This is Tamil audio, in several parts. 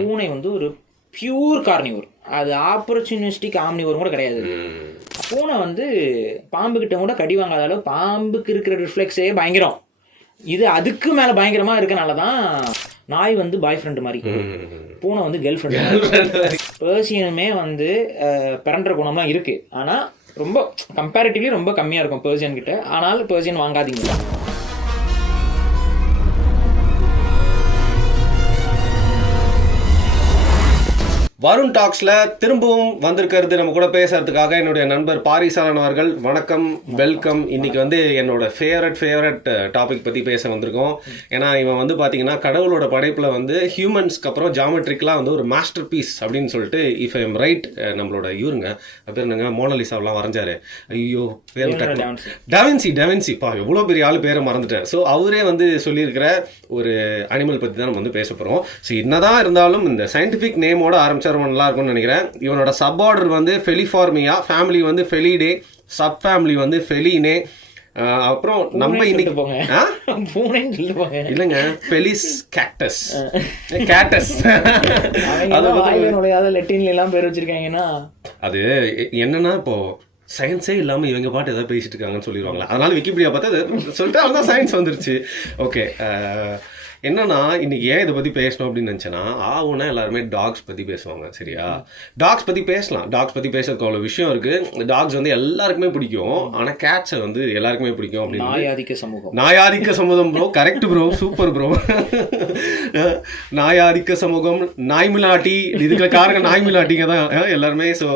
பூனை வந்து ஒரு பியூர் கார்னிவோர், அது ஆப்பர்ச்சுனிஸ்டிக் ஆம்னிவோர் கூட கிடையாது. பூனை வந்து பாம்பு கிட்ட கூட கடி வாங்காத அளவு பாம்புக்கு இருக்கிற ரிஃப்ளெக்ஸே பயங்கரம். இது அதுக்கு மேலே பயங்கரமாக இருக்கனால தான் நாய் வந்து பாய் ஃப்ரெண்டு மாதிரி, பூனை வந்து கேர்ள் ஃப்ரெண்டு. பெர்சியனுமே வந்து பிறன்ற குணம்லாம் இருக்குது, ஆனால் ரொம்ப கம்பேரிட்டிவ்லி ரொம்ப கம்மியாக இருக்கும் பெர்சியன் கிட்ட. ஆனால் பெர்சியன் வாங்காதீங்க. வருண் டாக்ஸ்ல திரும்பவும் வந்திருக்கிறது நம்ம கூட பேசுறதுக்காக என்னுடைய நண்பர் பாரிசாலன் அவர்கள். வணக்கம், வெல்கம். இன்னைக்கு வந்து என்னோட ஃபேவரட் டாபிக் பத்தி பேச வந்திருக்கோம். ஏன்னா இவன் வந்து பாத்தீங்கன்னா கடவுளோட படைப்புல வந்து ஹியூமன்ஸ்க்கு அப்புறம் ஜாமெட்ரிக்லாம் வந்து ஒரு மாஸ்டர் பீஸ் அப்படின்னு சொல்லிட்டு, இஃப் ஐ எம் ரைட், நம்மளோட இவருங்க பேர் என்னங்க, மோனலிசாவெல்லாம் வரைஞ்சாரு. ஐயோ பேர் டாவின்சி பா, எவ்வளோ பெரிய ஆளு பேரை மறந்துட்டேன். ஸோ அவரே வந்து சொல்லியிருக்கிற ஒரு அனிமல் பத்தி தான் நம்ம வந்து பேச போறோம். ஸோ என்னதான் இருந்தாலும் இந்த சயின்டிஃபிக் நேமோட ஆரம்பிச்சா நல்லா இருக்கும்னு நினைக்கிறேன். இவனோட சப் ஆர்டர் வந்து ஃபெலிஃபார்மியா, ஃபேமிலி வந்து ஃபெலிடே, சப் ஃபேமிலி வந்து ஃபெலினே. அப்புறம் நம்ம இன்னைக்கு இல்லைங்க, ஃபெலிஸ் கேக்டஸ். அது என்னன்னா, இப்போ சயின்ஸே இல்லாமல் இவங்க பாட்டு ஏதாவது பேசிட்டு இருக்காங்கன்னு சொல்லிடுவாங்களா, அதனால விக்கிபீடியா பார்த்தா சொல்லிட்டு அதுதான் சயின்ஸ் வந்துருச்சு. ஓகே, என்னன்னா இன்னைக்கு ஏன் இதை பற்றி பேசணும் அப்படின்னு நினச்சேன்னா, ஆகுனா எல்லாருமே டாக்ஸ் பற்றி பேசுவாங்க. சரியா, டாக்ஸ் பற்றி பேசலாம். டாக்ஸ் பற்றி பேசுறதுக்கு அவ்வளோ விஷயம் இருக்குது. டாக்ஸ் வந்து எல்லாருக்குமே பிடிக்கும், ஆனால் கேட்ஸை வந்து எல்லாருக்குமே பிடிக்கும் அப்படின்னு. நாயாதிக்க சமூகம் bro, correct bro, super bro. நாயாதிக்க சமூகம், நாய்மிலாட்டி, இதுக்கு காரணம் நாய்மிலாட்டிங்க தான் எல்லாருமே. ஸோ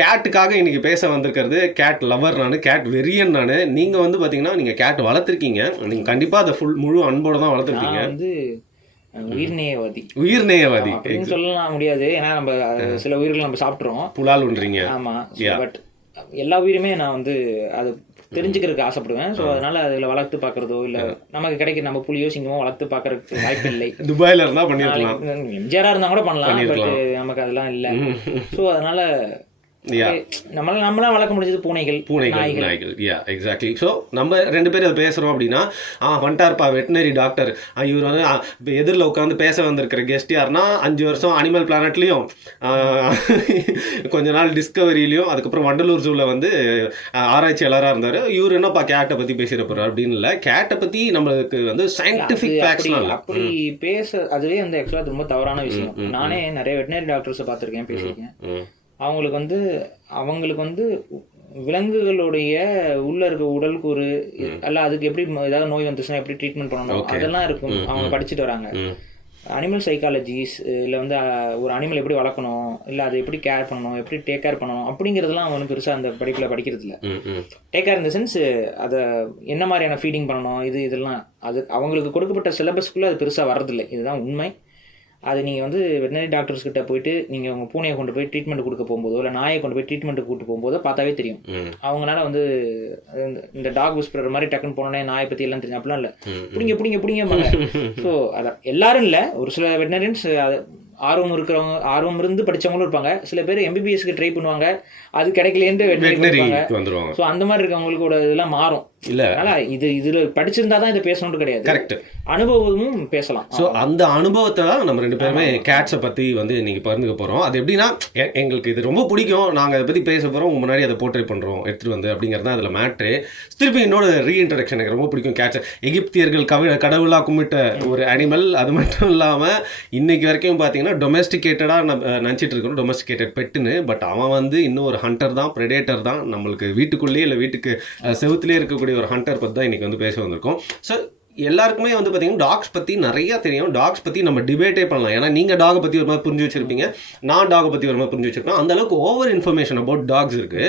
கேட்டுக்காக இன்னைக்கு பேச வந்திருக்கிறது. கேட் லவர் நான், கேட் வெறியன் நான். நீங்கள் வந்து பார்த்தீங்கன்னா நீங்கள் கேட் வளர்த்துருக்கீங்க, நீங்கள் கண்டிப்பாக அதை முழு அன்போடு தான் வளர்த்துருக்கீங்க. உயிர்நேயவாதி சொல்லலாம் முடியாது, ஏன்னா நம்ம சில உயிர்கள் நம்ம சாப்பிட்றோம், புலால் ஒன்றீங்க. ஆமா, பட் எல்லா உயிருமே நான் வந்து அது தெரிஞ்சுக்கிறதுக்கு ஆசைப்படுவேன். ஸோ அதனால அதில் வளர்த்து பார்க்குறதோ இல்லை நமக்கு கிடைக்கிற நம்ம புலியோ சிங்கமோ வளர்த்து பார்க்கறதுக்கு வாய்ப்பு இல்லை. துபாயில் இருந்தால் பண்ணிடலாம், எம்ஜிஆராக இருந்தால் கூட பண்ணலாம், பட் நமக்கு அதெல்லாம் இல்லை. ஸோ அதனால நம்மளாம் வளர்க்க முடிஞ்சது பூனைகள், நாய்கள். எக்ஸாக்ட்லி. ஸோ நம்ம ரெண்டு பேரும் அதை பேசுகிறோம் அப்படின்னா, வந்துட்டார்ப்பா வெட்டினரி டாக்டர், இவர் வந்து எதிரில் உட்காந்து பேச வந்திருக்கிற கெஸ்ட் யாருன்னா 5 வருஷம் அனிமல் பிளானட்லேயும், கொஞ்ச நாள் டிஸ்கவரிலையும், அதுக்கப்புறம் வண்டலூர் ஜூவில் வந்து ஆராய்ச்சியாளராக இருந்தார். இவர் என்னப்பா கேட்டை பற்றி பேசிட போகிறார் அப்படின்னு இல்லை, கேட்டை பற்றி நம்மளுக்கு வந்து சயின்டிஃபிக் ஃபேக்ட்ஸ்லாம் இல்லை. அப்படி பேச அதுவே வந்து ஆக்சுவலாக ரொம்ப தவறான விஷயம். நானே நிறைய வெட்டினரி டாக்டர்ஸை பார்த்துருக்கேன், பேசியிருக்கேன். அவங்களுக்கு வந்து விலங்குகளுடைய உள்ள இருக்க உடல் கூறு அல்ல, அதுக்கு எப்படி ஏதாவது நோய் வந்துச்சுன்னா எப்படி ட்ரீட்மெண்ட் பண்ணணும், அதெல்லாம் இருக்கும். அவங்க படிச்சுட்டு வராங்க. அனிமல் சைக்காலஜிஸ் இல்லை வந்து ஒரு அனிமல் எப்படி வளர்க்கணும், இல்லை அதை எப்படி கேர் பண்ணணும், எப்படி டேக் கேர் பண்ணணும் அப்படிங்கிறதுலாம் அவனுக்கு பெருசாக அந்த படிப்பில் படிக்கிறது இல்லை. டேக் கேர் இந்த சென்ஸ் அதை என்ன மாதிரியான ஃபீடிங் பண்ணணும், இதெல்லாம் அது அவங்களுக்கு கொடுக்கப்பட்ட சிலபஸ்க்குள்ளே அது பெருசாக வர்றதில்லை. இதுதான் உண்மை. அது நீங்கள் வந்து வெட்டினரி டாக்டர்ஸ் கிட்ட போயிட்டு நீங்கள் உங்கள் பூனையை கொண்டு போய் ட்ரீட்மெண்ட் கொடுக்க போகும்போதோ இல்லை நாயை கொண்டு போய் ட்ரீட்மெண்ட் கூட்டு போகும்போதோ பார்த்தாவே தெரியும். அவங்களால வந்து இந்த டாக் விஸ்பரர் மாதிரி டக்குன்னு போனோன்னே நாயை பற்றி எல்லாம் தெரியும் அப்படிலாம் இல்லை. பிடிங்க. ஸோ அதான் எல்லாரும் இல்லை, ஒரு சில வெட்டினரியன்ஸ் ஆர்வம் இருந்து படித்தவங்களும் இருப்பாங்க. சில பேர் எம்பிபிஎஸ்க்கு ட்ரை பண்ணுவாங்க, அது கிடைக்கலேன்னு வெட்டினரி வந்துருவாங்க. ஸோ அந்த மாதிரி இருக்கவங்களுக்கு இதெல்லாம் மாறும். இல்லை இதில் படிச்சிருந்தா தான் இதை பேசணும்னு கிடையாது, கரெக்ட், அனுபவமும் பேசலாம். ஸோ அந்த அனுபவத்தை தான் நம்ம ரெண்டு பேருமே கேட்ஸை பற்றி வந்து இன்னைக்கு பகிர்ந்துக்க போகிறோம். அது எப்படின்னா, எங்களுக்கு இது ரொம்ப பிடிக்கும், நாங்கள் அதை பற்றி பேச போகிறோம், முன்னாடி அதை போர்ட்ரேட் பண்ணுறோம் எடுத்துகிட்டு வந்து அப்படிங்கிறது தான் அதில் மேட்ரு. திருப்பி என்னோட ரீஇன்ட்ரடக்ஷன் எனக்கு ரொம்ப பிடிக்கும். கேட்ஸை எகிப்தியர்கள் கடவுளாக கும்பிட்ட ஒரு அனிமல். அது மட்டும் இல்லாமல் இன்னைக்கு வரைக்கும் பார்த்தீங்கன்னா டொமெஸ்டிகேட்டடாக நினச்சிட்டு இருக்கோம், டொமெஸ்டிகேட்டட் பெட்டுன்னு. பட் அவன் வந்து இன்னும் ஒரு ஹண்டர் தான், ப்ரெடேட்டர் தான். நம்மளுக்கு வீட்டுக்குள்ளேயே இல்லை வீட்டுக்கு செவுத்துலேயே இருக்கக்கூடிய ஒரு ஹண்டர் பற்றி தான் இன்றைக்கி வந்து பேச வந்திருக்கோம். ஸோ எல்லாருக்குமே வந்து பார்த்தீங்கன்னா டாக்ஸ் பற்றி நிறையா தெரியும். டாக்ஸ் பற்றி நம்ம டிபேட்டே பண்ணலாம். ஏன்னா நீங்கள் டாகை பற்றி ஒரு மாதிரி புரிஞ்சு வச்சுருப்பீங்க, நான் டாகை பற்றி ஒரு மாதிரி புரிஞ்சு வச்சுருப்பேன். அந்தளவுக்கு ஓவர் இன்ஃபர்மேஷன் அபவுட் டாக்ஸ் இருக்குது.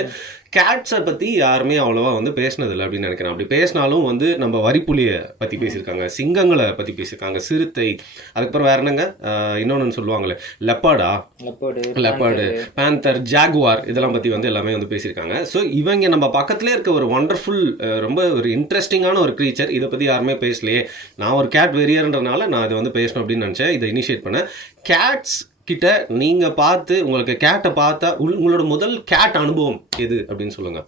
கேட்ஸை பற்றி யாருமே அவ்வளோவா வந்து பேசினதில்லை அப்படின்னு நினைக்கிறேன். அப்படி பேசினாலும் வந்து நம்ம வரிப்புலியை பற்றி பேசியிருக்காங்க, சிங்கங்களை பற்றி பேசியிருக்காங்க, சிறுத்தை, அதுக்கப்புறம் வேறு என்னங்க இன்னொன்று சொல்லுவாங்களே லெப்பர்டு, பேந்தர், ஜாகுவார், இதெல்லாம் பற்றி வந்து எல்லாமே வந்து பேசியிருக்காங்க. ஸோ இவங்க நம்ம பக்கத்துலேயே இருக்க ஒரு ஒண்டர்ஃபுல், ரொம்ப ஒரு இன்ட்ரெஸ்டிங்கான ஒரு க்ரீச்சர். இதை பற்றி யாருமே பேசலையே, நான் ஒரு கேட் வெறியர்ன்றனால நான் இதை வந்து பேசணும் அப்படின்னு நினச்சேன், இதை இனிஷியேட் பண்ணேன். கேட்ஸ் கிட்ட நீங்கள் பார்த்து உங்களுக்கு கேட்டை பார்த்தா உங்களோட முதல் கேட் அனுபவம் எது அப்படின்னு சொல்லுங்கள்.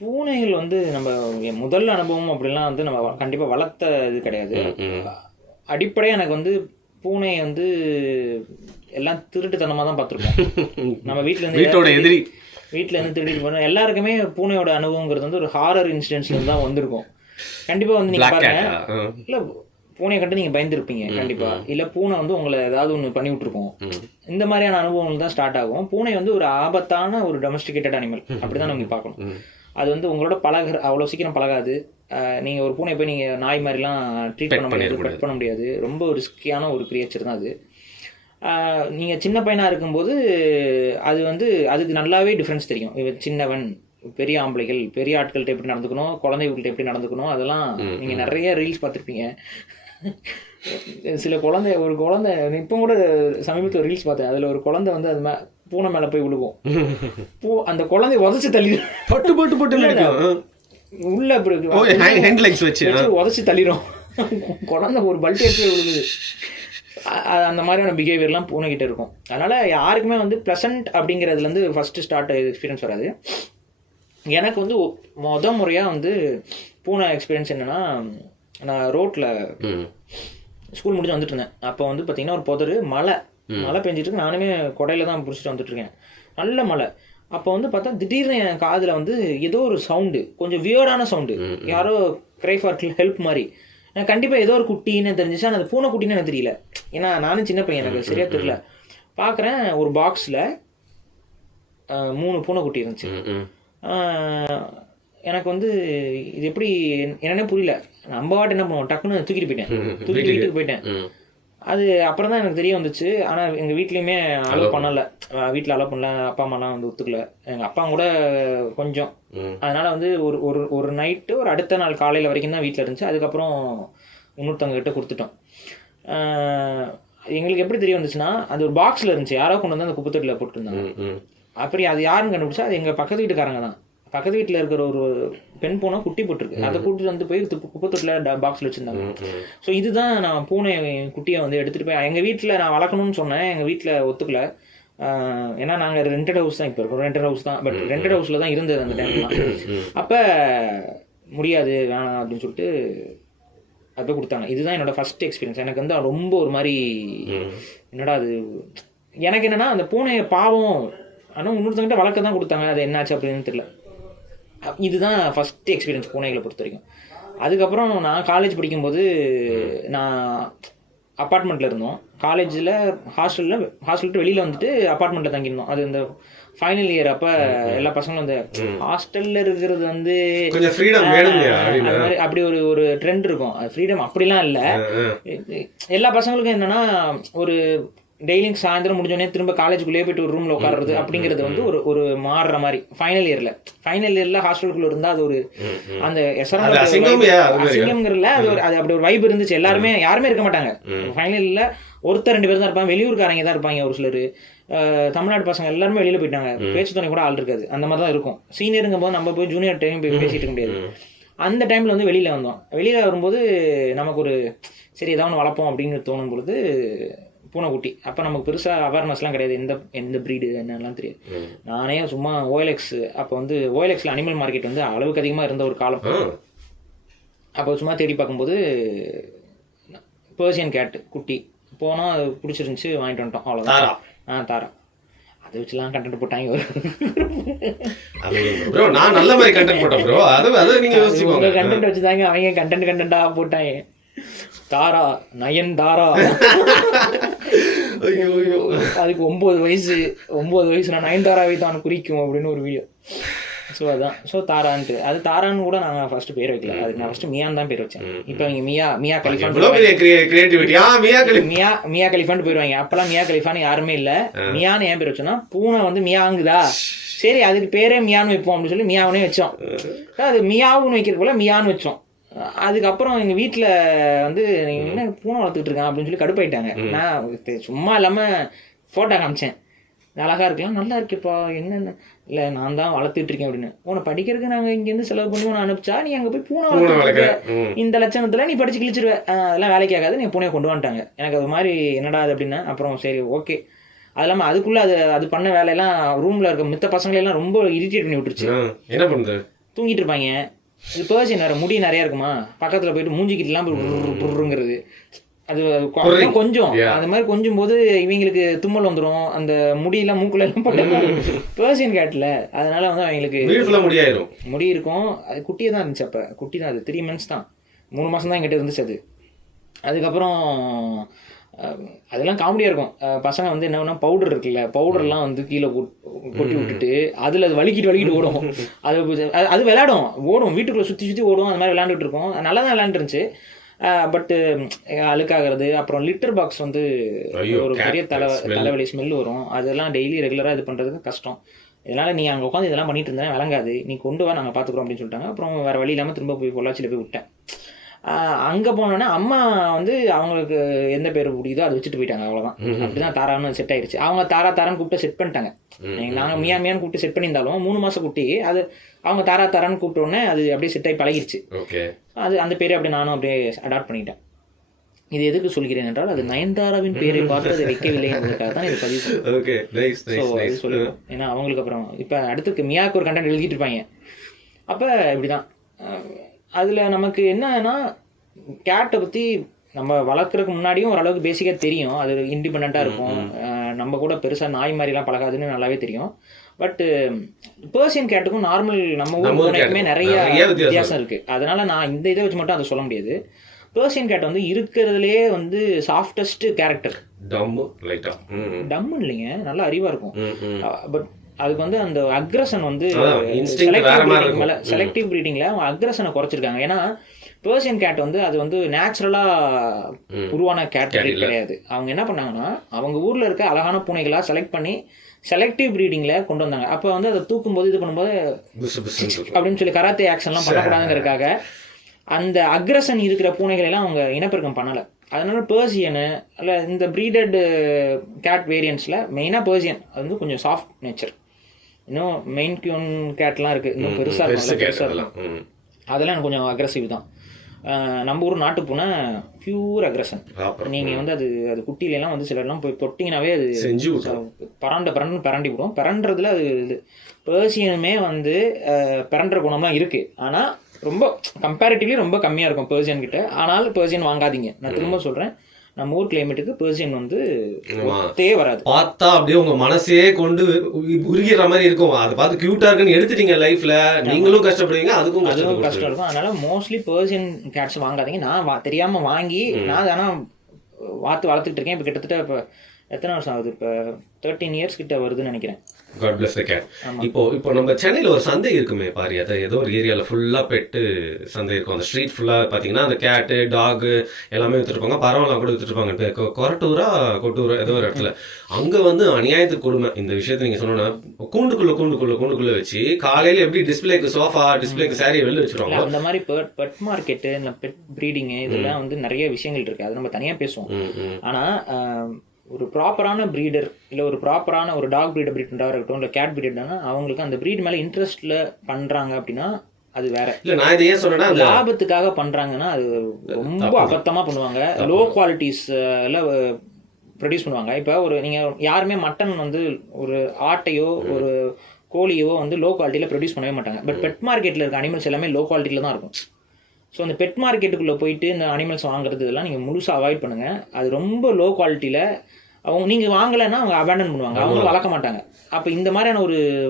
பூனைகள் வந்து நம்ம முதல் அனுபவம் அப்படிலாம் வந்து நம்ம கண்டிப்பாக வளர்த்த இது கிடையாது. அடிப்படையாக எனக்கு வந்து பூனை வந்து எல்லாம் திருட்டுத்தனமாக தான் பார்த்துருக்கோம். நம்ம வீட்டிலேருந்து வீட்டோட எதிரி வீட்டிலேருந்து திருடிட்டு போனோம். எல்லாருக்குமே பூனையோட அனுபவங்கிறது வந்து ஒரு ஹாரர் இன்சிடென்ட்ஸ்லேருந்து தான் வந்திருக்கும். கண்டிப்பாக வந்து நீங்கள் பாருங்க, இல்லை பூனையை கண்டு நீங்கள் பயந்துருப்பீங்க கண்டிப்பாக, இல்லை பூனை வந்து உங்களை ஏதாவது ஒன்று பண்ணி விட்ருக்கோம். இந்த மாதிரியான அனுபவங்கள் தான் ஸ்டார்ட் ஆகும். பூனை வந்து ஒரு ஆபத்தான ஒரு டொமஸ்டிகேட்டட் அனிமல், அப்படி தான் நம்ம பார்க்கணும். அது வந்து உங்களோட அவ்வளோ சீக்கிரம் பழகாது. நீங்கள் ஒரு பூனை போய் நீங்கள் நாய் மாதிரிலாம் ட்ரீட் பண்ண முடியாது, கட் பண்ண முடியாது. ரொம்ப ஒரு ரிஸ்கியான ஒரு கிரியேச்சர் தான் அது. நீங்கள் சின்ன பையனாக இருக்கும்போது அது வந்து அதுக்கு நல்லாவே டிஃப்ரென்ஸ் தெரியும். சின்னவன், பெரிய ஆம்பளைகள், பெரிய ஆட்கள்கிட்ட எப்படி நடந்துக்கணும், குழந்தைகள்கிட்ட எப்படி நடந்துக்கணும், அதெல்லாம் நீங்கள் நிறைய ரீல்ஸ் பார்த்துருப்பீங்க. சில ஒரு குழந்தை இப்போ கூட சமீபத்தில் ஒரு ரீல்ஸ் பார்த்தேன். அதில் ஒரு குழந்தை வந்து அது பூனை மேலே போய் விழுகும். அந்த குழந்தைய உதச்சி தள்ளிடும். பட்டு பட்டு பட்டு உள்ள உதச்சி தள்ளிடும். குழந்தை ஒரு பல்ட்டி எடுத்து விழுகுது. அந்த மாதிரியான பிஹேவியர்லாம் பூனைக்கிட்ட இருக்கும். அதனால் யாருக்குமே வந்து ப்ளசன்ட் அப்படிங்கிறதுலேருந்து ஃபஸ்ட்டு ஸ்டார்ட் எக்ஸ்பீரியன்ஸ் வராது. எனக்கு வந்து முறையாக வந்து பூனை எக்ஸ்பீரியன்ஸ் என்னென்னா, நான் ரோட்டில் ஸ்கூல் முடிஞ்சு வந்துட்டு இருந்தேன். அப்போ வந்து பார்த்திங்கன்னா ஒரு புதரு மழை பெஞ்சிட்டு நானுமே கொடையில் தான் பிடிச்சிட்டு வந்துட்டுருக்கேன். நல்ல மழை. அப்போ வந்து பார்த்தா திடீர்னு என் காதில் வந்து ஏதோ ஒரு சவுண்டு, கொஞ்சம் வியர்டான சவுண்டு, யாரோ க்ரை ஃபார் ஹெல்ப் மாதிரி. எனக்கு கண்டிப்பாக ஏதோ ஒரு குட்டின்னு தெரிஞ்சிச்சு. ஆனால் அது பூனை குட்டின்னு எனக்கு தெரியல, ஏன்னா நானும் சின்ன பையன், எனக்கு சரியாக தெரியல. பார்க்குறேன் ஒரு பாக்ஸில் 3 பூனைக்குட்டி இருந்துச்சு. எனக்கு வந்து இது எப்படி என்னன்னே புரியல. நம்ம வாட்டு என்ன பண்ணுவோம், டக்குன்னு தூக்கிட்டு வீட்டுக்கு போயிட்டேன். அது அப்புறம் தான் எனக்கு தெரிய வந்துச்சு. ஆனால் எங்கள் வீட்லேயுமே அலோவ் பண்ணலை, வீட்டில் அலோவ் பண்ணல, அப்பா அம்மாலாம் வந்து ஒத்துக்கல, எங்கள் அப்பா கூட கொஞ்சம். அதனால் வந்து ஒரு நைட்டு ஒரு அடுத்த நாள் காலையில் வரைக்கும் தான் வீட்டில் இருந்துச்சு. அதுக்கப்புறம் இன்னொருத்தவங்க கிட்ட கொடுத்துட்டோம். எங்களுக்கு எப்படி தெரிய வந்துச்சுன்னா, அது ஒரு பாக்ஸில் இருந்துச்சு, யாரோ கொண்டு வந்து அந்த குப்பைத்தொட்டியில் போட்டுருந்தாங்க. அப்படி அது யாருன்னு கண்டுபிடிச்சா அது எங்கள் பக்கத்து வீட்டுக்காரங்க தான். பக்கத்து வீட்டில் இருக்கிற ஒரு பெண் பூனை குட்டி போட்டிருக்கு. அதை கூட்டிட்டு வந்து போய் குப்பைத்தொட்டில் பாக்ஸில் வச்சுருந்தாங்க. ஸோ இதுதான் நான் பூனை குட்டியை வந்து எடுத்துகிட்டு போய் எங்கள் வீட்டில் நான் வளர்க்கணும்னு சொன்னேன். எங்கள் வீட்டில் ஒத்துக்கல. ஏன்னா நாங்கள் ரெண்டட் ஹவுஸ் தான் இப்போ இருக்கோம், ரெண்டட் ஹவுஸ் தான். பட் ரெண்டட் ஹவுஸில் தான் இருந்தது அந்த டைம்லாம். அப்போ முடியாது, வேணாம் அப்படின்னு சொல்லிட்டு அப்போ கொடுத்தாங்க. இதுதான் என்னோட ஃபர்ஸ்ட் எக்ஸ்பீரியன்ஸ். எனக்கு வந்து ரொம்ப ஒரு மாதிரி என்னடா அது, எனக்கு என்னென்னா அந்த பூனையை பாவம், ஆனால் இன்னொருத்தங்கிட்ட வளர்க்க தான் கொடுத்தாங்க, அது என்னாச்சு அப்படின்னு தெரியல. இதுதான் ஃபஸ்ட்டு எக்ஸ்பீரியன்ஸ் பூனைகளை பொறுத்த வரைக்கும். அதுக்கப்புறம் நான் காலேஜ் படிக்கும்போது நான் அப்பார்ட்மெண்ட்டில் இருந்தோம். காலேஜில் ஹாஸ்டல்ட்டு வெளியில் வந்துட்டு அப்பார்ட்மெண்ட்டில் தங்கியிருந்தோம். அது இந்த ஃபைனல் இயர் அப்போ எல்லா பசங்களும் அந்த ஹாஸ்டலில் இருக்கிறது வந்து கொஞ்சம் ஃப்ரீடம் அது மாதிரி அப்படி ஒரு ட்ரெண்ட் இருக்கும். அது ஃப்ரீடம் அப்படிலாம் இல்லை. எல்லா பசங்களுக்கும் என்னென்னா, ஒரு டெய்லியும் சாயந்தரம் முடிஞ்சோடனே திரும்ப காலேஜுக்குள்ளேயே போய்ட்டு ஒரு ரூமில் உட்கார்றது அப்படிங்கிறது வந்து ஒரு மாறுற மாதிரி. ஃபைனல் இயரில் ஹாஸ்டலுக்குள்ளே இருந்தால் அது ஒரு அந்த அசிங்கம்ங்கிறதுல அது அப்படி ஒரு வைப் இருந்துச்சு. யாருமே இருக்க மாட்டாங்க ஃபைனல் இயரில். ஒருத்தர் 2 பேர் தான் இருப்பாங்க, வெளியூர்காரங்க தான் இருப்பாங்க ஒரு சிலர். தமிழ்நாடு பசங்க எல்லாருமே வெளியில் போயிட்டாங்க, பேச்சு துணை கூட ஆள் இருக்காது. அந்த மாதிரி தான் இருக்கும். சீனியருங்கும் போது நம்ம போய் ஜூனியர் டைம் போய் பேசிட்டு இருக்க முடியாது. அந்த டைமில் வந்து வெளியில் வந்தோம். வெளியில் வரும்போது நமக்கு ஒரு சரி ஏதாவது ஒன்று வளர்ப்போம் அப்படின்னு தோணும் பொழுது பூனைக்குட்டி. அப்போ நமக்கு பெருசாக அவேர்னஸ்லாம் கிடையாது, எந்த ப்ரீடு என்னெல்லாம் தெரியாது. நானே சும்மா OLX, அப்போ வந்து OLXல அனிமல் மார்க்கெட் வந்து அளவுக்கு அதிகமாக இருந்த ஒரு காலம். அப்போ சும்மா தேடி பார்க்கும்போது பெர்சியன் கேட்டு குட்டி போனோம், அது பிடிச்சிருந்துச்சி, வாங்கிட்டு வந்துட்டோம், அவ்வளோதான். தாரா அதை வச்சுலாம் கண்டென்ட் போட்டாங்க. நான் நல்ல மாதிரி கண்டென்ட் போட்டேன் ப்ரோ. அது நீங்கள் யோசிச்சுக்கோங்க, கண்டென்ட் வச்சுதாங்க அவங்க கண்டென்ட்டாக போட்டாங்க. தாரா, நயன் தாரா. அதுக்கு 9 வயசு நான் நயன்தாராவை தான் குறிக்கும் அப்படின்னு ஒரு வீடியோ. ஸோ அதான், ஸோ தாரான்ட்டு, அது தாரான்னு கூட நாங்கள் ஃபர்ஸ்ட் பேர் வைக்கல, அதுக்கு நான் ஃபர்ஸ்ட் மியான் தான் பேர் வச்சேன். இப்போ இங்கே மியா கலிஃபான் போயிடுவாங்க. அப்பெல்லாம் மியா கலிஃபான்னு யாருமே இல்லை. மியான்னு ஏன் பேர் வச்சோன்னா, பூனை வந்து மியாங்குதா, சரி அதுக்கு பேரே மியான்னு வைப்போம் அப்படின்னு சொல்லி மியாவுனே வச்சோம். அது மியாவுன்னு வைக்கிறது போல மியான்னு வச்சோம். அதுக்கப்புறம் எங்கள் வீட்டில் வந்து நீங்கள் என்ன பூனை வளர்த்துக்கிட்டு இருக்கேன் அப்படின்னு சொல்லி கடுப்பாயிட்டாங்க. நான் சும்மா இல்லாமல் ஃபோட்டோ காமிச்சேன், அழகாக இருக்கலாம், நல்லா இருக்கேப்பா, என்னென்ன இல்லை நான் தான் வளர்த்துட்டு இருக்கேன் அப்படின்னு. உன்னை படிக்கிறதுக்கு நாங்கள் இங்கேருந்து செலவு பண்ணி உன்னை அனுப்பிச்சா நீ அங்கே போய் பூனை வளர்த்துருக்க, இந்த லட்சணத்தில் நீ படித்து கிழிச்சிருவேன், அதெல்லாம் வேலைக்கு ஆகாது, நீ பூனையை கொண்டு வந்துட்டாங்க. எனக்கு அது மாதிரி என்னடா அது அப்படின்னா, அப்புறம் சரி ஓகே. அது இல்லாமல் அதுக்குள்ளே அது பண்ண வேலையெல்லாம் ரூமில் இருக்க மித்த பசங்களெல்லாம் ரொம்ப இரிட்டேட் பண்ணி விட்டுருச்சு. என்ன பண்ணுறது, தூங்கிட்டு இருப்பாங்க. இது பெர்சியன் வேறு, முடி நிறையா இருக்குமா, பக்கத்தில் போயிட்டு மூஞ்சிக்கிட்டலாம் போய் புருங்கிறது. அது கொஞ்சம் அந்த மாதிரி கொஞ்சம் போது இவங்களுக்கு தும்மல் வந்துடும், அந்த முடியெல்லாம் மூக்குல எல்லாம் போட்டு பெர்சியன் கேட்ல. அதனால வந்து அவங்களுக்கு முடி இருக்கும். அது குட்டியே தான் இருந்துச்சு, அப்போ குட்டி தான், அது 3 months தான், 3 மாதம் தான் என்கிட்ட இருந்துச்சு அது. அதுக்கப்புறம் அதெல்லாம் காமெடியாக இருக்கும். பசங்க வந்து என்ன பண்ணால் பவுடர் இருக்குல்ல, பவுடர்லாம் வந்து கீழே கொட்டி விட்டுட்டு அதில் அது வலிக்கிட்டு ஓடும். அது விளையாடும், ஓடும், வீட்டுக்குள்ளே சுற்றி ஓடும், அந்த மாதிரி விளையாண்டுட்டு இருக்கோம். நல்லா தான் விளையாண்டுருந்துச்சு. பட்டு அழுக்காகிறது. அப்புறம் லிட்டர் பாக்ஸ் வந்து ஒரு பெரிய தலைவலி ஸ்மெல் வரும். அதெல்லாம் டெய்லி ரெகுலராக இது பண்ணுறதுக்கு கஷ்டம். இதனால் நீ அங்கே உட்காந்து இதெல்லாம் பண்ணிட்டு இருந்தேன், விளங்காது, நீ கொண்டு வா, நாங்கள் பார்த்துக்குறோம் அப்படின்னு சொல்லிட்டாங்க. அப்புறம் வேறு வழி இல்லாமல் திரும்ப போய் பொள்ளாச்சியில் போய் விட்டேன். அங்கே போனோன்னே அம்மா வந்து அவங்களுக்கு எந்த பேர் பிடிக்குதோ அதை வச்சுட்டு போயிட்டாங்க, அவ்வளோதான். அப்படி தான் தாரான்னு செட் ஆயிடுச்சு. அவங்க தாரான்னு கூப்பிட்டு செட் பண்ணிட்டாங்க. நாங்கள் மியான்னு கூப்பிட்டு செட் பண்ணியிருந்தாலும் 3 மாதம் குட்டி அது அவங்க தாரான்னு கூப்பிட்டோன்னே அது அப்படியே செட் ஆகி பழகிடுச்சு. அது அந்த பேரை அப்படியே நானும் அப்படியே அடாப்ட் பண்ணிட்டேன். இது எதுக்கு சொல்கிறேன் என்றால், அது நயன்தாராவின் பேரை பார்த்து அதை வைக்கவில்லை என்பதற்காக தான் இது பதிவு சொல்லுவேன். ஏன்னா அவங்களுக்கு அப்புறம் இப்போ அடுத்து மியாவுக்கு ஒரு கண்டென்ட் எழுதிட்டு இருப்பாங்க. அப்போ இப்படிதான். அதில் நமக்கு என்னன்னா, கேட்டை பற்றி நம்ம வளர்க்குறதுக்கு முன்னாடியும் ஓரளவுக்கு பேசிக்காக தெரியும். அது இண்டிபெண்ட்டாக இருக்கும், நம்ம கூட பெருசாக நாய் மாதிரிலாம் பழகாதுன்னு நல்லாவே தெரியும். பட் பெர்சியன் கேட்டுக்கும் நார்மல் நம்ம ஊர் பூனைக்குமே நிறைய வித்தியாசம் இருக்குது. அதனால நான் இந்த இதை வச்சு மட்டும் அதை சொல்ல முடியாது. பெர்சியன் கேட் வந்து இருக்கிறதுலே வந்து சாஃப்டஸ்ட் கேரக்டர். டம்மு இல்லைங்க, நல்லா அறிவாக இருக்கும். பட் அதுக்கு வந்து அந்த அக்ரஷன் வந்து செலக்டிவ் ப்ரீடிங்ல அவங்க அக்ரஷனை குறைச்சிருக்காங்க. ஏன்னா பெர்சியன் கேட் வந்து அது வந்து நேச்சுரலா உருவான கேட் கிடையாது. அவங்க என்ன பண்ணாங்கன்னா, அவங்க ஊர்ல இருக்க அழகான பூனைகளா செலக்ட் பண்ணி செலக்டிவ் ப்ரீடிங்ல கொண்டு வந்தாங்க. அப்போ வந்து அதை தூக்கும் போது இது பண்ணும்போது அப்படின்னு சொல்லி கராத்தே ஆக்ஷன்லாம் பண்ணக்கூடாதுங்கிறதுக்காக அந்த அக்ரஷன் இருக்கிற பூனைகளை எல்லாம் அவங்க இனப்பெருக்கம் பண்ணலை. அதனால பெர்சியனு இல்லை இந்த ப்ரீடட் கேட் வேரியன்ட்ஸில் மெயினாக பெர்சியன் அது வந்து கொஞ்சம் சாஃப்ட் நேச்சர். இன்னும் மெயின் கியூன் கேட்லாம் இருக்குது, இன்னும் பெருசாக இருக்கும். அதெல்லாம் எனக்கு கொஞ்சம் அக்ரஸிவ் தான். நம்ம ஊர் நாட்டு பூனை பியூர் அக்ரஷன். நீங்கள் வந்து அது குட்டியிலலாம் வந்து சிலர்லாம் போய் தொட்டிங்கனாவே அது பரண்டி விடும். பரண்டுறதுல அது இது பெர்சியனுமே வந்து பரண்டுற குணம்லாம் இருக்குது. ஆனால் ரொம்ப கம்பேரிட்டிவ்லி ரொம்ப கம்மியாக இருக்கும் பெர்சியன் கிட்ட. ஆனால் பெர்சியன் வாங்காதீங்க, நான் திரும்ப சொல்கிறேன். நம்ம ஊர் கிளைமேட்டுக்கு பெர்சியன் வந்து வராது. பார்த்தா அப்படியே உங்க மனசே கொண்டு உருகிற மாதிரி இருக்கும். அதை பார்த்து கியூட்டா இருக்குன்னு எடுத்துட்டீங்க லைஃப்ல, நீங்களும் கஷ்டப்படுவீங்க, அதுவும் கஷ்டம் இருக்கும். அதனால மோஸ்ட்லி பெர்சியன் கேட்ஸ் வாங்காதீங்க. நான் தெரியாம வாங்கி நான் ஆனால் வளர்த்துக்கிட்டு இருக்கேன். இப்போ கிட்டத்தட்ட இப்போ எத்தனை வருஷம் ஆகுது, இப்போ 13 years கிட்ட வருதுன்னு நினைக்கிறேன். God bless the cat. இப்போ நம்ம சென்னையில் ஒரு சந்தை இருக்குமே பாரு, அதை ஏதோ ஒரு ஏரியாவில் ஃபுல்லாக பெட்டு சந்தை இருக்கும். அந்த ஸ்ட்ரீட் ஃபுல்லாக பார்த்தீங்கன்னா அந்த கேட்டு டாகு எல்லாமே விற்றுருப்பாங்க, பறவைலாம் கூட விற்றுருப்பாங்க. இப்போ கொட்டூரா ஏதோ ஒரு இடத்துல அங்கே வந்து அநியாயத்துக்கு கொடுமை. இந்த விஷயத்தை நீங்கள் சொன்னோன்னா கூண்டுக்குள்ளே வச்சு காலையில் எப்படி டிஸ்பிளேக்கு சோஃபா டிஸ்பிளேக்கு சாரியை வெளில வச்சுருவாங்க. அந்த மாதிரி பெட் மார்க்கெட்டு இந்த பெட் ப்ரீடிங்கு இதெல்லாம் வந்து நிறைய விஷயங்கள் இருக்குது, அது நம்ம தனியாக பேசுவோம். ஆனால் ஒரு ப்ராப்பரான ப்ரீடர் இல்லை ஒரு ப்ராப்பரான ஒரு டாக் ப்ரீடர் ப்ரீடாக இருக்கட்டும் இல்லை கேட் ப்ரீடர்னா அவங்களுக்கு அந்த ப்ரீட் மேலே இன்ட்ரெஸ்ட்டில் பண்ணுறாங்க அப்படின்னா அது வேற. இல்லை நான் இதை ஏன் சொன்னேன்னா, லாபத்துக்காக பண்ணுறாங்கன்னா அது ரொம்ப அபத்தமாக பண்ணுவாங்க. லோ குவாலிட்டிஸ் எல்லாம் ப்ரொடியூஸ் பண்ணுவாங்க. இப்போ ஒரு நீங்கள் யாருமே மட்டன் வந்து ஒரு ஆட்டையோ ஒரு கோழியோ வந்து லோ குவாலிட்டியில் ப்ரொடியூஸ் பண்ணவே மாட்டாங்க. பட் பெட் மார்க்கெட்டில் இருக்க அனிமல்ஸ் எல்லாமே லோ குவாலிட்டியில் தான் இருக்கும். ஸோ அந்த பெட் மார்க்கெட்டுக்குள்ளே போயிட்டு இந்த அனிமல்ஸ் வாங்குறது இதெல்லாம் நீங்கள் முழுசாக அவாய்ட் பண்ணுங்கள். அது ரொம்ப லோ குவாலிட்டியில் அவங்க நீங்கள் வாங்கலைன்னா அவங்க அபேண்டன் பண்ணுவாங்க, அவங்களும் வளர்க்க மாட்டாங்க. அப்போ இந்த மாதிரியான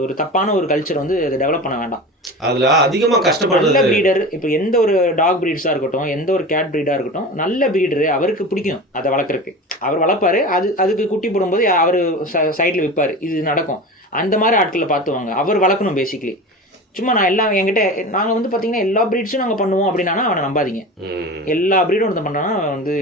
ஒரு தப்பான ஒரு கல்ச்சர் வந்து அதை டெவலப் பண்ண வேண்டாம். அதில் அதிகமாக கஷ்டப்படுற நல்ல ப்ரீடர், இப்போ எந்த ஒரு டாக் ப்ரீட்ஸாக இருக்கட்டும் எந்த ஒரு கேட் ப்ரீடாக இருக்கட்டும், நல்ல ப்ரீடரு அவருக்கு பிடிக்கும் அதை வளர்க்குறதுக்கு, அவர் வளர்ப்பார். அதுக்கு குட்டி போடும்போது அவர் சைடில் விற்பார், இது நடக்கும். அந்த மாதிரி ஆட்களை பார்த்துவாங்க, அவர் வளர்க்கணும் பேசிக்கலி. சும்மா நான் எல்லாம் என்கிட்ட நாங்கள் வந்து பார்த்தீங்கன்னா எல்லா ப்ரீட்ஸும் நாங்கள் பண்ணுவோம் அப்படின்னா அவனை நம்பாதீங்க. எல்லா ப்ரீடும் ஒருத்தன் பண்ணுறான்னா அவன் வந்து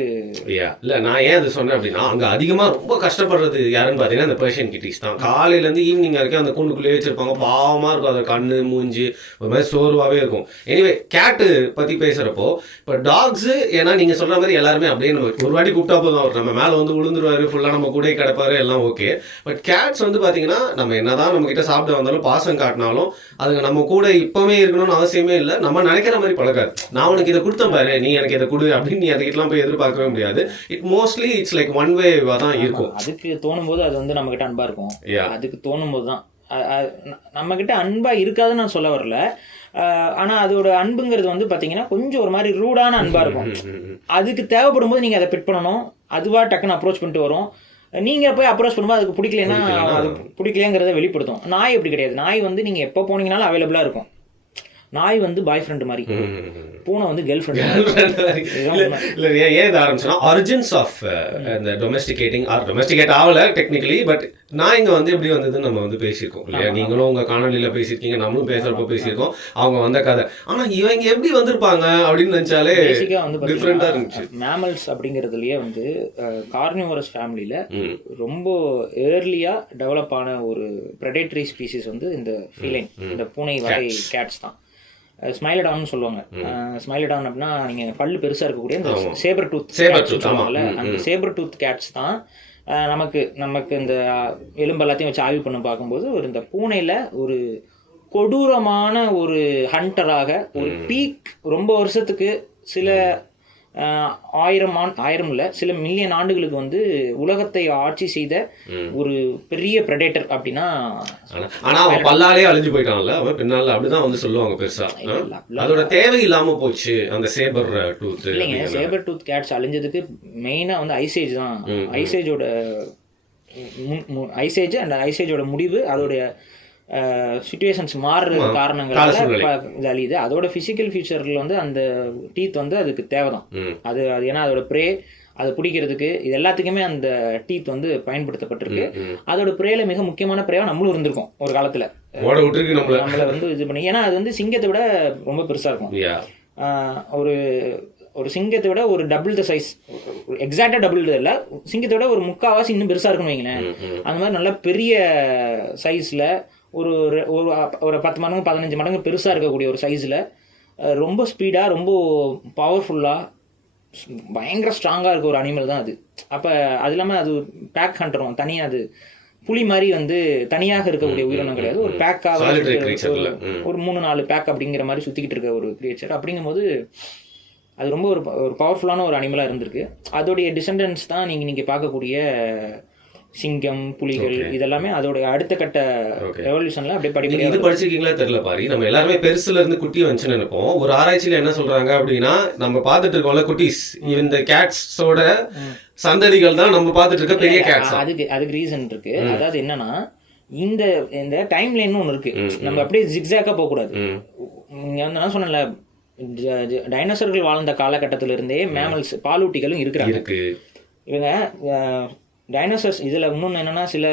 இல்லை. நான் ஏன் அது சொன்னேன் அப்படின்னா, அங்கே அதிகமாக ரொம்ப கஷ்டப்படுறது யாருன்னு பார்த்தீங்கன்னா அந்த பெர்சியன் கிட்டீஸ் தான். காலையிலேருந்து ஈவினிங் வரைக்கும் அந்த கூண்டுக்குள்ளேயே வச்சிருப்பாங்க, பாவமாக இருக்கும். அதை கண்ணு மூஞ்சி ஒரு மாதிரி சோர்வாகவே இருக்கும். எனிவே கேட்டு பற்றி பேசுகிறப்போ இப்போ டாக்ஸு, ஏன்னா நீங்கள் சொல்கிற மாதிரி எல்லாருமே அப்படியே நம்ம ஒரு வாட்டி கூப்பிட்டா போதும், அவர் நம்ம மேலே வந்து விழுந்துருவாரு, ஃபுல்லாக நம்ம கூட கிடப்பாரு, எல்லாம் ஓகே. பட் கேட்ஸ் வந்து பார்த்தீங்கன்னா நம்ம என்னதான் நம்ம கிட்ட சாப்பிட வந்தாலும் பாசம் காட்டினாலும் அதுங்க நம்ம கூட இப்பவே இருக்கணும்னு அவசியமே இல்லை. நம்ம நினைக்கிற மாதிரி பழகாது. நான் உனக்கு இதை கொடுத்தேன் பாரு, நீ எனக்கு இதை கொடு அப்படின்னு நீ அதுக்கிட்டலாம் போய் எதிர்பார்க்கவே முடியாது. இட்ஸ் லைக் ஒன் வேவா தான் இருக்கும். அதுக்கு தோணும் போது அது வந்து நம்ம கிட்ட அன்பா இருக்கும். அதுக்கு தோணும் போது தான் நம்மக்கிட்ட அன்பாக இருக்காதுன்னு நான் சொல்ல வரல. ஆனால் அதோட அன்புங்கிறது வந்து பார்த்தீங்கன்னா கொஞ்சம் ஒரு மாதிரி ரூடான அன்பாக இருக்கும். அதுக்கு தேவைப்படும் போது நீங்கள் அதை பிட் பண்ணணும். அதுவாக டக்குன்னு அப்ரோச் பண்ணிட்டு வரும். நீங்கள் போய் அப்ரோச் பண்ணும்போது அதுக்கு பிடிக்கலன்னா அது பிடிக்கலையாங்கிறத வெளிப்படுத்தும். நாய் அப்படி கிடையாது. நாய் வந்து நீங்கள் எப்போ போனீங்கனாலும் அவைலபிளாக இருக்கும். நாய் வந்து பாய் ஃப்ரெண்டு மாதிரி, பூனை வந்து கேர்ள் ஃப்ரெண்ட். இல்லை ஏன் இதை ஆரம்பிச்சோன்னா ஆரிஜின்ஸ் ஆஃப் இந்த டொமஸ்டிகேட் ஆகலை டெக்னிக்கலி, பட் நான் இங்கே வந்து எப்படி வந்ததுன்னு நம்ம வந்து பேசியிருக்கோம் இல்லையா? நீங்களும் உங்கள் காணொலியில் பேசியிருக்கீங்க, நம்மளும் பேசுகிறப்போ பேசியிருக்கோம். அவங்க வந்த கதை. ஆனால் இவங்க எப்படி வந்திருப்பாங்க அப்படின்னு நினச்சாலே வந்து டிஃப்ரெண்ட்டாக இருந்துச்சு. மேமல்ஸ் அப்படிங்கிறதுலையே வந்து கார்னிவோரஸ் ஃபேமிலியில் ரொம்ப ஏர்லியாக டெவலப் ஆன ஒரு ப்ரெடேட்டரி ஸ்பீசிஸ் வந்து இந்த ஃபீலைன், இந்த பூனை வகை கேட்ஸ் தான். ஸ்மைலடான்னு சொல்லுவாங்க. ஸ்மைலடான் அப்படின்னா நீங்கள் பல்லு பெருசாக இருக்கக்கூடிய இந்த சேபர் டூத் சொல்லுவாங்கல்ல, அந்த சேபர் டூத் கேட்ஸ் தான் நமக்கு இந்த எலும்பு எல்லாத்தையும் வச்சு ஆய்வு பண்ண பார்க்கும்போது இந்த பூனையில் ஒரு கொடூரமான ஒரு ஹண்டராக ஒரு பீக் ரொம்ப வருஷத்துக்கு சில ஆயிரம் இல்லை சில மில்லியன் ஆண்டுகளுக்கு வந்து உலகத்தை ஆட்சி செய்த ஒரு பெரிய பிரெடேட்டர் அப்படின்னா. ஆனா அவன் பல்லாலே அழிஞ்சு போயிட்டான்ல, அவன் பின்னால அப்படிதான் வந்து சொல்லுவாங்க பெருசா. அதோட தேவை இல்லாம போச்சு அந்த சேபர் டூத். இல்லைங்க, சேபர் டூத் கேட்ஸ் அழிஞ்சதுக்கு மெயினா வந்து ஐசேஜ் தான். ஐசேஜ் அண்ட் ஐசேஜோட முடிவு, அதோடைய சிச்சுவேஷன்ஸ் மாறுற காரணங்களால அழியுது. அதோட பிசிக்கல் ஃபியூச்சர்ல வந்து அந்த டீத் வந்து அதுக்கு தேவைதான். அது ஏன்னா அதோட ப்ரே அதை பிடிக்கிறதுக்கு இது எல்லாத்துக்குமே அந்த டீத் வந்து பயன்படுத்தப்பட்டிருக்கு. அதோட ப்ரேல மிக முக்கியமான ப்ரேவா நம்மளும் இருந்திருக்கோம் ஒரு காலத்துல. நம்மளை வந்து இது பண்ணி, ஏன்னா அது வந்து சிங்கத்தை விட ரொம்ப பெருசா இருக்கும். ஒரு சிங்கத்தை விட ஒரு டபுள் த சைஸ், எக்ஸாக்டா டபுள் இல்லை, சிங்கத்தை விட ஒரு முக்காவாசி இன்னும் பெருசா இருக்குன்னு வைங்களேன். அந்த மாதிரி நல்ல பெரிய சைஸ்ல ஒரு 10 மடங்கு 15 மடங்கு பெருசாக இருக்கக்கூடிய ஒரு சைஸில் ரொம்ப ஸ்பீடாக ரொம்ப பவர்ஃபுல்லாக பயங்கர ஸ்ட்ராங்காக இருக்க ஒரு அனிமல் தான் அது. அப்போ அது இல்லாமல் அது பேக் ஹண்டரும் தனியாக, அது புலி மாதிரி வந்து தனியாக இருக்கக்கூடிய உயிரினம் கிடையாது. ஒரு பேக்காக ஒரு 3-4 பேக் அப்படிங்கிற மாதிரி சுற்றிக்கிட்டு இருக்க ஒரு கிரியேச்சர். அப்படிங்கும்போது அது ரொம்ப ஒரு பவர்ஃபுல்லான ஒரு அனிமலாக இருந்திருக்கு. அதோடைய டிசெண்டன்ஸ் தான் நீங்கள் பார்க்கக்கூடிய சிங்கம், புலிகள், இதெல்லாமே அதோட அடுத்த கட்ட ரெவல்யூஷன்ல அப்படியே படிப்படியாக. இது படிச்சிருக்கீங்களா தெரியல பாரி, நம்ம எல்லாருமே பெருசுல இருந்து குட்டி வந்துச்சுன்னு நினைப்போம். ஒரு ஆராய்ச்சியில என்ன சொல்றாங்க அப்படின்னா, நம்ம பார்த்துட்டு இருக்கோம்ல குட்டீஸ், இந்த கேட்ஸோட சந்ததிகள் தான் நம்ம பார்த்துட்டு இருக்க பெரிய கேட்ஸ். அதுக்கு ரீசன் இருக்கு. அதாவது என்னன்னா, இந்த டைம் லைன் ஒன்று இருக்கு. நம்ம அப்படியே ஜிக்ஸாக்கா போகக்கூடாது. நீங்க வந்து நான் சொன்னல, டைனோசர்கள் வாழ்ந்த காலகட்டத்திலிருந்தே மேமல்ஸ் பாலூட்டிகளும் இருக்கிறாங்க. இவங்க டைனோசர்ஸ் இதில் இன்னொன்று என்னென்னா, சில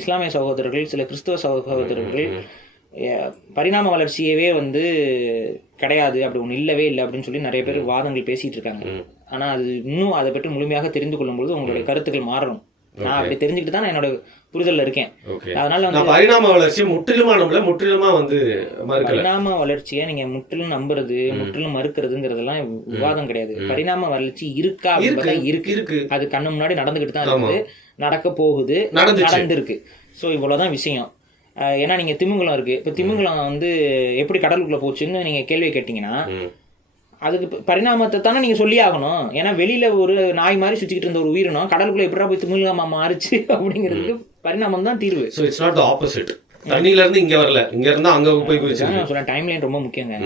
இஸ்லாமிய சகோதரர்கள், சில கிறிஸ்துவ சகோதரர்கள் பரிணாம வளர்ச்சியவே வந்து கிடையாது, அப்படி ஒன்று இல்லவே இல்லை அப்படின்னு சொல்லி நிறைய பேர் வாதங்கள் பேசிகிட்டு இருக்காங்க. ஆனால் அது இன்னும் அதை பற்றி முழுமையாக தெரிந்து கொள்ளும்போது உங்களுடைய கருத்துக்கள் மாறணும். நான் அப்படி தெரிஞ்சுக்கிட்டு தான் நான் என்னோட புரிதல்ல இருக்கேன். அதனால வந்து பரிணாம வளர்ச்சி முற்றிலுமா வந்து பரிணாம வளர்ச்சியை நீங்க முற்றிலும் நம்புறது, முற்றிலும் மறுக்கிறதுங்கிறதெல்லாம் விவாதம் கிடையாது. பரிணாம வளர்ச்சி இருக்கா இருக்கு. அது கண்ணு முன்னாடி நடந்துகிட்டு தான் இருக்குது, நடக்க போகுது, நடந்திருக்கு. ஸோ இவ்வளவுதான் விஷயம். ஏன்னா நீங்க திமிங்கலம் இருக்கு. இப்போ திமிங்கலம் வந்து எப்படி கடலுக்குள்ள போச்சுன்னு நீங்க கேள்வி கேட்டீங்கன்னா, அதுக்கு பரிணாமத்தை தானே நீங்க சொல்லி ஆகணும். ஏன்னா வெளியில ஒரு நாய் மாதிரி சுத்திக்கிட்டு இருந்த ஒரு உயிரினம் கடலுக்குள்ள எப்படா போய் திமிங்கலமா மாறிச்சு அப்படிங்கிறதுக்கு பரிணாமம் தான் தீர்வு. So it's not the opposite. தண்ணியில இருந்து இங்க வரல, இங்க இருந்தா அங்க போய் போயிடுச்சு. நான் சொல்றேன், டைம் லைன் ரொம்ப முக்கியங்க.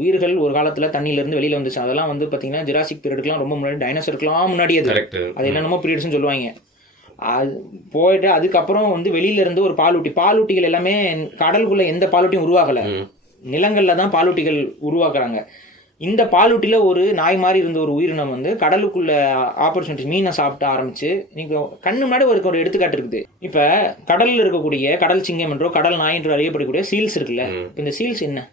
உயிர்கள் ஒரு காலத்துல தண்ணியில இருந்து வெளியில வந்துச்சு. அதெல்லாம் வந்து பாத்தீங்கன்னா ஜுராசிக் பீரியடுக்குலாம் ரொம்ப முன்னாடி, டைனோசருக்குலாம் முன்னாடி. அது என்னென்னமோ பீரியட்ஸ்னு சொல்லுவாங்க. அது போயிட்டு அதுக்கப்புறம் வந்து வெளியில இருந்து ஒரு பாலூட்டிகள் எல்லாமே கடலுக்குள்ள எந்த பாலூட்டியும் உருவாகல, நிலங்கள்ல தான் பாலூட்டிகள் உருவாக்குறாங்க. இந்த பாலூட்டில ஒரு நாய் மாதிரி இருந்த ஒரு உயிரினம் வந்து கடலுக்குள்ள ஆப்பர்ச்சுனிட்டி மீனை சாப்பிட்டு ஆரம்பிச்சு, நீங்க கண்ணு முன்னாடி ஒரு எடுத்துக்காட்டு இருக்குது. இப்ப கடல்ல இருக்கக்கூடிய கடல் சிங்கம் என்றோ கடல் நாய் என்று அறியப்படக்கூடிய சீல்ஸ் இருக்குல்ல, இந்த சீல்ஸ் என்ன,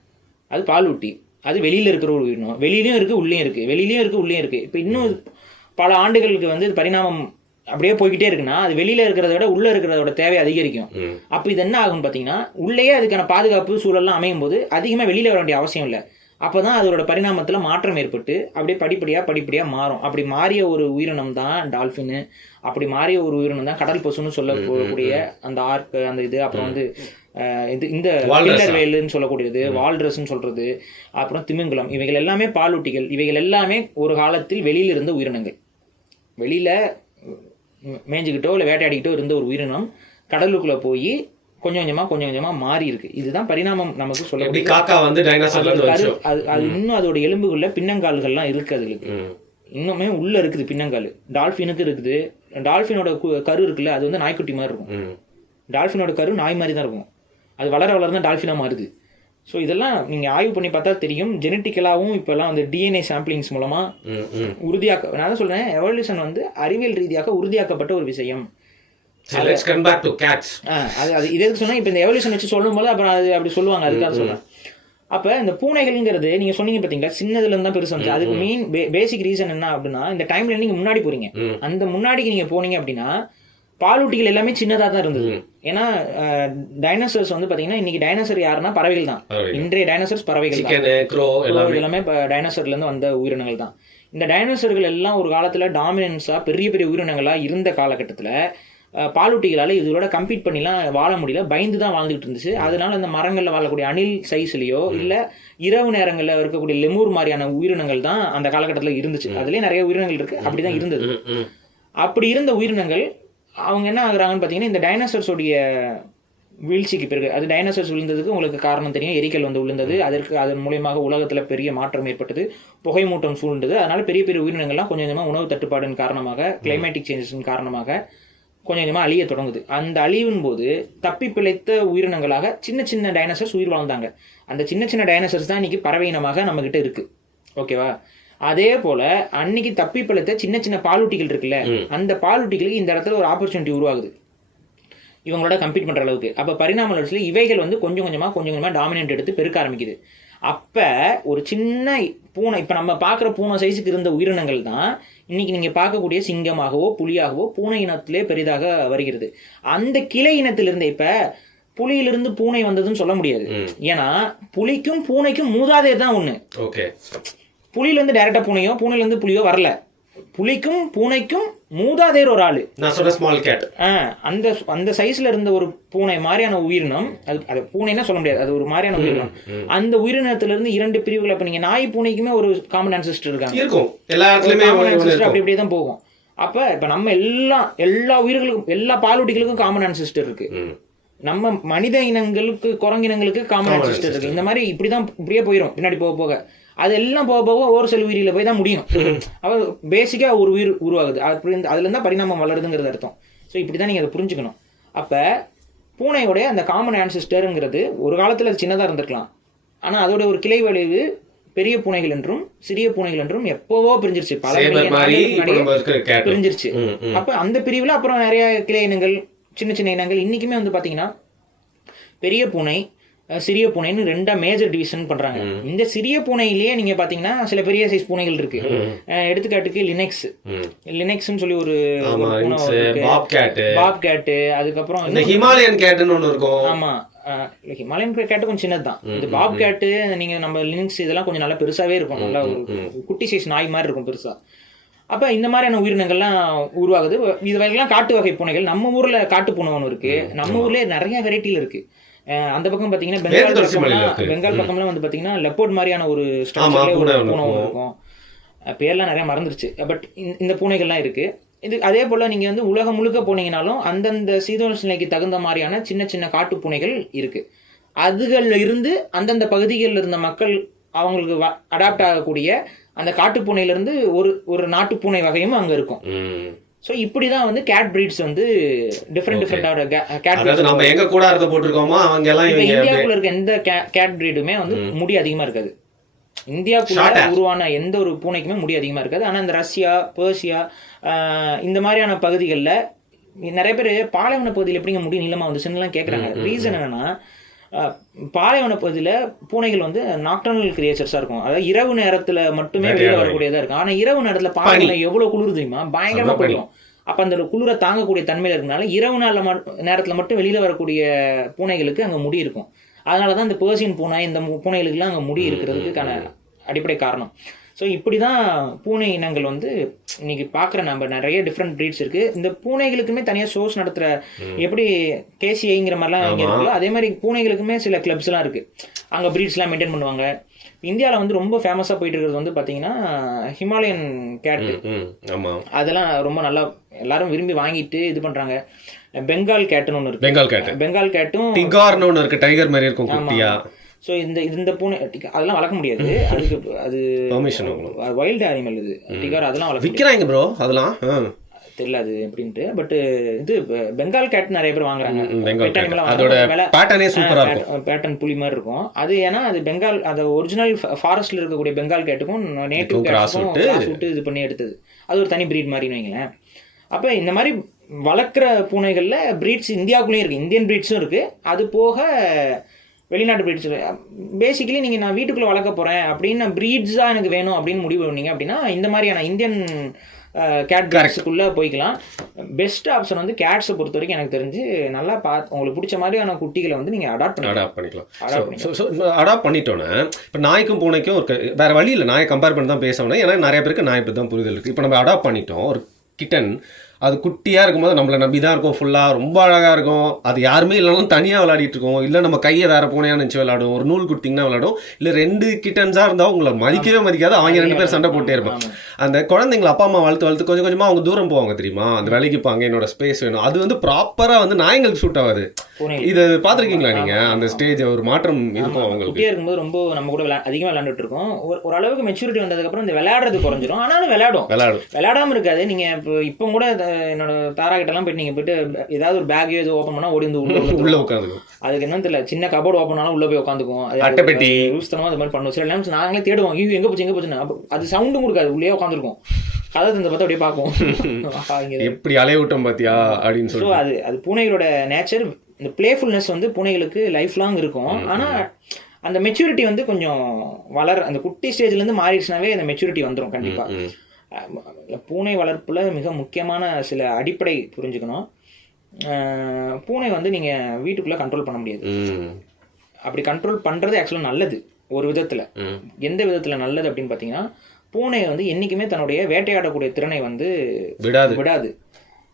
அது பாலூட்டி. அது வெளியில இருக்கிற ஒரு உயிரினம். வெளியிலயும் இருக்கு, உள்ளேயும் இருக்கு, வெளியிலயும் இருக்கு, உள்ளேயும் இருக்கு. இப்ப இன்னும் பல ஆண்டுகளுக்கு வந்து பரிணாமம் அப்படியே போய்கிட்டே இருக்குன்னா, அது வெளியில இருக்கிறத விட உள்ள இருக்கிறதோட தேவை அதிகரிக்கும். அப்ப இது என்ன ஆகும்னு பாத்தீங்கன்னா, உள்ளேயே அதுக்கான பாதுகாப்பு சூழல்லாம் அமையும் போது அதிகமா வெளியில வர வேண்டிய அவசியம் இல்லை. அப்போதான் அதோட பரிணாமத்தில் மாற்றம் ஏற்பட்டு அப்படியே படிப்படியாக மாறும். அப்படி மாறிய ஒரு உயிரினம் தான் டால்ஃபின். அப்படி மாறிய ஒரு உயிரினம் தான் கடல் பசுன்னு சொல்லக்கூடிய அந்த ஆர்க், அந்த இது. அப்புறம் வந்து இந்த கில்லர் வேலுன்னு சொல்லக்கூடியது, வால்ரஸ்ன்னு சொல்றது, அப்புறம் திமிங்கலம். இவைகள் எல்லாமே பாலூட்டிகள். இவைகள் எல்லாமே ஒரு காலத்தில் வெளியில இருந்த உயிரினங்கள். வெளியில மேய்ஞ்சிக்கிட்டோ இல்லை வேட்டையாடிக்கிட்டோ இருந்த ஒரு உயிரினம் கடலுக்குள்ளே போய் கொஞ்சம் கொஞ்சமா மாறி இருக்கு. இதுதான் பரிணாமம் நமக்கு சொல்லக்கூடிய. காக்கா வந்து டைனோசர்ல இருந்து வந்துச்சு. அது இன்னும் அதோட எலும்புகள்ல பின்னங்கால்கள்லாம் இருக்கு. அதுக்கு இன்னுமே உள்ள இருக்குது பின்னங்கால். டால்ஃபினுக்கு இருக்குது. டால்ஃபினோட கரு இருக்குல்ல, அது வந்து நாய்க்குட்டி மாதிரி இருக்கும். டால்ஃபினோட கரு நாய் மாதிரி தான் இருக்கும். அது வளர தான் டால்ஃபினா மாறுது. ஸோ இதெல்லாம் நீங்கள் ஆய்வு பண்ணி பார்த்தா தெரியும். ஜெனட்டிக்கலாகவும் இப்போல்லாம் வந்து டிஎன்ஏ சாம்பிளிங்ஸ் மூலமாக உறுதியாக்க, நான் தான் சொல்கிறேன், எவல்யூஷன் வந்து அறிவியல் ரீதியாக உறுதியாக்கப்பட்ட ஒரு விஷயம். அது இது எதுக்கு சொன்னால், இப்போ இந்த எவல்யூஷன் வச்சு சொல்லும் போது அப்புறம் அது அப்படி சொல்லுவாங்க, அதுக்காக சொல்கிறேன். அப்போ இந்த பூனைகள்ங்கிறது நீங்கள் சொன்னீங்க பார்த்தீங்களா, சின்னதுலேருந்து தான் பெருசு வந்துச்சு. அதுக்கு மெயின் பேசிக் ரீசன் என்ன அப்படின்னா, இந்த டைம்ல நீங்கள் முன்னாடி போகிறீங்க. அந்த முன்னாடிக்கு நீங்கள் போனீங்க அப்படின்னா பாலூட்டிகள் எல்லாமே சின்னதாக தான் இருந்தது. ஏன்னா டைனோசர்ஸ் வந்து பார்த்தீங்கன்னா, இன்னைக்கு டைனோசர் யாருன்னா பறவைகள் தான். இன்றைய டைனோசர்ஸ் பறவைகள் தான். எல்லாமே டைனோசர்லேருந்து வந்த உயிரினங்கள் தான். இந்த டைனோசர்கள் எல்லாம் ஒரு காலத்தில் டாமினன்ஸாக பெரிய பெரிய உயிரினங்களாக இருந்த காலகட்டத்தில் பாலூட்டிகளால் இதோட கம்பீட் பண்ணிலாம் வாழ முடியல, பயந்து தான் வாழ்ந்துகிட்டு இருந்துச்சு. அதனால அந்த மரங்களில் வாழக்கூடிய அணில் சைஸ்லையோ இல்லை இரவு நேரங்களில் இருக்கக்கூடிய லெமூர் மாதிரியான உயிரினங்கள் தான் அந்த காலகட்டத்தில் இருந்துச்சு. அதுலேயே நிறைய உயிரினங்கள் இருக்குது, அப்படி தான் இருந்தது. அப்படி இருந்த உயிரினங்கள் அவங்க என்ன ஆகுறாங்கன்னு பார்த்தீங்கன்னா, இந்த டைனோசர்ஸோடைய வீழ்ச்சிக்கு பிறகு, அது டைனோசர்ஸ் விழுந்ததுக்கு உங்களுக்கு காரணம் தெரியும், எரிக்கல் வந்து விழுந்தது. அதன் மூலியமாக உலகத்தில் பெரிய மாற்றம் ஏற்பட்டது, புகை மூட்டம் சூழ்ந்தது. அதனால பெரிய பெரிய உயிரினங்கள்லாம் கொஞ்சம் கொஞ்சமாக உணவு தட்டுப்பாடின் காரணமாக, கிளைமேட்டிக் சேஞ்சஸின் காரணமாக கொஞ்சம் கொஞ்சமாக அழிய தொடங்குது. அந்த அழிவின் போது தப்பி பிழைத்த உயிரினங்களாக சின்ன சின்ன டைனோசர்ஸ் உயிர் வாழ்ந்தாங்க. அந்த சின்ன சின்ன டைனோசர்ஸ் தான் இன்னைக்கு பறவை இனமாக நம்மகிட்ட இருக்கு. ஓகேவா? அதே போல அன்னைக்கு தப்பி பிழைத்த சின்ன சின்ன பாலூட்டிகள் இருக்குல்ல, அந்த பாலூட்டிகளுக்கு இந்த இடத்துல ஒரு ஆப்பர்ச்சுனிட்டி உருவாகுது இவங்களோட கம்பீட் பண்ற அளவுக்கு. அப்ப பரிணாம வளர்ச்சியில இவைகள் வந்து கொஞ்சம் கொஞ்சமா டாமினேட் எடுத்து பெருக்க ஆரம்பிக்குது. அப்ப ஒரு சின்ன பூனை, இப்ப நம்ம பார்க்குற பூனை சைஸுக்கு இருந்த உயிரினங்கள் தான் இன்னைக்கு நீங்க பார்க்கக்கூடிய சிங்கமாகவோ புலியாகவோ பூனை இனத்திலே பெரிதாக வருகிறது. அந்த கிளை இனத்திலிருந்து இப்ப புலியிலிருந்து பூனை வந்ததுன்னு சொல்ல முடியாது. ஏன்னா புலிக்கும் பூனைக்கும் மூதாதையர் தான் ஒண்ணு. புலியிலேருந்து டைரக்டா பூனையோ பூனையிலேருந்து புலியோ வரல. புலிக்கும் பூனைக்கும் மூதாதையர் ஒரு ஆளு. அந்த சைஸ்ல இருந்த ஒரு பூனை மாதிரியான உயிரினம், அது பூனைன்னா சொல்ல முடியாது, அது ஒரு மாதிரியான உயிரினம். அந்த உயிரினத்திலிருந்து இரண்டு பிரிவுகள். அப்ப நீங்க நாய் பூனைக்குமே ஒரு காமன் ஆன்செஸ்டர் இருக்காங்க, அப்படி இப்படியே தான் போகும். அப்ப இப்ப நம்ம எல்லா உயிர்களுக்கும், எல்லா பாலூட்டிகளுக்கும் காமன் ஆன்செஸ்டர் இருக்கு. நம்ம மனித இனங்களுக்கு, குரங்கினங்களுக்கு காமன் ஆன்செஸ்டர் இருக்கு. இந்த மாதிரி இப்படியே போயிடும் பின்னாடி போக போக. அதெல்லாம் போக போக ஒரு சில உயிரில போய் தான் முடியும். அவ பேசிக்கா ஒரு உயிர் உருவாகுது, அதுல இருந்தா பரிணாமம் வளருதுங்கிறது அர்த்தம். ஸோ இப்படிதான் நீங்க அதை புரிஞ்சுக்கணும். அப்ப பூனையோடைய அந்த காமன் ஆன்செஸ்டருங்கிறது ஒரு காலத்துல அது சின்னதா இருந்திருக்கலாம், ஆனா அதோட ஒரு கிளை விளைவு பெரிய பூனைகள் என்றும் சிறிய பூனைகள் என்றும் எப்போவோ பிரிஞ்சிருச்சு, பிரிஞ்சிருச்சு. அப்ப அந்த பிரிவுல அப்புறம் நிறைய கிளை இனங்கள், சின்ன சின்ன இனங்கள். இன்னைக்குமே வந்து பாத்தீங்கன்னா பெரிய பூனை சிறிய பூனைன்னு ரெண்டா மேஜர் டிவிஷன் பண்றாங்க. இந்த சிறிய பூனையிலேயே நீங்க பாத்தீங்கன்னா சில பெரிய சைஸ் பூனைகள் இருக்கு. எடுத்துக்காட்டுக்கு லினெக்ஸ்னு சொல்லி ஒரு பூனை இருக்கு, பாப் கேட். அதுக்கப்புறம் ஹிமாலயன் கேட்னு ஒன்னு இருக்கும். ஆமா, ஹிமாலயன் கேட் கொஞ்சம் சின்னதுதான். இந்த பாப் கேட்டு, நீங்க நம்ம லினக்ஸ் இதெல்லாம் கொஞ்சம் நல்லா பெருசாவே இருக்கும், நல்லா ஒரு குட்டி சைஸ் நாய் மாதிரி இருக்கும் பெருசா. அப்ப இந்த மாதிரியான உயிரினங்கள்லாம் உருவாகுது. இது வகையெல்லாம் காட்டு வகை பூனைகள். நம்ம ஊர்ல காட்டு பூனை ஒன்று இருக்கு, நம்ம ஊர்லயே நிறைய வெரைட்டில இருக்கு. அந்த பக்கம் பாத்தீங்கன்னா பெங்கால் பக்கம்லாம் வந்து பாத்தீங்கன்னா லெப்போர்ட் மாதிரியான ஒரு பூனை இருக்கும். பேர்லாம் நிறைய மறந்துருச்சு, பட் இந்த பூனைகள்லாம் இருக்கு. இது அதே போல நீங்க வந்து உலகம் முழுக்க போனீங்கன்னாலும் அந்தந்த சீதோஷ்ண நிலைக்கு தகுந்த மாதிரியான சின்ன சின்ன காட்டு பூனைகள் இருக்கு. அதுகள்ல இருந்து அந்தந்த பகுதிகளில் இருந்த மக்கள் அவங்களுக்கு அடாப்ட் ஆகக்கூடிய அந்த காட்டு பூனையிலிருந்து ஒரு நாட்டு பூனை வகையும் அங்க இருக்கும். ஸோ இப்படி தான் வந்து கேட் பிரீட்ஸ் வந்து டிஃப்ரெண்டான கேட் பிரீட்ஸ். நம்ம எங்க கூடாரத்தை போட்டுருக்கோமோ அவங்க எல்லாம் இந்தியாவுக்குள்ள இருக்க எந்த கேட் பிரீடுமே வந்து முடி அதிகமா இருக்காது. இந்தியாவுக்குள்ள உருவான எந்த ஒரு பூனைக்குமே முடி அதிகமா இருக்காது. ஆனா இந்த ரஷ்யா, பெர்சியா இந்த மாதிரியான பகுதிகளில் நிறைய பேர் பாலைவன பகுதியில் எப்படிங்க முடி நீளமா வந்து சின்னலாம் கேட்குறாங்க. ரீசன் என்னன்னா, பாலைவன பகுதியில் பூனைகள் வந்து நாக்டர்னல் கிரியேச்சர்ஸா இருக்கும். அதாவது இரவு நேரத்துல மட்டுமே வெளியில வரக்கூடியதா இருக்கும். ஆனா இரவு நேரத்துல பாலைவனம் எவ்வளவு குளிர் தெரியுமா, பயங்கரமா குளிரும். அப்ப அந்த குளிரை தாங்கக்கூடிய தன்மையில இருக்கனால இரவு நேரத்துல மட்டும் வெளியில வரக்கூடிய பூனைகளுக்கு அங்க முடி இருக்கும். அதனாலதான் இந்த பெர்சியன் பூனை, இந்த பூனைகளுக்குலாம் அங்க முடி இருக்கிறதுக்கான அடிப்படை காரணம். ஸோ இப்படி தான் பூனை இனங்கள் வந்து இன்னைக்கு பார்க்குற நம்ம நிறைய டிஃப்ரெண்ட் ப்ரீட்ஸ் இருக்கு. இந்த பூனைகளுக்குமே தனியாக ஷோஸ் நடத்துகிற, எப்படி கேசிஐங்கிற மாதிரிலாம் இங்கே இருக்குல்ல, அதே மாதிரி பூனைகளுக்குமே சில கிளப்ஸ்லாம் இருக்கு, அங்கே ப்ரீட்ஸ்லாம் மெயின்டைன் பண்ணுவாங்க. இந்தியாவில் வந்து ரொம்ப ஃபேமஸாக போயிட்டு இருக்கிறது வந்து பார்த்தீங்கன்னா ஹிமாலயன் கேட்டு. அதெல்லாம் ரொம்ப நல்லா எல்லாரும் விரும்பி வாங்கிட்டு இது பண்ணுறாங்க. பெங்கால் கேட்டுன்னு ஒன்று இருக்கு. பெங்கால் கேட்டும் டிகார்னு ஒன்று இருக்கு, டைகர் மாதிரி இருக்கும் குட்டியா. ஸோ இந்த பூனை அதெல்லாம் வளர்க்க முடியாது, அதுக்கு அது பெர்மிஷன், வைல்டு அனிமல் இது டிகார், அதெல்லாம் வளர்க்க விற்கிறாங்க ப்ரோ, அதெல்லாம் தெரியல அது எப்படின்ட்டு. பட் இது பெங்கால் கேட் நிறைய பேர் வாங்குறாங்க. பேட்டர்ன் புலி மாதிரி இருக்கும் அது. ஏன்னா அது பெங்கால், அது ஒரிஜினல் ஃபாரஸ்ட்ல இருக்கக்கூடிய பெங்கால் கேட்டுக்கும் நேட்டிவ் கேட்டுக்கும் விட்டு இது பண்ணி எடுத்தது. அது ஒரு தனி பிரீட் மாதிரின்னு வைங்களேன். அப்போ இந்த மாதிரி வளர்க்குற பூனைகளில் பிரீட்ஸ் இந்தியாவுக்குள்ளேயும் இருக்குது, இந்தியன் பிரீட்ஸும் இருக்குது, அது போக வெளிநாட்டு பிரீட்ஸ். பேசிக்கலி நீங்கள் நான் வீட்டுக்குள்ளே வளர்க்க போகிறேன் அப்படின்னு நான் ப்ரீட்ஸாக எனக்கு வேணும் அப்படின்னு முடிவு பண்ணீங்க அப்படின்னா இந்த மாதிரியான இந்தியன் கேட் பிரீட்ஸுக்குள்ளே போய்க்கலாம். பெஸ்ட் ஆப்ஷன் வந்து கேட்ஸை பொறுத்த வரைக்கும் எனக்கு தெரிஞ்சு நல்லா உங்களுக்கு பிடிச்ச மாதிரியான குட்டிகளை வந்து நீங்கள் அடாப்ட் பண்ணிக்கலாம். அடாப்ட் பண்ணிட்டோன்னே இப்போ நாய்க்கும் பூனைக்கும் ஒரு வேறு வழி இல்லை, நாயை கம்பேர் பண்ணி தான் பேசணும். ஏன்னா நிறைய பேருக்கு நாய் பற்றி தான் புரிதல் இருக்குது. இப்போ நம்ம அடாப்ட் பண்ணிட்டோம் ஒரு கிட்டன், அது குட்டியாக இருக்கும்போது நம்மளை நம்பி தான் இருக்கும், ஃபுல்லாக ரொம்ப அழகாக இருக்கும். அது யாருமே இல்லைனாலும் தனியாக விளையாடிட்டு இருக்கோம், இல்லை நம்ம கையை வேறு பூனையாக நினச்சி விளையாடும், ஒரு நூல் குட்டிங்கன்னா விளையாடும், இல்லை 2 கிட்டன்ஸாக இருந்தால் உங்களை மதிக்கவே மதிக்காது, அவங்க 2 பேர் சண்டை போட்டே இருப்பாங்க. அந்த குழந்தைங்களை அப்பா அம்மா வளர்த்து கொஞ்சம் கொஞ்சமாக அவங்க தூரம் போவாங்க தெரியுமா, அந்த வேலைக்குப்பாங்க, என்னோட ஸ்பேஸ் வேணும். அது வந்து ப்ராப்பராக வந்து நாய்களுக்கு சூட் ஆகாது. இது பார்த்துருக்கீங்களா நீங்கள்? அந்த ஸ்டேஜ் ஒரு மாற்றம் இருக்கும் அவங்களுக்கு. இருக்கும்போது ரொம்ப நம்ம கூட அதிகமாக விளையாண்டுட்டு இருக்கோம். ஒரு அளவுக்கு மெச்சூரிட்டி வந்ததுக்கப்புறம் இந்த விளையாடுறது குறைஞ்சிரும். ஆனாலும் விளையாடாமல் இருக்காது. நீங்கள் இப்போ கூட என்னோட தாரா கிட்டலாம் போயிட்டு நீங்கள் போயிட்டு ஏதாவது ஒரு பேக் ஏதோ ஓப்பன் பண்ணால் ஓடி வந்து உள்ள உட்காந்துக்கும். அதுக்கு என்னன்னு தெரியல, சின்ன கபோர்டு ஓப்பன் பண்ணாலும் உள்ள போய் உட்காந்துக்கும். அட்டைப்பெட்டி யூஸ்தனமாக அது மாதிரி பண்ணுவோம். சில டைம்ஸ் நாங்களே தேடுவோம், எங்கே போச்சுன்னு. அது சவுண்டும் கொடுக்காது, உள்ளே உட்காந்துருக்கும். கதை தந்த பார்த்து அப்படியே பார்க்கும், எப்படி அலையூட்டம் பார்த்தியா அப்படின்னு சொல்லி. அது பூனைகளோட நேச்சர். இந்த பிளேஃபுல்னஸ் வந்து பூனைகளுக்கு லைஃப் லாங் இருக்கும். ஆனால் அந்த மெச்சூரிட்டி வந்து கொஞ்சம் அந்த குட்டி ஸ்டேஜ்லேருந்து மாறிடுச்சுனாவே அந்த மெச்சூரிட்டி வந்துடும் கண்டிப்பாக. பூனை வளர்ப்பில் மிக முக்கியமான சில அடிப்படை புரிஞ்சுக்கணும். பூனை வந்து நீங்கள் வீட்டுக்குள்ளே கண்ட்ரோல் பண்ண முடியாது. அப்படி கண்ட்ரோல் பண்ணுறது ஆக்சுவலாக நல்லது ஒரு விதத்தில். எந்த விதத்தில் நல்லது அப்படின்னு பார்த்தீங்கன்னா, பூனை வந்து என்றைக்குமே தன்னுடைய வேட்டையாடக்கூடிய திறனை வந்து விடாது.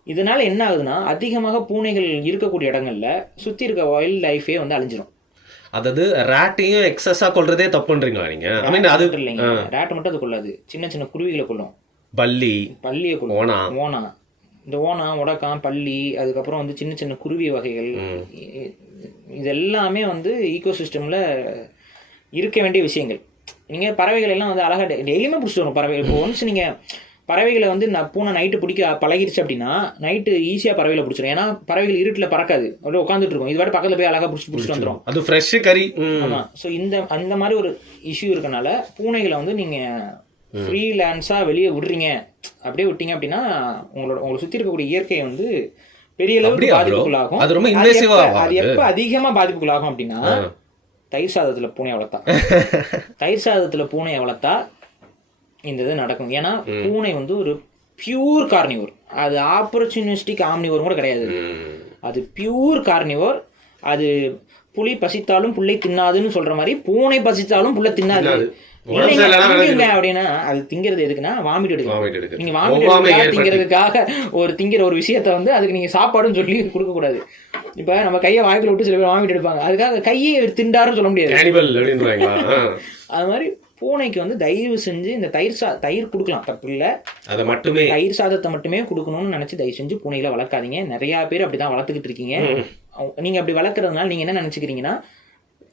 இதனால என்ன ஆகுதுன்னா, அதிகமாக பூனைகள் இருக்கக்கூடிய இடங்கள்ல சுற்றி இருக்க வைல்ட் லைஃபே வந்து அழிஞ்சிடும். அதாவது ரேட்டையும் எக்ஸஸாக கொள்றதே தப்புன்றீங்களா நீங்கள்? ஐ மீன் அது இல்லைங்க, ரேட்டை மட்டும் அது கொள்ளாது, சின்ன சின்ன குருவிகளை கொள்ளும். பல்லியை கொள்ளும், ஓனா, இந்த ஓனா, உடக்கான், பல்லி, அதுக்கப்புறம் வந்து சின்ன சின்ன குருவி வகைகள். இது எல்லாமே வந்து ஈகோசிஸ்டமில் இருக்க வேண்டிய விஷயங்கள். நீங்கள் பறவைகள் எல்லாம் வந்து அழகாக டெய்லியுமே பிடிச்சிட்டு வரும் பறவைகள். இப்போ ஒன்ஸ் நீங்கள் பறவைகளை வந்து பூனை நைட்டு பிடிக்க பழகிருச்சு அப்படின்னா நைட்டு ஈஸியாக பறவைகளை பிடிச்சிடும். ஏன்னா பறவைகள் இருட்டில் பறக்காது, அப்படியே உட்காந்துட்டு இருக்கும். இது வாட்டி பக்கத்தில் போய் அழகாக பிடிச்சிட்டு வந்துடும். அது ஃப்ரெஷ் கறி. ஆமாம். ஸோ அந்த மாதிரி ஒரு இஷ்யூ இருக்கனால பூனைகளை வந்து நீங்கள் ஃப்ரீலான்ஸாக வெளியே விடுறீங்க. அப்படியே விட்டீங்க அப்படின்னா உங்களை சுற்றி இருக்கக்கூடிய இயற்கையை வந்து பெரிய அளவுக்கு பாதிப்புக்குள்ளாகும். அது எப்போ அதிகமாக பாதிப்புக்குள்ளாகும் அப்படின்னா, தயிர் சாதத்தில் பூனையை வளர்த்தா இந்த இது நடக்கும். ஏன்னா பூனை வந்து ஒரு பியூர் கார்னிவோர். அது ஆப்பர்ச்சுனிஸ்டிக் ஆம்னிவோர் கூட கிடையாது. அது பியூர் கார்னிவோர். அது புலி பசித்தாலும் புல்லை தின்னாதுன்னு சொல்ற மாதிரி பூனை பசித்தாலும் புல்லை தின்னாது. அப்படின்னா அது திங்கிறது எதுக்குன்னா வாமிட் எடுக்கும். நீங்க வாமிட் திங்கிறதுக்காக திங்கிற ஒரு விஷயத்த வந்து அதுக்கு நீங்க சாப்பாடுன்னு சொல்லி கொடுக்க கூடாது. இப்ப நம்ம கையை வாய்க்குள்ள விட்டு சில பேர் வாமிட் எடுப்பாங்க, அதுக்காக கையை திண்டாருன்னு சொல்ல முடியாது. அது மாதிரி பூனைக்கு வந்து தயவு செஞ்சு இந்த தயிர் கொடுக்கலாம், தப்பு இல்லை. அதை மட்டுமே தயிர் சாதத்தை மட்டுமே கொடுக்கணும்னு நினைச்சு தயவு செஞ்சு பூனைகளை வளர்க்காதீங்க. நிறைய பேர் அப்படிதான் வளர்த்துக்கிட்டு இருக்கீங்க. நீங்க அப்படி வளர்க்கறதுனால நீங்க என்ன நினைச்சுக்கிறீங்கன்னா,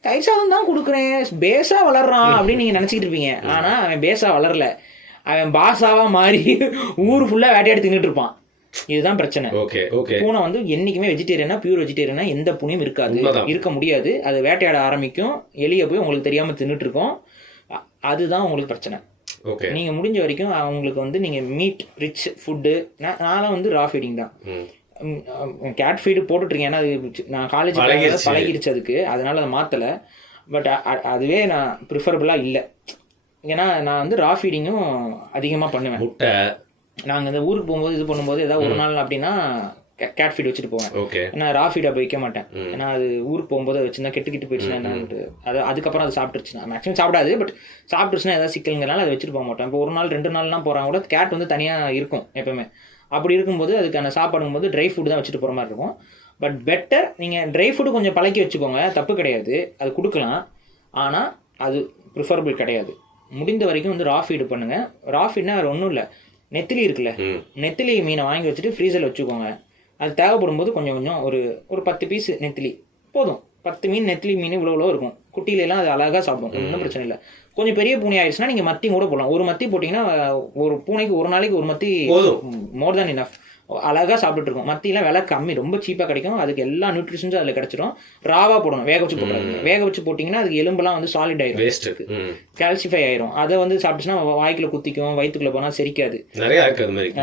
தயிர் சாதம் தான் கொடுக்குறேன், பேஸா வளர்றான் அப்படின்னு நீங்க நினைச்சிட்டு இருப்பீங்க. ஆனா அவன் பேஸா வளரல, அவன் பாசாவா மாறி ஊர் ஃபுல்லா வேட்டையாடி தின்னுட்டு இருப்பான். இதுதான் பிரச்சனை. பூனை வந்து என்னைக்குமே வெஜிடேரியனா, பியூர் வெஜிடேரியனா எந்த பூனையும் இருக்க முடியாது. அது வேட்டையாட ஆரம்பிக்கும், எலிய போய் உங்களுக்கு தெரியாம தின்னுட்டு இருக்கோம். அதுதான் உங்களுக்கு பிரச்சனை. நீங்க முடிஞ்ச வரைக்கும் அவங்களுக்கு வந்து நீங்க மீட் ரிச் ஃபுட்டு. நான் வந்து ரா ஃபீடிங் தான், கேட் ஃபீடு போட்டுட்ருக்கேன். ஏன்னா அது நான் காலேஜ் பழகிடுச்சு அதுக்கு, அதனால அதை மாற்றலை. பட் அதுவே நான் ப்ரிஃபரபுளாக இல்லை. ஏன்னா நான் வந்து ரா ஃபீடிங்கும் அதிகமாக பண்ணுவேன். நாங்கள் இந்த ஊருக்கு போகும்போது இது பண்ணும்போது ஏதாவது ஒரு நாள் அப்படின்னா கேட் ஃபீட் வச்சுட்டு போவேன். ஏன்னா ரா ஃபீட் அப்போ வைக்க மாட்டேன். ஏன்னா அது ஊருக்கு போகும்போது வச்சுருந்தா கெட்டு போயிடுச்சுன்னா என்னன்ட்டு அதுக்கப்புறம் அது சாப்பிட்டுருச்சுன்னா மேக்ஸிமம் சாப்பிடாது. பட் சாப்பிட்டுருச்சுன்னா ஏதாவது சிக்கலுங்கிறனால அதை வச்சுட்டு போக மாட்டேன். இப்போ ஒரு நாள் 2 நாள்லாம் போகிறாங்க கூட கேட் வந்து தனியாக இருக்கும் எப்பவுமே. அப்படி இருக்கும்போது அதுக்கான சாப்பாடுங்கும்போது ட்ரை ஃபுட் தான் வச்சுட்டு போகிற மாதிரி இருக்கும். பட் பெட்டர் நீங்கள் ட்ரை ஃபுட்டு கொஞ்சம் பழக்கி வச்சுக்கோங்க, தப்பு கிடையாது, அது கொடுக்கலாம். ஆனால் அது ப்ரிஃபரபிள் கிடையாது. முடிந்த வரைக்கும் வந்து ரா ஃபீடு பண்ணுங்கள். ரா ஃபீட்னா வேறு ஒன்றும் இல்லை, நெத்திலி இருக்குல்ல, நெத்திலி மீனை வாங்கி வச்சுட்டு ஃப்ரீசரில் வச்சுக்கோங்க. அது தேவைப்படும் போது கொஞ்சம் கொஞ்சம் ஒரு 10 பீஸ் நெத்திலி போதும். 10 மீன் நெத்திலி மீன் இவ்வளோ இருக்கும். குட்டியிலலாம் அது அழகாக சாப்பிடும், ஒன்றும் பிரச்சனை இல்லை. கொஞ்சம் பெரிய பூனை ஆயிடுச்சுன்னா நீங்கள் மத்தி கூட போடலாம். ஒரு மத்தி போட்டிங்கன்னா ஒரு பூனைக்கு ஒரு நாளைக்கு ஒரு மத்தி மோர் தேன் இனஃப், அழகாக சாப்பிட்டுட்டு இருக்கும். மத்தியெல்லாம் விலை கம்மி, ரொம்ப சீப்பாக கிடைக்கும். அதுக்கு எல்லா நியூட்ரிஷன்ஸும் அதில் கிடச்சிடும். ராவாக போடணும், வேக வச்சு போடுறாங்க. வேக வச்சு போட்டிங்கன்னா அதுக்கு எலும்பெல்லாம் வந்து சாலிட் ஆயிடும், கால்சிஃபை ஆயிரும். அதை வந்து சாப்பிட்டுச்சுன்னா வாய்க்குள்ள குத்திக்கும், வயிற்றுக்குள்ளே போனால் செரிக்காது.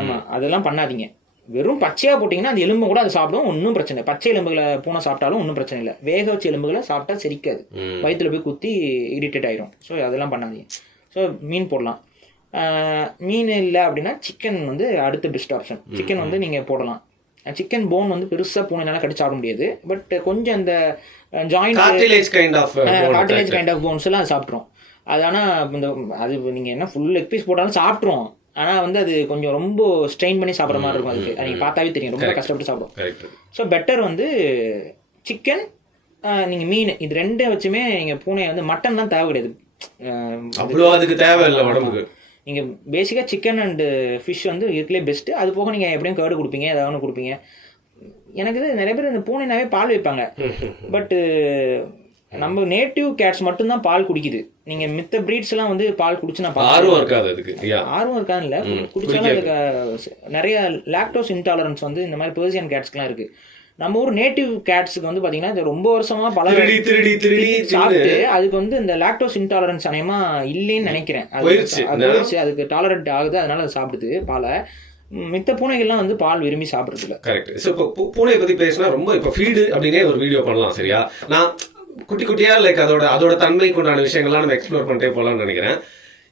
ஆமாம், அதெல்லாம் பண்ணாதீங்க. வெறும் பச்சையாக போட்டிங்கன்னா அந்த எலும்பு கூட அது சாப்பிடும், ஒன்றும் பிரச்சனை இல்லை. பச்சை எலும்புகளை பூனை சாப்பிட்டாலும் ஒன்றும் பிரச்சனை இல்லை. வேக வச்ச எலும்புகளை சாப்பிட்டா செரிக்காது, வயிற்றுல போய் குத்தி இரிட்டேட் ஆயிரும். ஸோ அதெல்லாம் பண்ணாதீங்க. ஸோ மீன் போடலாம். மீன் இல்லை அப்படின்னா சிக்கன் வந்து அடுத்த பெஸ்ட் ஆப்ஷன். சிக்கன் வந்து நீங்கள் போடலாம். சிக்கன் போன் வந்து பெருசாக பூனைனால கடிச்சு சாப்பிட முடியாது. பட் கொஞ்சம் அந்த joint cartilage kind of bones எல்லாம் சாப்பிட்றோம். அது ஆனால் இந்த அது நீங்கள் என்ன ஃபுல் லெக் பீஸ் போட்டாலும் சாப்பிட்றோம். ஆனால் வந்து அது கொஞ்சம் ரொம்ப ஸ்ட்ரெயின் பண்ணி சாப்பிட்ற மாதிரி இருக்கும். அதுக்கு நீங்கள் பார்த்தாவே தெரியும், ரொம்ப கஷ்டப்பட்டு சாப்பிடும். ஸோ பெட்டர் வந்து சிக்கன், நீங்கள் மீன், இது ரெண்டும் வச்சுமே நீங்கள் பூனையை வந்து மட்டன் தான் தேவை கிடையாது, அவ்வளோ அதுக்கு தேவையில்லை உடம்புக்கு. நீங்கள் பேசிக்காக சிக்கன் அண்டு ஃபிஷ் வந்து இருக்கலே பெஸ்ட்டு. அது போக நீங்கள் எப்படியும் கேர்டு கொடுப்பீங்க, ஏதாவது ஒன்று கொடுப்பீங்க. எனக்கு இது நிறைய பேர் இந்த பூனைனாவே பால் வைப்பாங்க. பட்டு நம்ம நேட்டிவ் கேட்ஸ் மட்டும்தான் பால் குடிக்குது. நீங்க மித்த பிரீட்ஸ் எல்லாம் வந்து பால் குடிச்சு நான் ஆர்வம் இருக்காது, அதுக்கு ஆர்வம் இருக்காது இல்ல, குடிச்சாலும் அதுக்கு நிறைய லாக்டோஸ் இன்டாலரன்ஸ் வந்து இந்த மாதிரி பெர்சியன் கேட்ஸ்க்குலாம் இருக்கு. நம்ம ஊர் நேட்டிவ் கேட்ஸுக்கு வந்து பாத்தீங்கன்னா இது ரொம்ப வருஷமா பல சாப்பிட்டு அதுக்கு வந்து இந்த லாக்டோஸ் இன்டாலரன்ஸ் அநேகமா இல்லைன்னு நினைக்கிறேன். அதுக்கு டாலரண்ட் ஆகுது, அதனால அது சாப்பிடுது பாலை. மித்த பூனைகள்லாம் வந்து பால் விரும்பி சாப்பிடுறது இல்லை. கரெக்ட். ஸோ இப்போ பூனையை பத்தி பேசினா ரொம்ப இப்போ ஃபீடு அப்படின்னே ஒரு வீடியோ பண்ணலாம், சரியா? நான் குட்டி குட்டியாக லைக் அதோட தன்மைக்கு உண்டான விஷயங்கள்லாம் நம்ம எக்ஸ்ப்ளோர் பண்ணிட்டே போகலாம்னு நினைக்கிறேன்.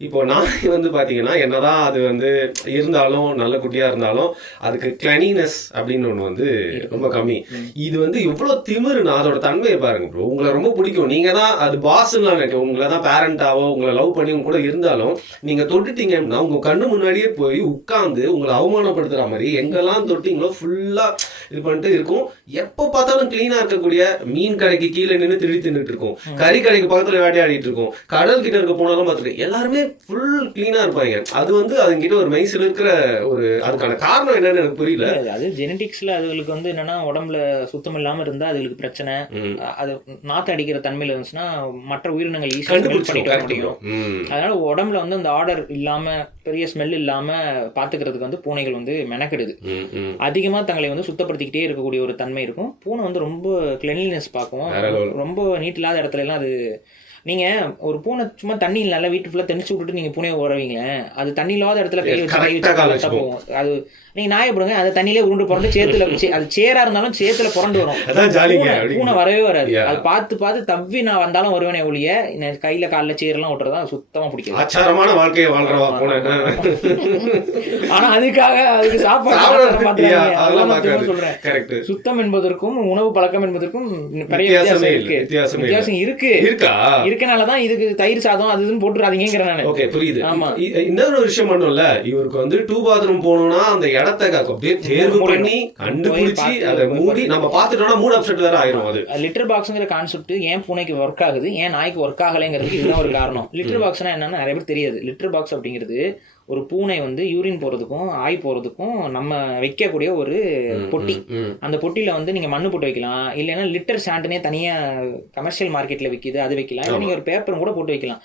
இப்போ நாய் வந்து பார்த்தீங்கன்னா என்னதான் அது வந்து இருந்தாலும் நல்ல குட்டியாக இருந்தாலும் அதுக்கு கிளீனஸ் அப்படின்னு ஒன்று வந்து ரொம்ப கம்மி. இது வந்து எவ்வளோ திமிருனா அதோட தன்மையை பாருங்க ப்ரோ. உங்களை ரொம்ப பிடிக்கும், நீங்கள் தான் அது பாஸ்லாம் நினைக்க, உங்களை தான் பேரண்டாவோ உங்களை லவ் பண்ணி உங்க கூட இருந்தாலும் நீங்கள் தொட்டுட்டீங்கன்னா உங்கள் கண்ணு முன்னாடியே போய் உட்காந்து உங்களை அவமானப்படுத்துகிற மாதிரி எங்கெல்லாம் தொட்டிங்களோ ஃபுல்லாக இது பண்ணிட்டு இருக்கும். எப்போ பார்த்தாலும் கிளீனாக இருக்கக்கூடிய மீன் கடைக்கு கீழே நின்று திருடி தின்னுட்டு இருக்கும், கறி கடைக்கு பக்கத்தில் வேட்டையாடிட்டு இருக்கும், கடல் கிட்ட இருக்க போனாலும் பார்த்துட்டு எல்லாருமே ஃபுல் கிளீனா இருப்பாங்க. அது வந்து அதுங்கிட்ட ஒரு மைசில் இருக்கிற ஒரு அதுக்கான காரணம் என்னன்னு எனக்கு புரியல. அது ஜெனடிக்ஸ்ல அதுகளுக்கு வந்து என்னன்னா உடம்புல சுத்தம் இல்லாம இருந்தா அதுகளுக்கு பிரச்சனை. அது நாத்து அடிக்கிற தன்மையில இருந்துச்சுன்னா மற்ற உயிரினங்கள் ஈஸியாக பண்ணிட்டு வர முடியும். அதனால உடம்புல வந்து அந்த ஆர்டர் இல்லாம பெரிய ஸ்மெல் இல்லாம பாத்துக்கிறதுக்கு வந்து பூனைகள் வந்து மெனக்கெடுது. அதிகமா தங்களை வந்து சுத்தப்படுத்திக்கிட்டே இருக்கக்கூடிய ஒரு தன்மை இருக்கும். பூனை வந்து ரொம்ப கிளீன்லினஸ் பார்க்கும், ரொம்ப நீட் இல்லாத இடத்துல எல்லாம் அது. நீங்க ஒரு பூனை சும்மா தண்ணி நல்லா வீட்டு ஃபுல்லா தெளிச்சு விட்டுட்டு நீங்க பூனையை ஓடுவீங்க, அது தண்ணி இல்லாத இடத்துல கை வச்சு போகும். அது நீங்க நாயை போடுங்க, அந்த தண்ணியிலே உருண்டு புரண்டு சேத்துல அது சேரா இருந்தாலும் சேத்துல புரண்டு வரும். பூனை வரவே வராது. அது பார்த்து பார்த்து தவ்வி நான் வந்தாலும் வருவேனே ஒழிய கையில காலில் சேரெல்லாம் விட்டுறதா சுத்தமா பிடிக்கும். ஆச்சாரமான வாழ்க்கையை வாழ்றவா பூனை. ஆனா அதுக்கு சாப்பாடு சொல்றேன். சுத்தம் என்பதற்கும் உணவு பழக்கம் என்பதற்கும் பெரிய வித்தியாசம் இருக்கு. இருக்கனாலதான் இதுக்கு தயிர் சாதம் அது இதுன்னு போட்டுறாதீங்கிற நான். ஓகே, புரியுது. ஆமா, இன்னொரு விஷயம் பண்ணும்ல, இவருக்கு வந்து 2 பாத்ரூம் போகணும்னா அந்த இடத்தை அப்படியே தேர்வு பண்ணி கண்டுபிடிச்சு அதை மூடி நம்ம பார்த்துட்டோம்னா மூட் அப்செட் வேற ஆயிரும். அது லிட்டர் பாக்ஸ்ங்கிற கான்செப்ட் ஏன் பூனைக்கு ஒர்க் ஆகுது, ஏன் நாய்க்கு ஒர்க் ஆகலைங்கிறதுக்கு இதுதான் ஒரு காரணம். லிட்டர் பாக்ஸ்னா என்னன்னா நிறைய பேர் தெரியாது. லிட்டர் பாக்ஸ் அப்படிங்கிறது ஒரு பூனை வந்து யூரின் போறதுக்கும் ஆய் போறதுக்கும் நம்ம வைக்கக்கூடிய ஒரு பொட்டி. அந்த பொட்டியில வந்து நீங்க மண்ணு போட்டு வைக்கலாம், இல்லைன்னா லிட்டர் சாண்டுனே தனியா கமர்ஷியல் மார்க்கெட்ல விற்கிது, அது வைக்கலாம். இல்லை நீங்க ஒரு பேப்பரும் கூட போட்டு வைக்கலாம்.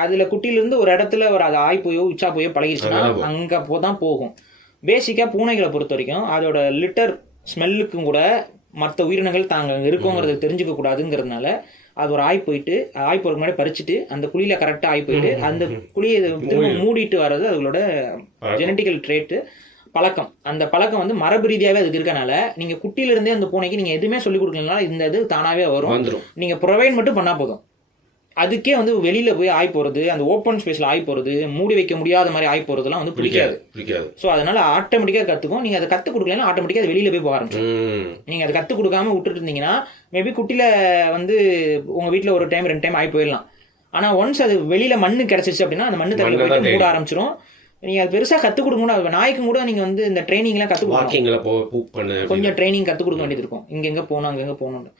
அதுல குட்டியிலிருந்து ஒரு இடத்துல ஒரு அது ஆய் போயோ உச்சா போயோ பழகிடுச்சுன்னா அங்க தான் போகும். பேசிக்கா பூனைகளை பொறுத்த வரைக்கும் அதோட லிட்டர் ஸ்மெல்லுக்கும் கூட மற்ற உயிரினங்கள் தாங்க இருக்கோங்கிறத தெரிஞ்சுக்க கூடாதுங்கிறதுனால அது ஒரு ஆய் போயிட்டு ஆய் போறதுக்கு முன்னாடி பறிச்சுட்டு அந்த குழியில கரெக்டா ஆய் போயிட்டு அந்த குழியை திரும்ப மூடிட்டு வர்றது அதோட ஜெனட்டிக்கல் ட்ரேட்டு பழக்கம். அந்த பழக்கம் வந்து மரபு ரீதியாவே அதுக்கு இருக்கனால நீங்க குட்டியில இருந்தே அந்த பூனைக்கு நீங்க எதுவுமே சொல்லி கொடுக்கலாம், இந்த இது தானாவே வரும். நீங்க ப்ரொவைட் மட்டும் பண்ணா போதும். அதுக்கே வந்து வெளியில போய் ஆய் போறது, அந்த ஓப்பன் ஸ்பேஸ்ல ஆய் போறது, மூடி வைக்க முடியாத மாதிரி ஆய் போறதுலாம் வந்து பிடிக்காது. ஸோ அதனால ஆட்டோமேட்டிக்கா கத்துக்கும். நீங்க அதை கத்து கொடுக்கலாம், ஆட்டோமேட்டிக்கா அது வெளியில போய் போக ஆரம்பிச்சிடும். நீங்க அதை கத்து கொடுக்காம விட்டுட்டு இருந்தீங்கன்னா மேபி குட்டில வந்து உங்க வீட்டுல ஒரு டைம் 2 டைம் ஆய் போயிடலாம். ஆனா ஒன்ஸ் அது வெளியில மண்ணு கிடைச்சிச்சு அப்படின்னா அந்த மண்ணு தரையில போயிட்டு மூட ஆரம்பிச்சிடும். நீங்க அது பெருசா கத்து கொடுக்கணும். நாய்க்கும் கூட நீங்க வந்து இந்த ட்ரைனிங் எல்லாம் கத்து கொஞ்சம் ட்ரைனிங் கத்து கொடுக்க வேண்டியது இருக்கும். இங்க போகணும் அங்க போகணும்.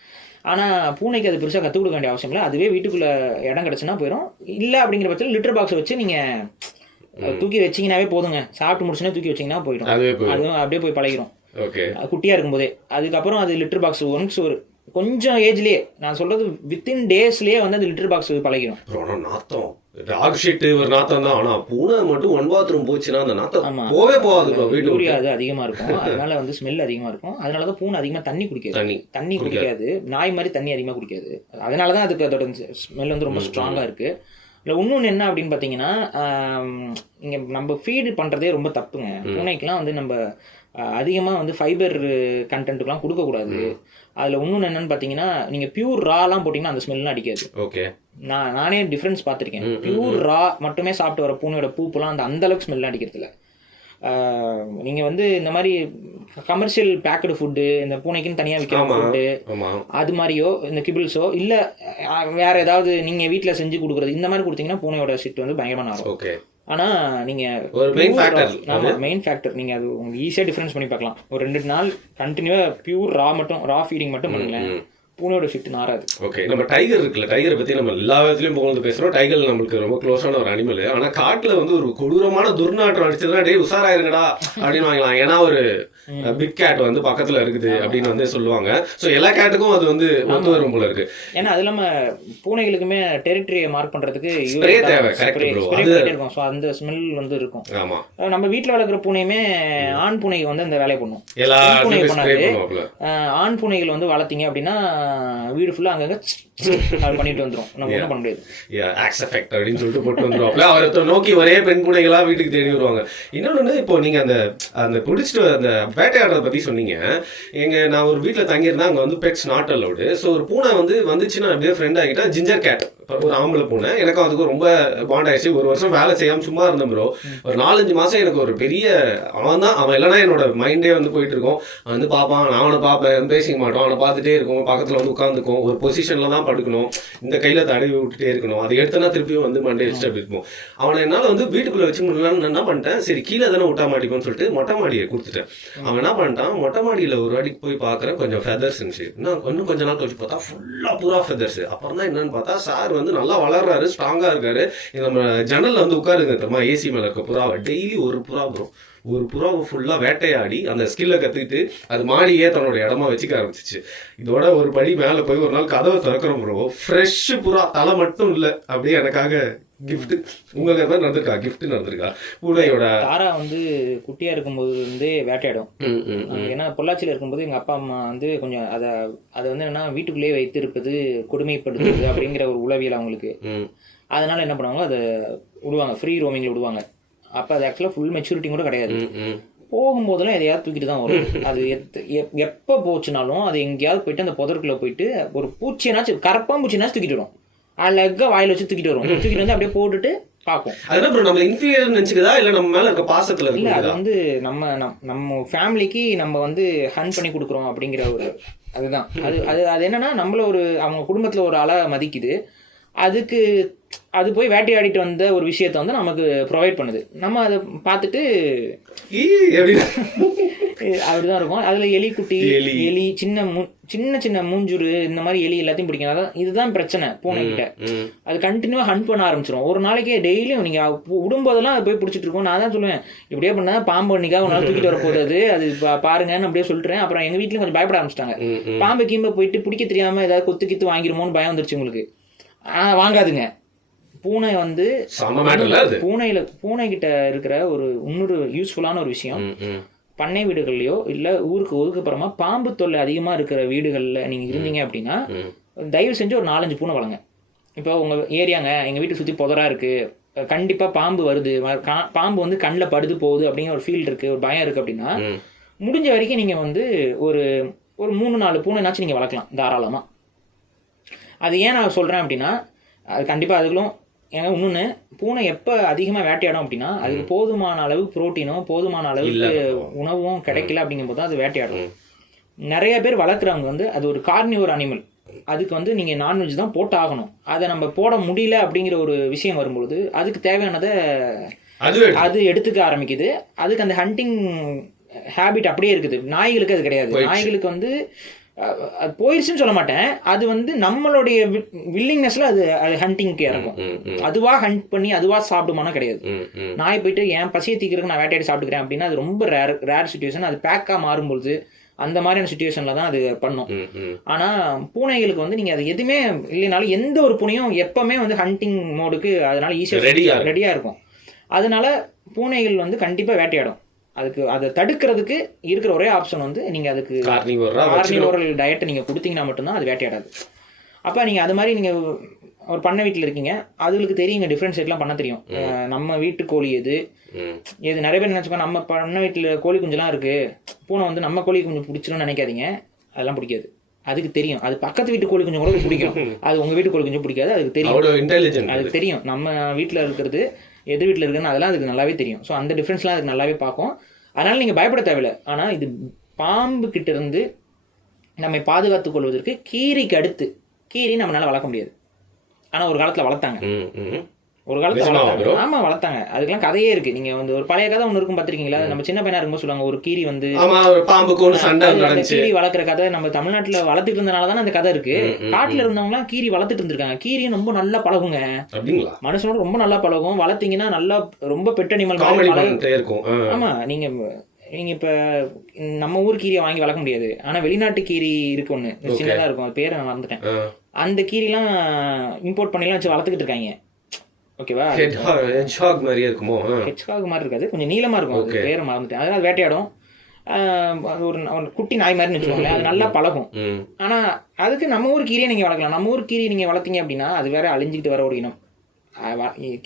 ஆனால் பூனைக்கு அது பெருசாக கற்றுக் கொடுக்க வேண்டிய அவசியம் இல்லை. அதுவே வீட்டுக்குள்ளே இடம் கிடச்சுன்னா போயிடும். இல்லை அப்படிங்கிற பட்சத்தில் லிட்டர் பாக்ஸை வச்சு நீங்கள் தூக்கி வச்சிங்கனாவே போதுங்க. சாப்பிட்டு முடிச்சுன்னா தூக்கி வச்சிங்கன்னா போயிடும். அதுவும் அப்படியே போய் பழகிடும். ஓகே. குட்டியா இருக்கும்போதே. அதுக்கப்புறம் அது லிட்டர் பாக்ஸ் ஒன்ஸ் ஒரு கொஞ்சம் ஏஜ்லயே, நான் சொல்றது வித்தின் டேஸ்லயே வந்து அது லிட்டர் பாக்ஸ் பழகிடும். நாத்தம் டாக் ஷீட் ஒரு நாத்தம் தான். ஆனா பூனை மட்டும் ஒன் பாத்ரூம் போச்சுன்னா அந்த நாத்தம் போவே போகாது. யூரியா அது அதிகமா இருக்கும், அதனால வந்து ஸ்மெல் அதிகமா இருக்கும். அதனாலதான் பூனை அதிகமா தண்ணி குடிக்காது. தண்ணி குடிக்காது, நாய் மாதிரி தண்ணி அதிகமா குடிக்காது. அதனாலதான் அதுக்கு அதோட ஸ்மெல் வந்து ரொம்ப ஸ்ட்ராங்கா இருக்கு. இல்லை இன்னொன்று என்ன அப்படின்னு பார்த்தீங்கன்னா, இங்கே நம்ம ஃபீடு பண்ணுறதே ரொம்ப தப்புங்க. பூனைக்கெலாம் வந்து நம்ம அதிகமாக வந்து ஃபைபர் கண்டென்ட்டுக்கெலாம் கொடுக்கக்கூடாது. அதில் இன்னொன்று என்னென்னு பார்த்தீங்கன்னா, நீங்கள் பியூர் ராலாம் போட்டிங்கன்னா அந்த ஸ்மெல்லாம் அடிக்காது. ஓகே. நானே டிஃப்ரென்ஸ் பார்த்துருக்கேன். பியூர் ரா மட்டுமே சாப்பிட்டு வர பூனையோட பூப்பெல்லாம் அந்தளவுக்கு ஸ்மெல்லாம் அடிக்கிறதில்ல. நீங்கள் வந்து இந்த மாதிரி கமர்ஷியல் பேக்கடு ஃபுட்டு, இந்த பூனைக்குன்னு தனியாக விற்கிற ஃபுட்டு அது மாதிரியோ, இந்த கிபிள்ஸோ இல்லை வேற ஏதாவது நீங்கள் வீட்டில் செஞ்சு கொடுக்குறது இந்த மாதிரி கொடுத்தீங்கன்னா பூனையோட ஷிட் வந்து பயங்கரமான ஆகும். ஆனால் நீங்கள் மெயின் ஃபேக்டர் நீங்கள் அது உங்களுக்கு ஈஸியாக டிஃப்ரென்ஸ் பண்ணி பார்க்கலாம். ஒரு 2 நாள் கண்டினியூவாக பியூர் ரா ஃபீடிங் மட்டும் பண்ணுங்களேன், பூனையோட ஷிஃப்ட் நாராது. ஓகே. நம்ம டைகர் இருக்குல்ல, டைகரை பற்றி நம்ம எல்லா விதத்துலையும் புகழ்ந்து பேசுகிறோம். டைகர் நம்மளுக்கு ரொம்ப க்ளோஸான ஒரு அனிமல். ஆனால் காட்டில் வந்து ஒரு கொடூரமான துர்நாற்றம் அடிச்சதுன்னா டே உஷாராயிருங்கடா அப்படின்னு வாங்கலாம். ஏன்னா ஒரு பிக் கேட் வந்து பக்கத்தில் இருக்குது அப்படின்னு வந்து சொல்லுவாங்க. ஸோ எல்லா கேட்டுக்கும் அது வந்து ஒத்து வரும் போல இருக்கு. ஏன்னா அது இல்லாமல் பூனைகளுக்குமே டெரிட்டரியை மார்க் பண்ணுறதுக்கு ஸ்ப்ரே தேவை. இருக்கும். ஸோ அந்த ஸ்மெல் வந்து இருக்கும். ஆமாம். நம்ம வீட்டில் வளர்க்குற பூனையுமே ஆண் பூனைக்கு வந்து அந்த வேலையை பண்ணும். எல்லா பூனை பண்ணாது. ஆண் பூனைகள் வந்து வளர்த்தீங்க அப்படின்னா வீடு ஃபுல்லா அங்கங்க பண்ணிட்டு வந்துரும். நம்ம என்ன பண்ண முடியாது. ஆக்ஸ் எஃபெக்ட் அப்படின்னு சொல்லிட்டு போட்டு வந்துருவாங்க. அவரை நோக்கி ஒரே பெண் பூனைகளா வீட்டுக்கு தேடி வருவாங்க. இன்னொன்னு, இப்போ நீங்க அந்த குடிச்சிட்டு அந்த வேட்டையாடுறத பத்தி சொன்னீங்க. நான் ஒரு வீட்டுல தங்கியிருந்தேன், அங்க வந்து பெட்ஸ் நாட் அலவுடு. ஸோ ஒரு பூனை வந்துச்சுன்னா அப்படியே ஃப்ரெண்ட் ஆகிட்டா, ஜிஞ்சர் கேட், ஒரு ஆம்பளை பூனை. எனக்கும் அதுக்கு ரொம்ப பாண்ட் ஆயிடுச்சு. ஒரு வருஷம் வேலை செய்யாம சும்மா இருந்தேன் ப்ரோ. ஒரு 4-5 மாசம் எனக்கு ஒரு பெரிய அவன் இல்லைன்னா என்னோட மைண்டே வந்து போயிட்டு இருக்கும். அவன் வந்து பார்ப்பான், நான் அவனை பார்ப்பேன், பேசிக்க மாட்டோம். அவனை பார்த்துட்டே இருக்கும், பக்கத்துல வந்து உட்காந்துக்கும், ஒரு பொசிஷன்ல தான் படுக்கணும், இந்த கையில தடவி விட்டுட்டே இருக்கணும். அதை எடுத்தனா திருப்பியும் வந்து மண்டே வச்சுட்டு அப்படி இருக்கும். அவனை என்னால் வந்து வீட்டுக்குள்ள வச்சு முடியலான்னு என்ன பண்ணிட்டேன், சரி கீழே தானே விட்டா மாட்டிக்கும்னு சொல்லிட்டு மொட்டை மாடியை கொடுத்துட்டேன். அவன் என்ன பண்ணிட்டான், மொட்டை மாடியில் ஒரு வாடிக்கு போய் பார்க்குறேன், கொஞ்சம் ஃபெதர்ஸ் இருந்துச்சு. இன்னும் கொஞ்ச நாள் கழிச்சு பார்த்தா ஃபுல்லாக பூரா ஃபெதர்ஸ். அப்புறம் தான் என்னன்னு பார்த்தா, சார் வந்து நல்லா வளர்றாரு, ஸ்ட்ராங்கா இருக்காரு. நம்ம ஜன்னல்ல வந்து உட்காருங்க தெரியுமா, ஏசி மேல இருக்க புறாவை டெய்லி ஒரு புறா வரும். ஒரு புறாவை ஃபுல்லாக வேட்டையாடி அந்த ஸ்கில்லை கற்றுக்கிட்டு அது மாடியே தன்னோட இடமா வச்சுக்க ஆரம்பிச்சிச்சு. இதோட ஒரு படி மேலே போய் ஒரு நாள் கதவை திறக்கிறோம் ப்ரோ, ஃப்ரெஷ் புறா, தலை மட்டும் இல்லை, அப்படியே எனக்காக கிஃப்ட். உங்களுக்கு எதாவது நடந்திருக்கா, கிஃப்ட் நடந்திருக்கா? பூனையோட தாரா வந்து குட்டியா இருக்கும்போது வந்து வேட்டையாடும். ஏன்னா பொள்ளாச்சியில் இருக்கும்போது எங்கள் அப்பா அம்மா வந்து கொஞ்சம் அதை வந்து என்னன்னா வீட்டுக்குள்ளேயே வைத்து இருப்பது கொடுமைப்படுத்துறது அப்படிங்கிற ஒரு உளவியல் அவங்களுக்கு. அதனால என்ன பண்ணுவாங்க, அதை விடுவாங்க, ஃப்ரீ ரோமிங்கில் விடுவாங்க. அப்போ அது ஆக்சுவலாக ஃபுல் மெச்சூரிட்டி கூட கிடையாது. போகும்போதெல்லாம் எதையாவது தூக்கிட்டு தான் வரும். அது எப்போ போச்சுனாலும் அது எங்கேயாவது போயிட்டு அந்த புதருக்குள்ள போயிட்டு ஒரு பூச்சினாச்சும், கரப்பாம்பூச்சினாச்சும் தூக்கிட்டு வரும். அழகா வாயில வச்சு தூக்கிட்டு வரும். தூக்கிட்டு வந்து அப்படியே போட்டுட்டு பார்க்கும். அதுதான் நம்ம இன்ஃபீரியர் நினைச்சுக்குதா இல்லை நம்ம மேல இருக்க பாசத்துல இல்லை, அது வந்து நம்ம ஃபேமிலிக்கு நம்ம வந்து ஹன் பண்ணி கொடுக்குறோம் அப்படிங்கிற ஒரு அதுதான். அது என்னன்னா நம்மள ஒரு அவங்க குடும்பத்துல ஒரு ஆளா மதிக்குது. அதுக்கு அது போய் வேட்டையாடிட்டு வந்த ஒரு விஷயத்த வந்து நமக்கு ப்ரொவைட் பண்ணுது. நம்ம அதை பார்த்துட்டு அப்படிதான் இருக்கும். அதுல எலி குட்டி, எலி, சின்ன சின்ன மூஞ்சுரு, இந்த மாதிரி எலி எல்லாத்தையும் பிடிக்கும். அதான் இதுதான் பிரச்சனை பூனைகிட்ட. அது கண்டினியூவா ஹண்ட் பண்ண ஆரம்பிச்சிடும். ஒரு நாளைக்கே டெய்லியும் நீங்க விடும்போதெல்லாம் அது போய் பிடிச்சிட்டு இருக்கோம். நான் தான் சொல்லுவேன், இப்படியே பண்ணா பாம்பு பண்ணிக்கா ஒரு நாள் தூக்கிட்டு வர போகுது, அது பாருங்கன்னு அப்படியே சொல்லிட்டுறேன். அப்புறம் எங்க வீட்டுல கொஞ்சம் பயப்பட ஆரம்பிச்சிட்டாங்க. பாம்பு கீம்பை போயிட்டு பிடிக்க தெரியாம ஏதாவது கொத்து கித்து வாங்கிருமோன்னு பயம் வந்துருச்சு உங்களுக்கு. வாங்காதுங்க. பூனை வந்து பூனைகிட்ட இருக்கிற ஒரு இன்னொரு யூஸ்ஃபுல்லான ஒரு விஷயம், பண்ணை வீடுகள்லையோ இல்லை ஊருக்கு ஒதுக்குப்புறமா பாம்பு தொல்லை அதிகமாக இருக்கிற வீடுகளில் நீங்கள் இருந்தீங்க அப்படின்னா தயவு செஞ்சு ஒரு 4-5 பூனை வளங்க. இப்போ உங்கள் ஏரியாங்க, எங்கள் வீட்டை சுற்றி புதரா இருக்குது, கண்டிப்பாக பாம்பு வருது, பாம்பு வந்து கண்ணில் படுது போகுது அப்படிங்கிற ஒரு ஃபீல் இருக்குது, ஒரு பயம் இருக்குது அப்படின்னா முடிஞ்ச வரைக்கும் நீங்கள் வந்து ஒரு 3-4 பூனைனாச்சும் நீங்கள் வளர்க்கலாம் தாராளமாக. அது ஏன் நான் சொல்கிறேன் அப்படின்னா, அது கண்டிப்பாக அதுகளும் ஏன்னா இன்னொன்று, பூனை எப்போ அதிகமாக வேட்டையாடும் அப்படின்னா அதுக்கு போதுமான அளவு புரோட்டீனோ போதுமான அளவுக்கு உணவும் கிடைக்கல அப்படிங்கும்போது தான் அது வேட்டையாடும். நிறைய பேர் வளர்க்குறவங்க வந்து அது ஒரு கார்னிவோர் அனிமல், அதுக்கு வந்து நீங்கள் நான்வெஜ் தான் போட்டு ஆகணும். அதை நம்ம போட முடியல அப்படிங்கிற ஒரு விஷயம் வரும்பொழுது அதுக்கு தேவையானதை அது எடுத்துக்க ஆரம்பிக்குது. அதுக்கு அந்த ஹண்டிங் ஹேபிட் அப்படியே இருக்குது. நாய்களுக்கு அது கிடையாது. நாய்களுக்கு வந்து அது போயிடுச்சுன்னு சொல்ல மாட்டேன், அது வந்து நம்மளுடைய வில்லிங்னஸ்ல அது ஹண்டிங்க்கு இறக்கும். அதுவா ஹண்ட் பண்ணி அதுவா சாப்பிடுமானா கிடையாது. நாய் போயிட்டு என் பசியை தீக்கிறதுக்கு நான் வேட்டையாடி சாப்பிட்டுக்கிறேன் அப்படின்னா அது ரொம்ப ரேர் சுச்சுவேஷன். அது பேக்கா மாறும்பொழுது அந்த மாதிரியான சுச்சுவேஷன்ல தான் அது பண்ணும். ஆனா பூனைகளுக்கு வந்து நீங்க அது எதுவுமே இல்லைனாலும் எந்த ஒரு பூனையும் எப்பவுமே வந்து ஹண்டிங் மோடுக்கு அதனால ஈஸியா ரெடியா இருக்கும். அதனால பூனைகள் வந்து கண்டிப்பா வேட்டையாடும். அதுக்கு அதை தடுக்கிறதுக்கு இருக்கிற ஒரே ஆப்ஷன் வந்து நீங்கள் அதுக்கு கார்னிவோரல் டயட்டை நீங்கள் கொடுத்தீங்கன்னா மட்டும்தான் அது வேட்டையாடாது. அப்போ நீங்கள் அது மாதிரி நீங்கள் ஒரு பண்ணை வீட்டில் இருக்கீங்க, அதுக்கு தெரியுங்க டிஃப்ரென்ஷியேட்லாம் பண்ண தெரியும். நம்ம வீட்டு கோழி எது நிறைய பேர் நினச்சிப்பா நம்ம பண்ணை வீட்டில் கோழி குஞ்செல்லாம் இருக்குது, பூனை வந்து நம்ம கோழி குஞ்சு பிடிச்சிருன்னு நினைக்காதீங்க. அதெல்லாம் பிடிக்காது, அதுக்கு தெரியும். அது பக்கத்து வீட்டு கோழி குஞ்சு கூட பிடிக்கும், அது உங்கள் வீட்டு கோழி குஞ்சு பிடிக்காது, அதுக்கு தெரியும். அதுக்கு தெரியும் நம்ம வீட்டில் இருக்கிறது எதிர் வீட்டில் இருக்குன்னு அதெல்லாம் அதுக்கு நல்லாவே தெரியும். ஸோ அந்த டிஃப்ரென்ஸ்லாம் அதுக்கு நல்லாவே பார்க்கும். அதனால் நீங்கள் பயப்பட தேவையில்லை. ஆனால் இது பாம்பு கிட்ட இருந்து நம்மை பாதுகாத்துக் கொள்வதற்கு கீரிக்கு அடுத்து, கீரி நம்மளால வளர்க்க முடியாது. ஆனால் ஒரு காலத்தில் வளர்த்தாங்க, ஒரு காலத்தில் வளர்த்தாங்க. ஆமாம் வளர்த்தாங்க. அதுக்கெல்லாம் கதையே இருக்கு. நீங்க வந்து ஒரு பழைய கதை ஒன்று இருக்கும் பார்த்திருக்கீங்களா? நம்ம சின்ன பையனா இருக்கும்போது சொல்லுவாங்க ஒரு கீரி வந்து கீரி வளர்க்குற கதை நம்ம தமிழ்நாட்டில் வளர்த்துட்டு இருந்தனால தானே அந்த கதை இருக்கு. காட்டுல இருந்தவங்களாம் கீரி வளர்த்துட்டு இருந்திருக்காங்க. கீரியும் ரொம்ப நல்லா பழகுங்க, மனுஷனோட ரொம்ப நல்லா பழகும். வளர்த்தீங்கன்னா நல்லா ரொம்ப பெட் அனிமல் இருக்கும். ஆமா நீங்க இப்ப நம்ம ஊர் கீரியை வாங்கி வளர்க்க முடியாது. ஆனா வெளிநாட்டு கீரி இருக்கு ஒண்ணு சின்னதா இருக்கும், அது பேரை நான் மறந்துட்டேன். அந்த கீரிலாம் இம்போர்ட் பண்ணிலாம் வச்சு வளர்த்துக்கிட்டு இருக்காங்க. ஓகேவா? ஹெட்ஜ்ஹாக் மாதிரியே இருக்குமோ? ஹெட்ஜ்ஹாக் மாதிரி இருக்காது, கொஞ்சம் நீளமா இருக்கும், அது பேரை மறந்துட்டேன். அதனால வேட்டையாடும். ஒரு குட்டி நாய் மாதிரி வச்சுக்கோங்களேன், அது நல்லா பழகும். ஆனா அதுக்கு நம்ம ஊர் கீரியை நீங்க வளர்க்கலாம். நம்ம ஊர் கீரி நீங்க வளர்த்தீங்க அப்படின்னா அது வேற அழிஞ்சிக்கிட்டு வர ஒரு இனம்.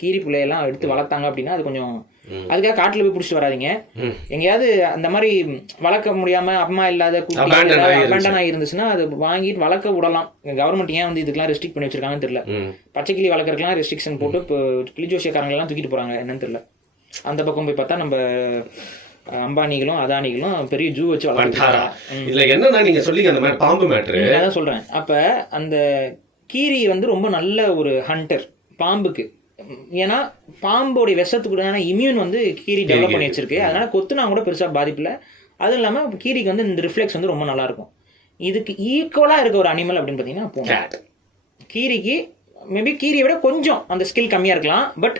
கீரி பிள்ளையெல்லாம் எடுத்து வளர்த்தாங்க அப்படின்னா அது கொஞ்சம், அதுக்காக காட்டுல போய் பிடிச்சிட்டு வராதிங்க. எங்கேயாவது அந்த மாதிரி வளர்க்க முடியாம அம்மா இல்லாத அபேண்டன் ஆகி இருந்துச்சுன்னா அது வாங்கிட்டு வளர்க்க விடலாம். கவர்மெண்ட் ஏன் வந்து இதுக்கெல்லாம் ரெஸ்ட்ரிக்ட் பண்ணி வச்சிருக்காங்கன்னு தெரியல. பச்சை கிளி வளர்க்கறதுலாம் ரெஸ்ட்ரிக்ஷன் போட்டு இப்போ கிளிஜோசியக்காரங்க எல்லாம் தூக்கிட்டு போறாங்க, என்னன்னு தெரியல. அந்த பக்கம் போய் பார்த்தா நம்ம அம்பானிகளும் அதானிகளும் பெரிய ஜூ வச்சு வளர்க்குறாங்க. இல்ல என்னன்னா நீங்க சொல்லிங்க அந்த மாதிரி பாம்பு மேட்டர் அதான் சொல்றேன். அப்ப அந்த கீரி வந்து ரொம்ப நல்ல ஒரு ஹண்டர் பாம்புக்கு. ஏன்னா பாம்போடைய விஷத்துக்குடான இம்யூன் வந்து கீரி டெவலப் பண்ணி வச்சிருக்கு. அதனால கொத்துனா கூட பெருசா பாதிப்பு இல்லை. அதுவும் இல்லாம கீரிக்கு வந்து இந்த ரிஃப்ளெக்ஸ் வந்து ரொம்ப நல்லா இருக்கும். இதுக்கு ஈக்குவலா இருக்க ஒரு அனிமல் அப்படின்னு பாத்தீங்கன்னா பூனை. கீரிக்கு மேபி கீரியை விட கொஞ்சம் அந்த ஸ்கில் கம்மியா இருக்கலாம், பட்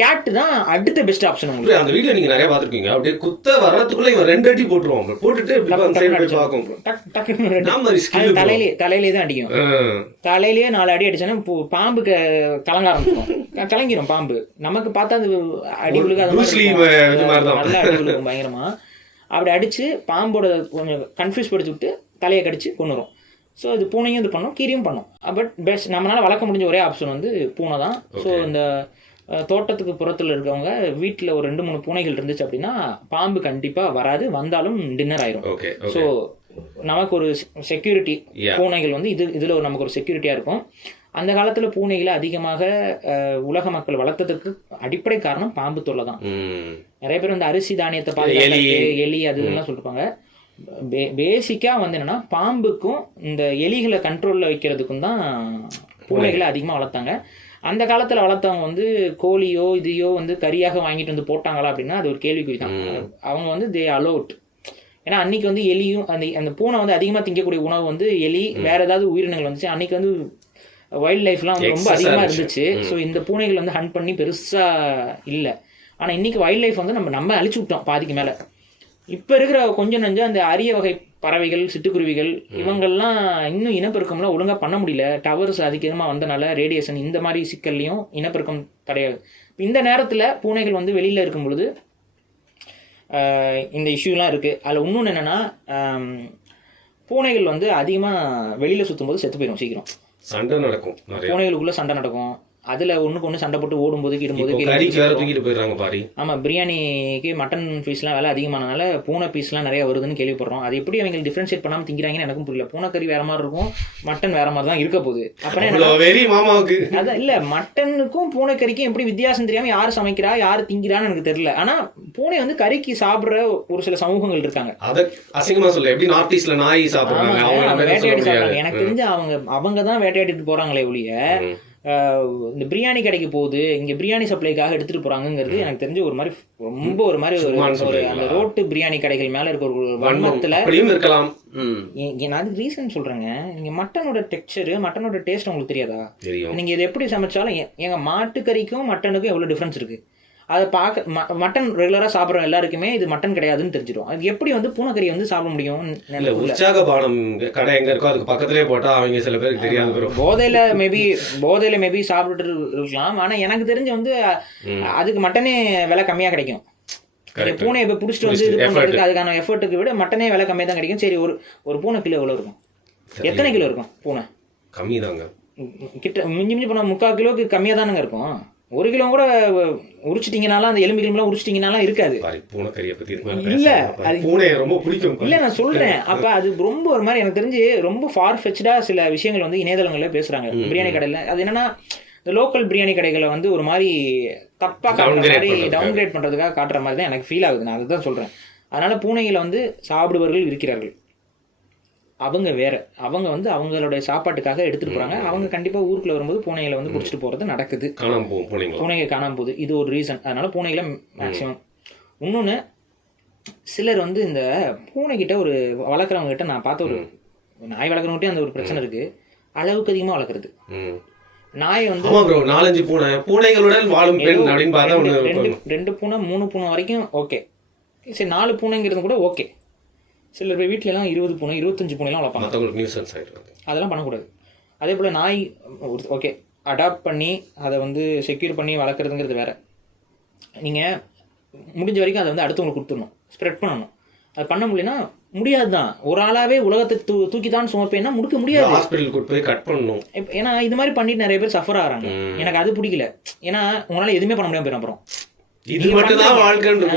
கேட் தான் அடுத்த பெஸ்ட் ஆப்ஷன். உங்களுக்கு அந்த வீடியோ நீங்க நிறைய பாத்துருக்கீங்க. அப்படியே குத்த வர்றதுக்குள்ள இவன் 2 அடி போட்டுருவாங்க, போட்டுட்டு தலையிலே தான் அடிக்கும். தலையிலேயே 4 அடி அடிச்சானா பாம்புக்கு கலங்க ஆரம்பிச்சிடும், கலங்கிரும் பாம்பு. நமக்கு பார்த்தா அது அடி விழுகாத நல்லா அடி விழுகும் பயங்கரமா. அப்படி அடிச்சு பாம்போட கொஞ்சம் கன்ஃபியூஸ் படுத்தி விட்டு தலையை கடிச்சு கொண்டுரும். ஸோ இது பூனையும் இது பண்ணும், கீரியும் பண்ணும். பட் பெஸ்ட் நம்மளால வளர்க்க முடிஞ்ச ஒரே ஆப்ஷன் வந்து பூனை தான். ஸோ இந்த தோட்டத்துக்கு புறத்தில் இருக்கவங்க வீட்டில் ஒரு 2-3 பூனைகள் இருந்துச்சு அப்படின்னா பாம்பு கண்டிப்பாக வராது, வந்தாலும் டின்னர் ஆயிரும். ஸோ நமக்கு ஒரு செக்யூரிட்டி, பூனைகள் வந்து இதில் நமக்கு ஒரு செக்யூரிட்டியாக இருக்கும். அந்த காலத்தில் பூனைகளை அதிகமாக உலக மக்கள் வளர்த்ததுக்கு அடிப்படை காரணம் பாம்பு தொல்லை தான். நிறைய பேர் வந்து அரிசி தானியத்தை பாதுகாத்து எலி அதுலாம் சொல்லிருப்பாங்க. பேசிக்காக வந்து என்னன்னா பாம்புக்கும் இந்த எலிகளை கண்ட்ரோலில் வைக்கிறதுக்கும் தான் பூனைகளை அதிகமாக வளர்த்தாங்க. அந்த காலத்தில் வளர்த்தவங்க வந்து கோழியோ இதையோ வந்து கறியாக வாங்கிட்டு வந்து போட்டாங்களா அப்படின்னா அது ஒரு கேள்விக்குறி தான். அவங்க வந்து தே அலோட். ஏன்னா அன்னைக்கு வந்து எலியும் அந்த பூனை வந்து அதிகமாக திங்கக்கூடிய உணவு வந்து எலி, வேற ஏதாவது உயிரினங்கள் வந்துச்சு. அன்னைக்கு வந்து வைல்ட் லைஃப்லாம் வந்து ரொம்ப அதிகமாக இருந்துச்சு. ஸோ இந்த பூனைகள் வந்து ஹண்ட் பண்ணி பெருசாக இல்லை. ஆனால் இன்னைக்கு வைல்ட் லைஃப் வந்து நம்ம அழிச்சு விட்டோம் பாதிக்கு மேலே. இப்போ இருக்கிற கொஞ்சம் நஞ்சம் அந்த அரிய வகை பறவைகள், சிட்டுக்குருவிகள், இவங்கள்லாம் இன்னும் இனப்பெருக்கம்லாம் ஒழுங்காக பண்ண முடியல. டவர்ஸ் அதிகமாக வந்தனால ரேடியேஷன் இந்த மாதிரி சிக்கல்லையும் இனப்பெருக்கம் தடையாது. இந்த நேரத்தில் பூனைகள் வந்து வெளியில் இருக்கும் பொழுது இந்த இஷ்யூலாம் இருக்குது. அதில் இன்னொன்று என்னென்னா பூனைகள் வந்து அதிகமாக வெளியில் சுற்றும் போது செத்து போயிடும் சீக்கிரம். சண்டை நடக்கும், பூனைகளுக்குள்ளே சண்டை நடக்கும். அதில் ஒன்றுக்கு ஒன்று சண்டை போட்டு ஓடும்போது கிடும்போது தூக்கிட்டு போயிடுறாங்க பாரு. ஆமாம், பிரியாணிக்கு மட்டன் பீஸ்லாம் விலை அதிகமானனால பூனை பீஸ்லாம் நிறைய வருதுன்னு கேள்விப்படுறோம். அது எப்படி அவங்க டிஃப்ரென்ஷியேட் பண்ணாமல் திங்கிறாங்கன்னு எனக்கும் புரியல. பூனைக்கறி வேற மாதிரி இருக்கும், மட்டன் வேற மாதிரி தான் இருக்க போகுது. அப்புறம் அதான் இல்லை, மட்டனுக்கும் பூனைக்கறிக்கும் எப்படி வித்தியாசம் தெரியாமல் யார் சமைக்கிறா யார் திங்கிறான்னு எனக்கு தெரியல. ஆனால் பூனை வந்து கறிக்கு சாப்பிட்ற ஒரு சில சமூகங்கள் இருக்காங்க. வேட்டையாடி சாப்பிட்றாங்க. எனக்கு தெரிஞ்சு அவங்க தான் வேட்டையாடிட்டு போறாங்களே ஒழிய இந்த பிரியாணி கடைக்கு போகுது, இங்கே பிரியாணி சப்ளைக்காக எடுத்துகிட்டு போகிறாங்கங்கிறது எனக்கு தெரிஞ்சு ஒரு மாதிரி ரொம்ப ஒரு மாதிரி ஒரு அந்த ரோட்டு பிரியாணி கடைகள் மேலே இருக்க ஒரு வன்மத்தில் இருக்கலாம். நான் அதுக்கு ரீசன் சொல்கிறேங்க. நீங்கள் மட்டனோட டெக்ஸ்சரு, மட்டனோட டேஸ்ட் உங்களுக்கு தெரியாதா? நீங்கள் இது எப்படி சமைச்சாலும் எங்கள் மாட்டுக்கறிக்கும் மட்டனுக்கும் எவ்வளோ டிஃப்ரென்ஸ் இருக்குது. அதை பார்க்க மட்டன் ரெகுலராக சாப்பிட்ற எல்லாருக்குமே இது மட்டன் கிடையாதுன்னு தெரிஞ்சிடும். அது எப்படி வந்து பூனைக்கறி வந்து சாப்பிட முடியும்? உற்சாக பானம் கடை எங்கே இருக்கோ அதுக்கு பக்கத்துலேயே போட்டால் அவங்க சில பேருக்கு தெரியாது. போதையில் மேபி சாப்பிட்டு இருக்கலாம். ஆனால் எனக்கு தெரிஞ்சு வந்து அதுக்கு மட்டனே விலை கம்மியாக கிடைக்கும். பூனை இப்போ பிடிச்சிட்டு வந்து இது பண்ணுறதுக்கு அதுக்கான எஃபர்ட்டுக்கு விட மட்டனே விலை கம்மியாக தான் கிடைக்கும். சரி, ஒரு பூனை கிலோ எவ்வளோ இருக்கும்? எத்தனை கிலோ இருக்கும் பூனை? கம்மி தாங்க. கிட்ட மிஞ்சி மிஞ்சி போனால் 3/4 கிலோவுக்கு கம்மியாக தானுங்க இருக்கும். 1 கிலோ கூட உரிச்சிட்டிங்கனாலும் அந்த எலும்பு கிளம்புலாம் உரிச்சிட்டிங்கனாலும் இருக்காது. இல்லை, அது பூனை ரொம்ப பிடிக்கும். இல்லை, நான் சொல்கிறேன். அப்போ அது ரொம்ப ஒரு மாதிரி எனக்கு தெரிஞ்சு ரொம்ப ஃபார் ஃபெச்டாக சில விஷயங்கள் வந்து இணையதளங்களில் பேசுகிறாங்க பிரியாணி கடையில். அது என்னன்னா, இந்த லோக்கல் பிரியாணி கடைகளை வந்து ஒரு மாதிரி தப்பாக காட்டுற மாதிரி, டவுன்கிரேட் பண்ணுறதுக்காக காட்டுற மாதிரி தான் எனக்கு ஃபீல் ஆகுது. நான் அதுதான் சொல்கிறேன். அதனால் பூனைகளை வந்து சாப்பிடுவர்கள் இருக்கிறார்கள். அவங்க வேற, அவங்க வந்து அவங்களுடைய சாப்பாட்டுக்காக எடுத்துகிட்டு போகிறாங்க. அவங்க கண்டிப்பாக ஊருக்குள்ள வரும்போது பூனைகளை வந்து பிடிச்சிட்டு போகிறது நடக்குது. பூனைகள் காணாமல் போகுது. இது ஒரு ரீசன். அதனால் பூனைகளை மேக்ஸிமம். இன்னொன்று, சிலர் வந்து இந்த பூனைக்கிட்ட ஒரு வளர்க்குறவங்க கிட்ட நான் பார்த்த ஒரு நாய் வளர்க்குறவங்ககிட்ட அந்த ஒரு பிரச்சனை இருக்குது. அளவுக்கு அதிகமாக வளர்க்குறது. நாயை வந்து 4-5 பூனைகளுடன் வாழும் பெண் அப்படின்னு பார்த்தா 2 பூனை 3 பூனை வரைக்கும் ஓகே. சரி, 4 பூனைங்கிறது கூட ஓகே. சிலர் போய் வீட்டிலலாம் 20 பூனை 25 பூனைலாம் வளர்ப்பாங்க. அதெல்லாம் பண்ணக்கூடாது. அதே போல் நாய் ஓகே அடாப்ட் பண்ணி அதை வந்து செக்யூர் பண்ணி வளர்க்குறதுங்கிறது வேறு. நீங்கள் முடிஞ்ச வரைக்கும் அதை வந்து அடுத்தவங்களுக்கு கொடுத்துடணும், ஸ்ப்ரெட் பண்ணணும். அது பண்ண முடியலன்னா முடியாது தான். ஒரு ஆளாகவே உலகத்தை தூக்கி தான் சுமப்பேன்னா முடிக்க முடியாது. ஹாஸ்பிட்டலுக்கு போய் கட் பண்ணணும். ஏன்னா இது மாதிரி பண்ணிட்டு நிறைய பேர் சஃபர் ஆகிறாங்க. எனக்கு அது பிடிக்கல. ஏன்னா உங்களால் எதுவுமே பண்ண முடியாமல் போயிடும். அப்புறம் இது மட்டும் தான் வாழ்க்கைன்னு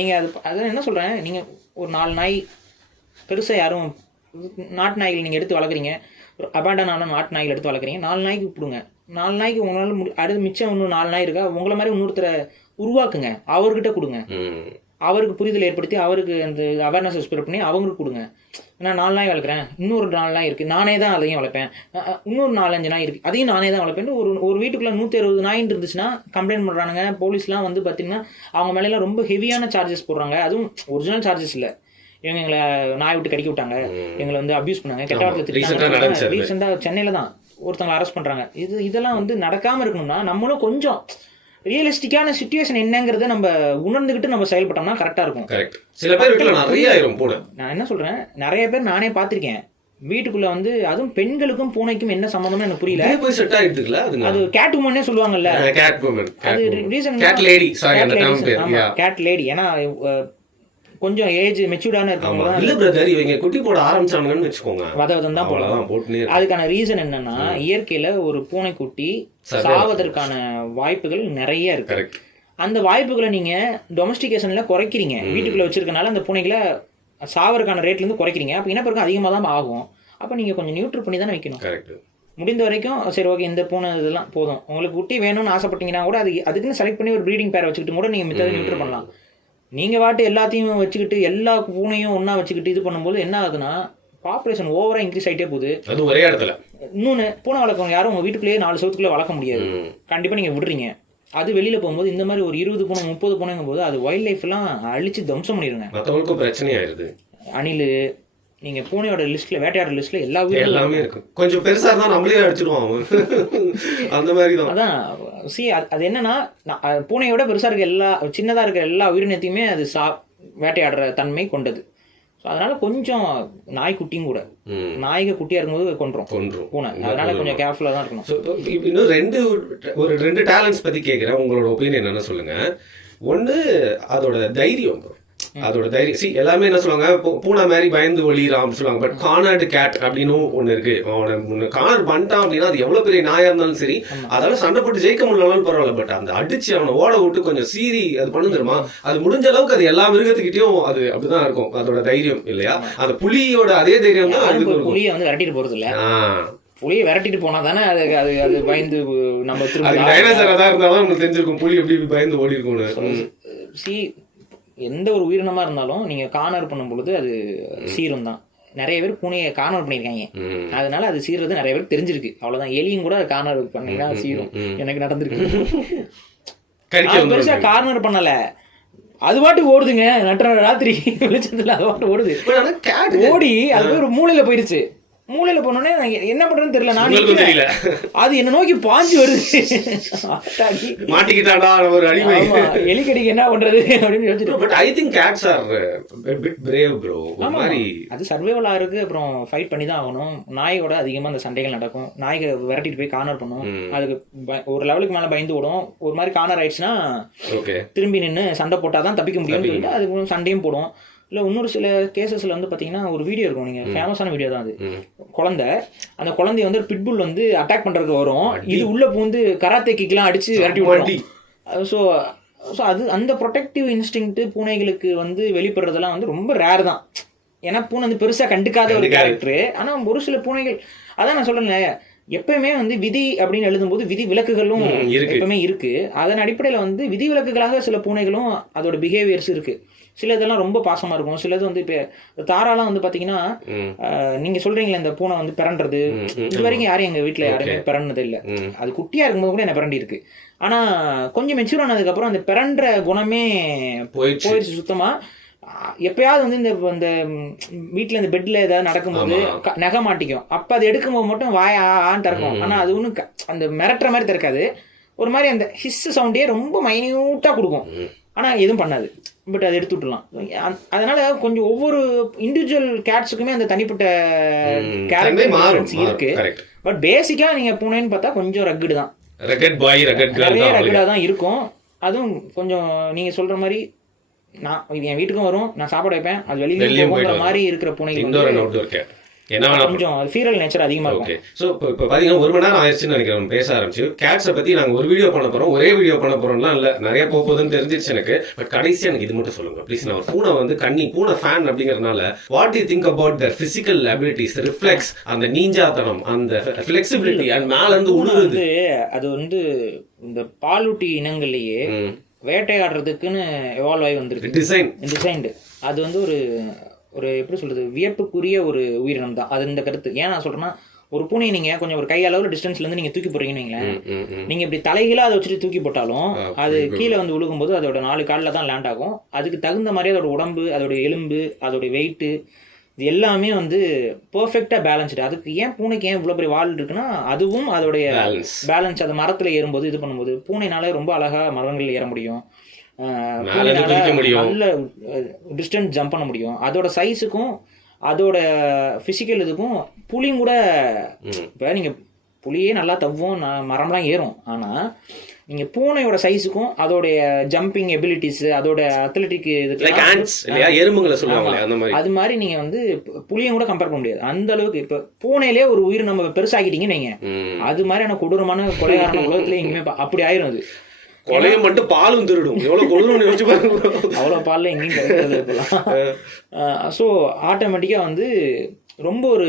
நீங்கள் அது என்ன சொல்கிறேன், நீங்கள் ஒரு 4 நாய் பெருசாக யாரும் நாட்டு நாய்கள் நீங்கள் எடுத்து வளர்க்குறீங்க, ஒரு அபாண்டன் ஆன நாட்டு நாய்கள் எடுத்து வளர்க்குறீங்க, 4 நாய்க்கு கொடுங்க. 4 நாய்க்கு உங்களால் அடுத்து மிச்சம் இன்னும் 4 நாய் இருக்கா, உங்களை மாதிரி இன்னொருத்தரை உருவாக்குங்க, அவர்கிட்ட கொடுங்க. அவருக்கு புரிதல் ஏற்படுத்தி அவருக்கு அந்த அவேர்னஸ் ஸ்ப்ரெட் பண்ணி அவங்களுக்கு கொடுங்க. நான் 4 நாய் வளர்க்குறேன், இன்னொரு 4 நாய் இருக்குது, நானே தான் அதையும் வளர்ப்பேன், இன்னொரு 4-5 நாய் இருக்குது, அதையும் நானே தான் வளர்ப்பேன். ஒரு வீட்டுக்குள்ளே 160 நாயின்னு இருந்துச்சுன்னா கம்ப்ளைண்ட் பண்ணுறானுங்க. போலீஸ்லாம் வந்து பார்த்திங்கன்னா அவங்க மேலாம் ரொம்ப ஹெவியான சார்ஜஸ் போடுறாங்க. அதுவும் ஒரிஜினல் சார்ஜஸ் இல்லை. இவங்க எங்களை நாய் விட்டு கடிக்க விட்டாங்க, எங்களை வந்து அப்யூஸ் பண்ணாங்க, கெட்ட வார்த்தை திட்டாங்க. ரீசெண்டாக சென்னையில் தான் ஒருத்தவங்களை அரெஸ்ட் பண்ணுறாங்க. இதெல்லாம் வந்து நடக்காமல் இருக்கணும்னா நம்மளும் கொஞ்சம் ரியலிஸ்டிக்கான சிச்சுவேஷன் என்னங்கிறத நம்ம உணர்ந்துக்கிட்டு நம்ம செயல்பட்டோம்னா கரெக்டாக இருக்கும். சில பேர் வீட்டில் நிறைய ஆயிரும் பூனை. நான் என்ன சொல்கிறேன், நிறைய பேர் நானே பார்த்துருக்கேன் வீட்டுக்குள்ள வந்து, அதுவும் பெண்களுக்கும் பூனைக்கும் என்ன சம்மந்தம்னு எனக்கு புரியல. அது கேட் உமன்னே சொல்லுவாங்கல்ல, அது ரீசன் கேட் லேடி. ஏன்னா கொஞ்சம் ஏஜ் மெச்சூர்டான இருக்கவங்க தான். இல்ல பிரதர், இவங்க குட்டி போட ஆரம்பிச்சாங்கன்னு வெச்சுக்கோங்க, வதவதம் தான் போடலாம். அதுக்கான ரீசன் என்னன்னா, இயற்கையில ஒரு பூனைக்குட்டி சாவதற்கான வாய்ப்புகள் நிறைய இருக்கு. அந்த வாய்ப்புகளை நீங்க டொமஸ்டிகேஷன்ல குறைக்கிறீங்க. வீட்டுக்குள்ள வச்சிருக்கனால அந்த பூனைகளை சாவறதுக்கான ரேட்ல இருந்து குறைக்கிறீங்க. அப்ப இனப்பெருக்கம் அதிகமாக தான் ஆகும். அப்ப நீங்க கொஞ்சம் நியூட்ரல் பண்ணி தானே வைக்கணும். முடிந்த வரைக்கும் சரி ஓகே இந்த பூனை இதெல்லாம் போதும், உங்களுக்கு குட்டி வேணும்னு ஆசைப்பட்டீங்கன்னா கூட அதுக்குன்னு செலக்ட் பண்ணி ஒரு ப்ரீடிங் பேர் வச்சுக்கிட்டு கூட நீங்க மித்ததை நியூட்ரல் பண்ணலாம். நீங்கள் வாட்டு எல்லாத்தையும் வச்சுக்கிட்டு எல்லா பூனையும் ஒன்றா வச்சுக்கிட்டு இது பண்ணும்போது என்ன ஆகுதுன்னா, பாப்புலேஷன் ஓவராக இன்க்ரீஸ் ஆகிட்டே போகுது. அது ஒரே இடத்துல. இன்னொன்று, பூனை வளர்க்குறவங்க யாரும் உங்கள் வீட்டுக்குள்ளேயே 4 சவுத்துக்குள்ளே வளர்க்க முடியாது. கண்டிப்பாக நீங்கள் விடுறீங்க. அது வெளியில் போகும்போது இந்த மாதிரி ஒரு 20 பூனை 30 பூனைங்கும் போது அது வைல்ட் லைஃப்லாம் அழிச்சு தம்சம் பண்ணிடுங்க. மற்றவங்களுக்கும் பிரச்சனை ஆயிடுது. அணில், நீங்கள் பூனையோட லிஸ்ட்டில், வேட்டையாடுற லிஸ்ட்டில் எல்லா உயிரும் எல்லாமே இருக்கும். கொஞ்சம் பெருசாக இருந்தால் நம்மளே அடிச்சிடுவோம் அந்த மாதிரி தான். அதான் அது என்னன்னா, பூனையோட பெருசாக இருக்க சின்னதாக இருக்கிற எல்லா உயிரினத்தையுமே அது வேட்டையாடுற தன்மை கொண்டது. ஸோ அதனால கொஞ்சம் நாய்க்குட்டியும் கூட, நாய்க்கு குட்டியாக இருக்கும்போது கொன்றும் பூனை. அதனால கொஞ்சம் கேர்ஃபுல்லாக தான் இருக்கணும். இன்னும் ஒரு 2 டேலண்ட்ஸ் பற்றி கேட்குறேன், உங்களோட ஒப்பீனியன் என்னன்னு சொல்லுங்கள். ஒன்று அதோட தைரியம். அதோட தைரியம் எல்லாமே என்ன சொல்லுவாங்க, பூனை மாதிரி பயந்து ஒளிராம் சொல்லுவாங்க. பட் கார்னர்டு கேட் அப்படின்னு ஒன்று இருக்கு. அவனை கார்னர் பண்ணிட்டான் அப்படின்னா அது எவ்வளோ பெரிய நாயா இருந்தாலும் சரி, அதால சண்டை போட்டு ஜெயிக்க முடியலனாலும் பரவாயில்ல. பட் அந்த அடிச்சு அவனை ஓட விட்டு கொஞ்சம் சீறி அது பண்ணு தெரியுமா, அது முடிஞ்ச அளவுக்கு அது எல்லா மிருகத்துக்கிட்டையும் அது அப்படிதான் இருக்கும். அதோட தைரியம் இல்லையா, அந்த புலியோட அதே தைரியம் தான். புலியை வந்து விரட்டிட்டு போறது இல்லை, புலியை விரட்டிட்டு போனா தானே அது பயந்து நம்ம டைனோசரா தான் இருந்தாலும் நமக்கு தெரிஞ்சிருக்கும் புலி எப்படி பயந்து ஓடி இருக்கும்னு. எந்த ஒரு உயிரினமாக இருந்தாலும் நீங்கள் கார்னர் பண்ணும் பொழுது அது சீரும் தான். நிறைய பேர் பூனையை கார்னர் பண்ணியிருக்காங்க. அதனால அது சீர்றது நிறைய பேருக்கு தெரிஞ்சிருக்கு. அவ்வளவுதான். எலியும் கூட கார்னர் பண்ணீங்கன்னா சீரும். எனக்கு நடந்திருக்கு. பெருசா கார்னர் பண்ணல, அது பாட்டு ஓடுதுங்க. நட்ட ராத்திரி வெளிச்சத்துல அது பாட்டு ஓடுது. ஓடி அது ஒரு மூலையில போயிருச்சு. மூலையில போனோடனே என்ன பண்றேன்னு தெரியல. நான் அது என்ன நோக்கி பாஞ்சு வருது. மாட்டிக்கிட்டாடா ஒரு அடிமை. எலிக்கடிக்கு என்ன பண்றது அப்படின்னு யோசிச்சுட்டு. But I think cats are a bit brave bro. அது சர்வைவலா இருக்கு. அப்புறம் ஃபைட் பண்ணி தான் ஆகணும். நாயோட அதிகமா அந்த சண்டைகள் நடக்கும். நாய்க்கு விரட்டிட்டு போய் கார்னர் பண்ணும். அதுக்கு ஒரு லெவலுக்கு மேல பயந்து ஓடும். ஒரு மாதிரி கார்னர் ஆயிடுச்சுன்னா திரும்பி நின்று சண்டை போட்டாதான் தப்பிக்க முடியும்னு சொல்லிட்டு அதுக்கு சண்டையும் போடும். இல்லை இன்னொரு சில கேசஸ்ல வந்து பார்த்தீங்கன்னா ஒரு வீடியோ இருக்கும். நீங்கள் ஃபேமஸான வீடியோ தான் அது. குழந்தை, அந்த குழந்தைய வந்து பிட்புல் வந்து அட்டாக் பண்ணுறதுக்கு வரும். இது உள்ள பூந்து கராத்தே கிக்லாம் அடிச்சு விரட்டி விடுறோம். ஸோ அது அந்த ப்ரொடெக்டிவ் இன்ஸ்டிங்க்ட் பூனைகளுக்கு வந்து வெளிப்படுறதெல்லாம் வந்து ரொம்ப ரேர் தான். ஏன்னா பூனை வந்து பெருசாக கண்டுக்காத ஒரு கேரக்டரு. ஆனால் ஒரு சில பூனைகள், அதான் நான் சொல்கிறேன், எப்பயுமே வந்து விதி அப்படின்னு எழுதும்போது விதி விலக்குகளும் எப்பவுமே இருக்கு. அதன் அடிப்படையில் வந்து விதி விலக்குகளாக சில பூனைகளும் அதோட பிஹேவியர்ஸ் இருக்கு. சில இதெல்லாம் ரொம்ப பாசமா இருக்கும். சிலது வந்து இப்போ தாராலாம் வந்து பாத்தீங்கன்னா, நீங்க சொல்றீங்களா இந்த பூனை வந்து பிறன்றது, இது வரைக்கும் யாரும் எங்க வீட்டுல யாருமே பிறன்னது இல்லை. அது குட்டியா இருக்கும்போது கூட என்ன பிறண்டி இருக்கு. ஆனா கொஞ்சம் மெச்சூர் ஆனதுக்கு அப்புறம் அந்த பிறன்ற குணமே போயிடுச்சு சுத்தமா. எப்பயாவது வந்து இந்த வீட்டுல இந்த பெட்ல ஏதாவது நடக்கும்போது நகை மாட்டிக்கும். அப்ப அது எடுக்கும்போது மட்டும் வாயான்னு திறக்கும். ஆனா அது ஒன்றும் அந்த மிரட்டுற மாதிரி திறக்காது. ஒரு மாதிரி அந்த ஹிஸ் சவுண்டே ரொம்ப மைன்யூட்டா கொடுக்கும். ஆனா எதுவும் பண்ணாது. பட் அதை எடுத்து விட்டுலாம். அதனால கொஞ்சம் ஒவ்வொரு இண்டிவிஜுவல் கேட்ஸுக்குமே அந்த தனிப்பட்ட கேரக்டர் இருக்கு. பட் பேசிக்கா நீங்க பூனைன்னு பார்த்தா கொஞ்சம் ரக்கடு தான், நிறைய ரக்கடா தான் இருக்கும். அதுவும் கொஞ்சம் நீங்க சொல்ற மாதிரி நான் என் வீட்டுக்கும் வரும், நான் சாப்பாடு வைப்பேன், அது வெளியில போகிற மாதிரி இருக்கிற பூனைகள் கொஞ்சம் ஃபீரல் நேச்சர் அதிகமாக இருக்கும். ஸோ இப்போ பார்த்தீங்கன்னா 1 மணி நேரம் ஆயிடுச்சுன்னு நினைக்கிறேன் பேச ஆரம்பிச்சு. கேட்ஸை பற்றி நாங்கள் ஒரு வீடியோ பண்ண போகிறோம், ஒரே வீடியோ பண்ண போகிறோம்லாம் இல்லை, நிறைய போகுதுன்னு தெரிஞ்சிருச்சு எனக்கு. பட் கடைசியாக எனக்கு இது மட்டும் சொல்லுங்கள் ப்ளீஸ். நான் ஒரு பூனை வந்து பூனை ஃபேன் அப்படிங்கிறதுனால what you think about Dhar physical abilities, reflex, அந்த நீஞ்சாத்தனம், அந்த ஃபிளெக்சிபிலிட்டி அண்ட் மேலேருந்து உழுவுது. அது வந்து இந்த பாலூட்டி இனங்கள்லேயே வேட்டையாடுறதுக்குன்னு எவால்வ் ஆகி வந்துருக்கு. டிசைன்டு அது வந்து ஒரு எப்படி சொல்றது, வியப்புக்குரிய ஒரு உயிரினம் தான் அது. இந்த கருத்து ஏன் நான் சொல்றேன்னா, ஒரு பூனையை நீங்க கொஞ்சம் ஒரு கையளவு டிஸ்டன்ஸ்ல இருந்து நீங்க தூக்கி போடுறீங்கன்னு வைங்களேன், நீங்க இப்படி தலைகீழா அதை வச்சுட்டு தூக்கி போட்டாலும் அது கீழே வந்து விழுகும்போது அதோட 4 காலில் தான் லேண்ட் ஆகும். அதுக்கு தகுந்த மாதிரி அதோட உடம்பு, அதோட எலும்பு, அதோட வெயிட்டு, இது எல்லாமே வந்து பெர்ஃபெக்டா பேலன்ஸ்டு. அதுக்கு ஏன் பூனைக்கு ஏன் இவ்வளோ பெரிய வால் இருக்குன்னா, அதுவும் அதோடைய பேலன்ஸ். அது மரத்துல ஏறும்போது இது பண்ணும்போது பூனைனால ரொம்ப அழகா மரங்கள் ஏற முடியும், நல்ல டிஸ்டன்ஸ் ஜம்ப் பண்ண முடியும். அதோட சைஸுக்கும் அதோட பிசிக்கல் இதுக்கும் புலியும் கூட, இப்போ நீங்கள் புலியே நல்லா தவ்வும், மரம்லாம் ஏறும். ஆனால் நீங்கள் பூனையோட சைஸுக்கும் அதோடைய ஜம்பிங் எபிலிட்டிஸ், அதோட அத்லெட்டிக் அது மாதிரி நீங்கள் வந்து புலியும் கூட கம்பேர் பண்ண முடியாது அந்த அளவுக்கு. இப்போ பூனையிலே ஒரு உயிர் நம்ம பெருசாக்கிட்டீங்க நீங்க, அது மாதிரியான கொடூரமான கொலைகாரண உலகத்துல எங்கேயுமே அப்படி ஆயிரும். அது கொலையை மட்டும் பாலும் திருடும், எவ்வளவு கொடூரம் யோசிச்சு பாருங்க. அவ்வளோ பாலில் எங்கேயும் கிடைக்கிறது இப்போலாம். ஸோ ஆட்டோமேட்டிக்காக வந்து ரொம்ப ஒரு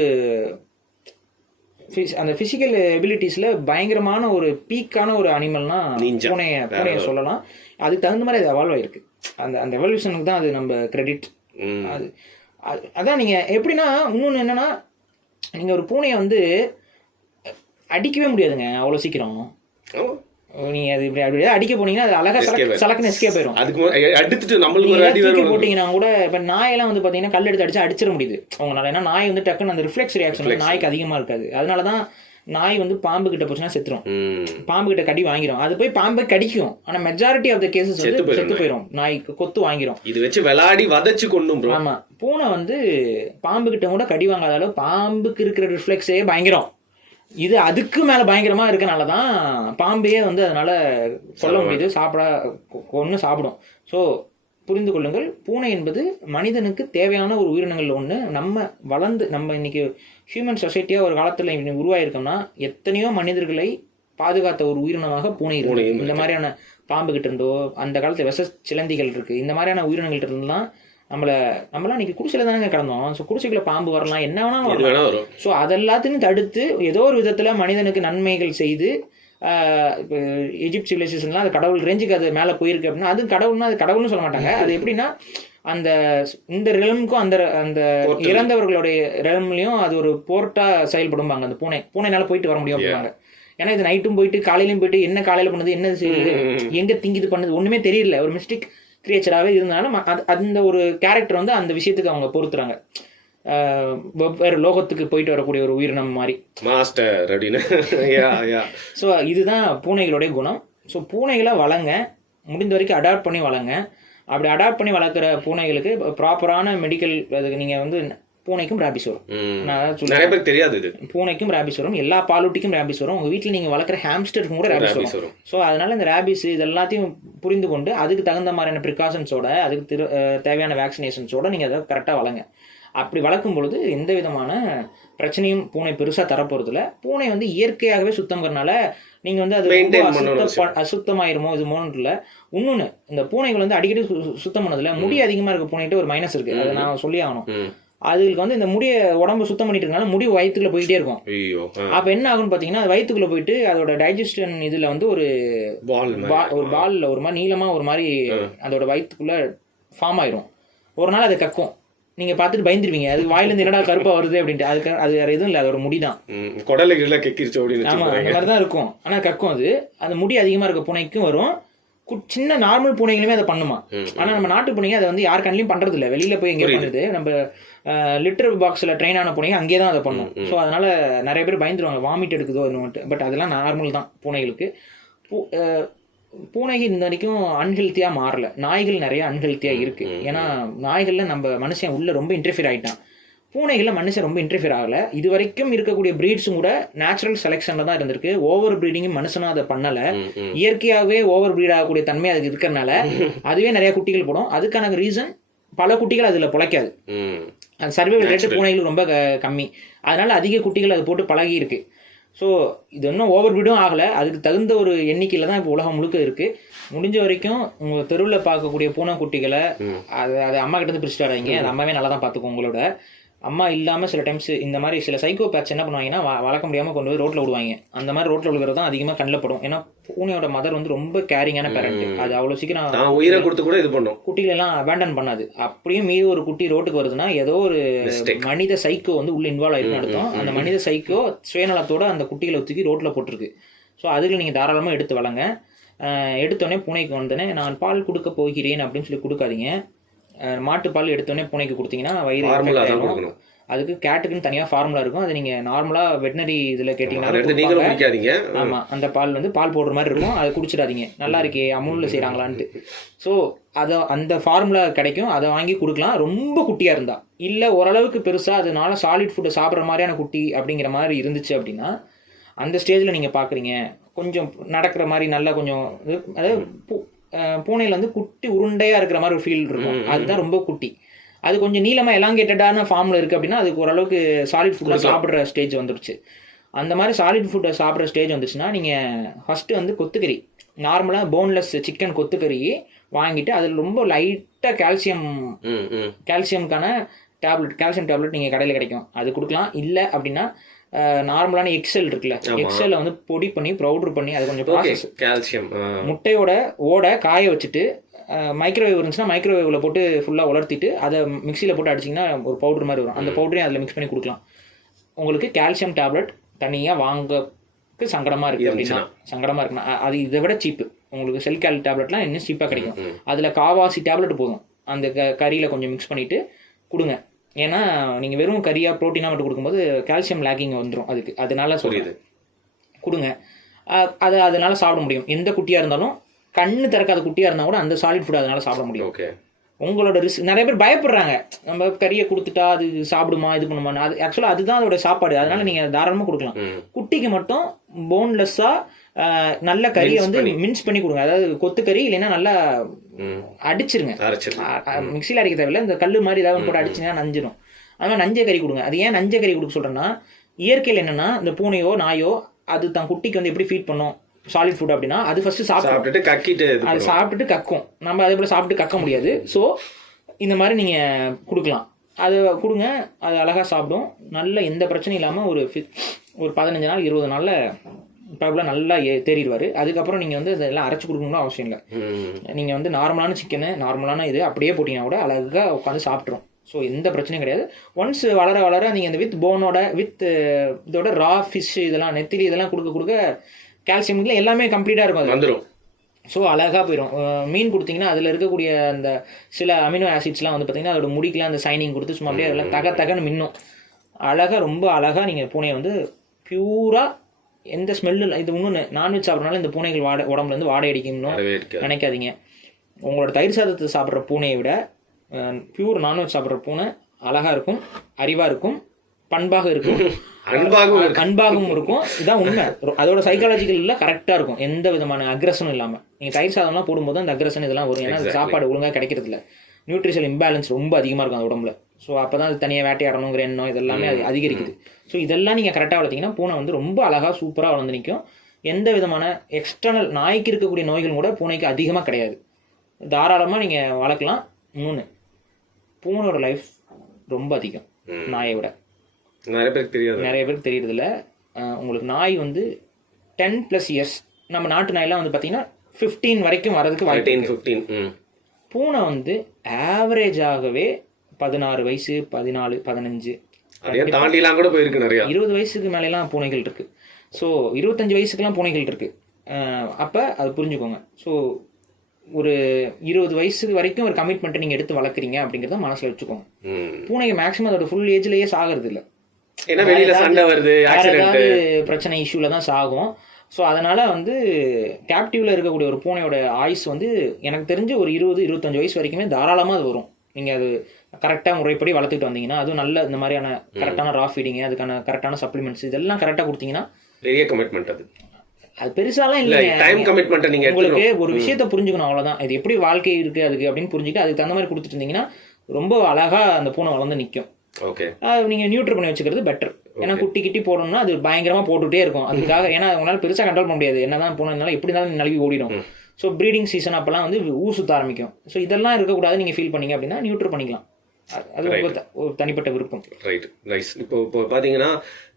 அந்த ஃபிசிக்கல் எபிலிட்டிஸில் பயங்கரமான ஒரு பீக்கான ஒரு அனிமல்னா பூனையை சொல்லலாம். அதுக்கு தகுந்த மாதிரி அது எவால்வ் ஆகிருக்கு. அந்த எவல்யூஷனுக்கு தான் அது நம்ம கிரெடிட். அது அதான் நீங்கள் எப்படின்னா, இன்னொன்று என்னென்னா, நீங்கள் ஒரு பூனையை வந்து அடிக்கவே முடியாதுங்க அவ்வளோ சீக்கிரம். நீங்க அது இப்படி அப்படியே அடிக்க போனீங்கன்னா அது அழகா சலக்குன்னு எஸ்கேப் போயிடும். தூக்கி போட்டீங்கன்னா கூட இப்ப நாயெல்லாம் வந்து பாத்தீங்கன்னா கல் எடுத்து அடிச்சிட முடியுது அவங்களால. ஏன்னா நாய் வந்து டக்குன்னு அந்த ரிஃப்ளெக்ஸ் ரியாக்ஷன் வந்து நாய்க்கு அதிகமா இருக்காது. அதனாலதான் நாய் வந்து பாம்பு கிட்ட போச்சுன்னா செத்துரும், பாம்பு கிட்ட கடி வாங்கிரும். அது போய் பாம்பு கடிக்கும், ஆனா மெஜாரிட்டி ஆஃப் த கேசஸ் வந்து செத்து போயிடும், நாய்க்கு கொத்து வாங்கிரும். இது வச்சு விளையாடி வதச்சு கொண்டும். ஆமா, பூனை வந்து பாம்பு கிட்ட கூட கடி வாங்காத அளவு பாம்புக்கு இருக்கிற ரிஃப்ளெக்ஸே பயங்கரம். இது அதுக்கு மேலே பயங்கரமாக இருக்கனால தான் பாம்பையே வந்து அதனால் சொல்ல முடியுது, சாப்பிடும். ஸோ புரிந்து கொள்ளுங்கள், பூனை என்பது மனிதனுக்கு தேவையான ஒரு உயிரினங்கள் ஒன்று. நம்ம இன்னைக்கு ஹியூமன் சொசைட்டியாக ஒரு காலத்தில் உருவாயிருக்கோம்னா எத்தனையோ மனிதர்களை பாதுகாத்த ஒரு உயிரினமாக பூனை இருக்கு. இந்த மாதிரியான பாம்பு கிட்ட இருந்தோ, அந்த காலத்தில் விஷ சிலந்திகள் இருக்குது, இந்த மாதிரியான உயிரினங்கள்ட்ட இருந்துலாம் நம்மளாம் இன்னைக்கு குடிசையில் தானே கிடந்தோம். ஸோ குடிசைக்குள்ள பாம்பு வரலாம், என்ன வேணாலும் வரும். ஸோ அதெல்லாத்தையும் தடுத்து ஏதோ ஒரு விதத்தில் மனிதனுக்கு நன்மைகள் செய்து, இப்போ எஜிப்ட் சிவிலைசேஷன்லாம் அது கடவுள் ரேஞ்சுக்கு அது மேலே போயிருக்கு அப்படின்னா, அது கடவுள்னா அது கடவுள்னு சொல்ல மாட்டாங்க. அது எப்படின்னா அந்த இந்த ரெலமுக்கும் அந்த அந்த இறந்தவர்களுடைய ரெலம்லையும் அது ஒரு போர்ட்டா செயல்படும்பாங்க. அந்த பூனைனால போயிட்டு வர முடியும் அப்படிம்பாங்க. ஏன்னா இது நைட்டும் போயிட்டு காலையிலும் போயிட்டு என்ன காலையில் பண்ணுது, என்ன செய்யுது, எங்கே திங்கிது பண்ணுது ஒன்றுமே தெரியல, ஒரு மிஸ்டிக் கிரியேச்சராகவே இருந்தாலும் அந்த ஒரு கேரக்டர் வந்து அந்த விஷயத்துக்கு அவங்க பொறுத்துறாங்க. வேறு லோகத்துக்கு போயிட்டு வரக்கூடிய ஒரு உயிரினம் மாதிரி மாஸ்டர் அப்படின்னு. ஸோ இதுதான் பூனைகளுடைய குணம். ஸோ பூனைகளை வளங்க, முடிந்த வரைக்கும் அடாப்ட் பண்ணி வளங்க. அப்படி அடாப்ட் பண்ணி வளர்க்குற பூனைகளுக்கு ப்ராப்பரான மெடிக்கல், அதுக்கு நீங்கள் வந்து பூனைக்கும் ரேபிஸ் வரும். நிறைய பேருக்கு தெரியாது இது. பூனைக்கும் ரேபிஸ் வரும், எல்லா பாலூட்டிக்கும் ரேபிஸ் வரும், உங்கள் வீட்டில் நீங்கள் வளர்க்குற ஹாம்ஸ்டருக்கும் கூட ரேபிஸ் வரும். ஸோ அதனால இந்த ரேபிஸ் இது எல்லாத்தையும் புரிந்து கொண்டு அதுக்கு தகுந்த மாதிரியான ப்ரிகாஷன்ஸோட, அதுக்கு தேவையான வேக்சினேஷன்ஸோட நீங்கள் அதை கரெக்டாக வளங்க. அப்படி வளர்க்கும் பொழுது எந்த விதமான பிரச்சனையும் பூனை பெருசாக தரப்போறதில்ல. பூனை வந்து இயற்கையாகவே சுத்தம்ங்கிறனால நீங்கள் வந்து அது அசுத்தமாயிருமோ இது மோன்னு இல்லை. இன்னொன்று, இந்த பூனைகள் வந்து அடிக்கடி சுத்தம் பண்ணதில்ல. முடி அதிகமாக இருக்க பூனைகிட்ட ஒரு மைனஸ் இருக்குது, அதை நான் சொல்லி ஆகணும். அதுக்கு வந்து இந்த முடியை உடம்பு சுத்தம் பண்ணிட்டு இருக்கனால முடி வயிற்றுக்குள்ள போயிட்டே இருக்கும். அப்போ என்ன ஆகும்னு பார்த்தீங்கன்னா, அது வயிற்றுக்குள்ள போயிட்டு அதோட டைஜஷன் இதில் வந்து ஒரு பால்ல ஒரு மாதிரி நீளமாக ஒரு மாதிரி அதோட வயிற்றுக்குள்ள ஃபார்ம் ஆயிரும். ஒரு நாள் அதை கக்கும், நீங்க பார்த்துட்டு பயந்துருவீங்க, அதுக்கு வாயிலிருந்து என்னடா கருப்பா வருது அப்படின்ட்டு. அதுக்கு அது வேற எதுவும் இல்லை, அதோட முடிதான். ஆமா, அந்த மாதிரி தான் இருக்கும். ஆனா கக்கும் அது. அந்த முடி அதிகமா இருக்க பூனைக்கும் வரும், சின்ன நார்மல் பூனைகளுமே அதை பண்ணுமா. ஆனா நம்ம நாட்டு பூனைங்க அதை வந்து யார் கண்ணிலையும் பண்றது இல்லை, வெளியில போய் எங்கே பண்ணுது. நம்ம லிட்டர் பாக்ஸ்ல ட்ரெயின் ஆன பூனைங்க அங்கேயே தான் அதை பண்ணும். ஸோ அதனால நிறைய பேர் பயந்துருவாங்க, வாமிட் எடுக்குதோ அது. பட் அதெல்லாம் நார்மல் தான் பூனைகளுக்கு. பூனைக்கு இந்த வரைக்கும் அன்ஹெல்த்தியாக மாறல. நாய்கள் நிறைய அன்ஹெல்த்தியாக இருக்குது. ஏன்னா நாய்களில் நம்ம மனுஷன் உள்ள ரொம்ப இன்டர்ஃபியர் ஆகிட்டான். பூனைகளில் மனுஷன் ரொம்ப இன்டர்ஃபியர் ஆகலை. இது வரைக்கும் இருக்கக்கூடிய ப்ரீட்ஸும் கூட நேச்சுரல் செலெக்ஷனில் தான் இருந்திருக்கு. ஓவர் ப்ரீடிங்கும் மனுஷனும் அதை பண்ணலை. இயற்கையாகவே ஓவர் ப்ரீட் ஆகக்கூடிய தன்மை அதுக்கு இருக்கிறனால அதுவே நிறைய குட்டிகள் போடும். அதுக்கான ரீசன், பல குட்டிகள் அதில் பிழைக்காது. அந்த சர்வைவல் ரேட்டு பூனைகள் ரொம்ப கம்மி. அதனால அதிக குட்டிகள் அது போட்டு பழகி இருக்கு. ஸோ இது இன்னும் ஓவர் ப்ரீடும் ஆகலை. அதுக்கு தகுந்த ஒரு எண்ணிக்கையில் தான் இப்போ உலகம் முழுக்க இருக்குது. முடிஞ்ச வரைக்கும் உங்கள் தெருவில் பார்க்கக்கூடிய பூனைக்குட்டிகளை அதை அம்மா கிட்டேருந்து பிரிச்சுட்டு வராங்க. அது அம்மாவே நல்லா தான் பார்த்துக்கும். உங்களோட அம்மா இல்லாமல் சில டைம்ஸ் இந்த மாதிரி சில சைக்கோ பேட்ச் என்ன பண்ணுவாங்கன்னா, வளர்க்க முடியாமல் கொண்டு போய் ரோட்டில் விடுவாங்க. அந்த மாதிரி ரோட்டில் விழுகிறது தான் அதிகமாக கண்ணில் படும். ஏன்னா பூனையோட மதர் வந்து ரொம்ப கேரிங்கான பேரண்ட். அது அவ்வளோ சீக்கிரம் உயிரை கொடுத்து கூட இது பண்ணும், குட்டிகளெல்லாம் அபேண்டன் பண்ணாது. அப்படியே மீது ஒரு குட்டி ரோட்டுக்கு வருதுன்னா ஏதோ ஒரு மனித சைக்கோ வந்து உள்ள இன்வால்வ் ஆகிருக்குன்னு அர்த்தம். அந்த மனித சைக்கோ சுயநலத்தோட அந்த குட்டிகளை தூக்கி ரோட்டில் போட்டிருக்கு. ஸோ அதில் நீங்கள் தாராளமாக எடுத்து வளங்க. எடுத்தோடனே பூனைக்கு வந்தோடனே நான் பால் கொடுக்க போகிறேன் அப்படின்னு சொல்லி கொடுக்காதீங்க. மாட்டுப்பால் எடுத்தோடனே பூனைக்கு கொடுத்தீங்கன்னா வயிறு ஆகும். அதுக்கு கேட்டுக்குன்னு தனியாக ஃபார்முலா இருக்கும். அது நீங்கள் நார்மலாக வெட்டினரி இதில் கேட்டிங்கன்னா, ஆமாம், அந்த பால் வந்து பால் போடுற மாதிரி இருக்கும். அதை குடிச்சிடாதீங்க, நல்லா இருக்கே அமுலில் செய்கிறாங்களான்ட்டு. ஸோ அதை அந்த ஃபார்முலா கிடைக்கும், அதை வாங்கி கொடுக்கலாம். ரொம்ப குட்டியாக இருந்தா இல்லை, ஓரளவுக்கு பெருசாக அதனால சாலிட் ஃபுட்டை சாப்பிட்ற மாதிரியான குட்டி அப்படிங்கிற மாதிரி இருந்துச்சு அப்படின்னா, அந்த ஸ்டேஜில் நீங்கள் பார்க்குறீங்க கொஞ்சம் நடக்கிற மாதிரி நல்லா கொஞ்சம், அதாவது பூனையில் வந்து குட்டி உருண்டையாக இருக்கிற மாதிரி ஒரு ஃபீல் இருக்கும். அதுதான் ரொம்ப குட்டி. அது கொஞ்சம் நீளமாக எலாங்கேட்டடான ஃபார்மில் இருக்குது அப்படின்னா அதுக்கு ஓரளவுக்கு சாலிட் ஃபுட்டாக சாப்பிட்ற ஸ்டேஜ் வந்துடுச்சு. அந்த மாதிரி சாலிட் ஃபுட்டை சாப்பிட்ற ஸ்டேஜ் வந்துச்சுன்னா நீங்கள் ஃபஸ்ட்டு வந்து கொத்துக்கறி, நார்மலாக போன்லெஸ் சிக்கன் கொத்துக்கறி வாங்கிட்டு அதில் ரொம்ப லைட்டாக கால்சியம்கான கால்சியம் டேப்லெட் நீங்கள் கடையில் கிடைக்கும், அது கொடுக்கலாம். இல்லை அப்படின்னா நார்மலான எக்ஸல் இருக்குல்ல, எக்ஸலை வந்து பொடி பண்ணி பவுடர் பண்ணி அது கொஞ்சம் ப்ராசஸ், கால்சியம் முட்டையோட காய வச்சுட்டு மைக்ரோவேவ் இருந்துச்சுன்னா மைக்ரோவேவில் போட்டு ஃபுல்லாக உலர்த்திட்டு அதை மிக்சியில் போட்டு அடிச்சிங்கன்னா ஒரு பவுடர் மாதிரி வரும். அந்த பவுடரையும் அதில் மிக்ஸ் பண்ணி கொடுக்கலாம். உங்களுக்கு கால்சியம் டேப்லெட் தனியாக வாங்கக்கு சங்கடமாக இருக்குது அப்படின்னா, சங்கடமாக இருக்குன்னா அது இதை விட சீப்பு. உங்களுக்கு செல் கேல் டேப்லெட்லாம் இன்னும் சீப்பாக கிடைக்கும். அதில் காவாசி டேப்லெட் போதும். அந்த கறியில் கொஞ்சம் மிக்ஸ் பண்ணிவிட்டு கொடுங்க. ஏன்னா நீங்கள் வெறும் கறியாக ப்ரோட்டீனாக மட்டும் கொடுக்கும்போது கால்சியம் லேக்கிங் வந்துடும். அதுக்கு அதனால சொல்லிடுது கொடுங்க. அதை அதனால சாப்பிட முடியும். எந்த குட்டியாக இருந்தாலும், கண்ணு திறக்காத குட்டியாக இருந்தால் கூட அந்த சாலிட் ஃபுட் அதனால சாப்பிட முடியும். ஓகே, உங்களோட நிறைய பேர் பயப்படுறாங்க, நம்ம கறியை கொடுத்துட்டா அது சாப்பிடுமா இது பண்ணுமா. அது ஆக்சுவலாக அதுதான் அதோட சாப்பாடு. அதனால நீங்கள் தாராளமாக கொடுக்கலாம். குட்டிக்கு மட்டும் போன்லெஸ்ஸாக நல்ல கறியை வந்து மின்ஸ் பண்ணி கொடுங்க. அதாவது கொத்துக்கறி இல்லைன்னா நல்லா அடிச்சிருங்க. மிக்சியில் அடிக்க தேவையில்லை, இந்த கல் மாதிரி ஏதாவது போட்டு அடிச்சுன்னா நஞ்சிடும். அதனால் நஞ்ச கறி கொடுங்க. அது ஏன் நஞ்ச கறி கொடுக்க சொல்கிறேன்னா, இயற்கையில் என்னென்னா இந்த பூனையோ நாயோ அது தான் குட்டிக்கு வந்து எப்படி ஃபீட் பண்ணும் சாலிட் ஃபுட் அப்படின்னா, அது ஃபர்ஸ்ட் சாப்பிட்டுட்டு கக்கும். நம்ம அதே போல் சாப்பிட்டு கக்க முடியாது. ஸோ இந்த மாதிரி நீங்கள் கொடுக்கலாம். அதை கொடுங்க, அது அழகாக சாப்பிடும். நல்ல எந்த பிரச்சனையும் இல்லாமல் ஒரு 15 நாள் 20 நாளில் பைப்பில் நல்லா தேறிடுவார். அதுக்கப்புறம் நீங்கள் வந்து இதெல்லாம் அரைச்சி கொடுக்கணும்னு அவசியம் இல்லை. நீங்கள் வந்து நார்மலான சிக்கனு நார்மலான இது அப்படியே போட்டிங்கன்னா கூட அழகாக உட்காந்து சாப்பிட்ரும். ஸோ எந்த பிரச்சனையும் கிடையாது. ஒன்ஸ் வளர வளர நீங்கள் இந்த வித் போனோட வித் இதோட ரா ஃபிஷ் இதெல்லாம் நெத்திலி இதெல்லாம் கொடுக்க கால்சியம் எல்லாமே கம்ப்ளீட்டாக இருக்கும், அது வந்துடும். ஸோ அழகாக போயிடும். மீன் கொடுத்தீங்கன்னா அதில் இருக்கக்கூடிய அந்த சில அமினோ ஆசிட்ஸ்லாம் வந்து பார்த்திங்கன்னா அதோட முடிக்கலாம் அந்த சைனிங் கொடுத்து சும்மா அப்படியே அதெல்லாம் தகன்னு மின்னும். அழகாக ரொம்ப அழகாக நீங்கள் பூனையை வந்து பியூராக எந்த ஸ்மெல்லு இது இன்னொன்று நான்வெஜ் சாப்பிட்றதுனால இந்த பூனைகள் உடம்புலேருந்து வாடை அடிக்கணும்னு நினைக்காதீங்க. உங்களோட தயிர் சாதத்தை சாப்பிட்ற பூனையை விட பியூர் நான்வெஜ் சாப்பிட்ற பூனை அழகாக இருக்கும், அறிவாக இருக்கும், பண்பாக இருக்கும், அன்பாகவும் இருக்கும். இதுதான் உண்மை. அதோட சைக்காலஜிக்கலில் கரெக்டாக இருக்கும், எந்த விதமான அக்ரஷனும் இல்லாமல். நீங்கள் தயிர் சாதம்லாம் போடும்போது அந்த அக்ரஷன் இதெல்லாம் வரும். ஏன்னா அது சாப்பாடு ஒழுங்காக கிடைக்கிறதில்ல, நியூட்ரிஷன் இம்பேலன்ஸ் ரொம்ப அதிகமாக இருக்கும் அந்த உடம்புல. ஸோ அப்போ தான் அது தனியாக வேட்டையாடணுங்கிற எண்ணம் இதெல்லாமே அது அதிகரிக்குது. ஸோ இதெல்லாம் நீங்கள் கரெக்டாக வளர்த்திங்கன்னா பூனை வந்து ரொம்ப அழகாக சூப்பராக வளர்ந்து நிற்கும். எந்த விதமான எக்ஸ்டர்னல் நாய்க்கு இருக்கக்கூடிய நோய்கள் கூட பூனைக்கு அதிகமாக கிடையாது. தாராளமாக நீங்கள் வளர்க்கலாம். இன்னொன்று, பூனையோட லைஃப் ரொம்ப அதிகம் நாயை விட. நிறைய பேருக்கு தெரியறதில்ல. உங்களுக்கு நாய் வந்து 10+ இயர்ஸ், நம்ம நாட்டு நாயெல்லாம் வந்து பார்த்தீங்கன்னா 15 வரைக்கும் வரதுக்கு வாய்ப்பு. பூனை வந்து ஆவரேஜாகவே 16 வயசு 14 15 தாண்டிலாம் கூட போயிருக்கு. நிறைய 20 வயசுக்கு மேலாம் பூனைகள் இருக்கு. ஸோ 25 வயசுக்குலாம் பூனைகள் இருக்கு. அப்போ அது புரிஞ்சுக்கோங்க. ஸோ ஒரு 20 வயசுக்கு வரைக்கும் ஒரு கமிட்மெண்ட்டை நீங்கள் எடுத்து வளர்க்குறீங்க அப்படிங்கிறத மனசில் வச்சுக்கோங்க. பூனைக்கு மேக்ஸிமம் அதோட ஃபுல் ஏஜ்லேயே சாகிறது இல்லை, ஏதாவது பிரச்சனை இஷ்யூவில் தான் சாகும். ஸோ அதனால் வந்து கேப்டிவில் இருக்கக்கூடிய ஒரு பூனையோட ஆயுஸ் வந்து எனக்கு தெரிஞ்சு ஒரு 20-25 வயசு வரைக்குமே தாராளமாக அது வரும். நீங்கள் அது கரெக்டாக முறைப்படி வளர்த்துக்கிட்டு வந்தீங்கன்னா, அதுவும் நல்ல இந்த மாதிரியான கரெக்டான ரா ஃபீடிங்கு, அதுக்கான கரெக்டான சப்ளிமெண்ட்ஸ் இதெல்லாம் கரெக்டாக கொடுத்தீங்கன்னா பெரிய கமிட்மெண்ட். அது பெருசாலாம் இல்லை, டைம் கமிட்மெண்ட். நீங்கள் உங்களுக்கு ஒரு விஷயத்தை புரிஞ்சுக்கணும், அவ்வளோதான். இது எப்படி வாழ்க்கை இருக்குது அதுக்கு அப்படின்னு புரிஞ்சுட்டு அதுக்கு தகுந்த மாதிரி கொடுத்துட்டு இருந்தீங்கன்னா ரொம்ப அழகாக அந்த பூனை வளர்ந்து நிற்கும். ஓகே, நீங்கள் நியூட்ரல் பண்ணி வச்சுக்கிறது பெட்டர். ஏன்னா குட்டி போடணும்னா அது பயங்கரமாக போட்டுகிட்டே இருக்கும். அதுக்காக ஏன்னா உங்களால் பெருசாக கண்ட்ரோல் பண்ண முடியாது, என்னதான் பூனைனால எப்படி இருந்தாலும் நழுவி ஓடிடும். ஸோ ப்ரீடிங் சீசன் அப்போல்லாம் வந்து ஊர் சுற்ற ஆரம்பிக்கும். ஸோ இதெல்லாம் இருக்கக்கூடாது, நீங்கள் ஃபீல் பண்ணீங்க அப்படின்னா நியூட்ரல் பண்ணிக்கலாம். அது ஒரு தனிப்பட்ட விருப்பம். Right rice. இப்போ பார்த்தீங்கன்னா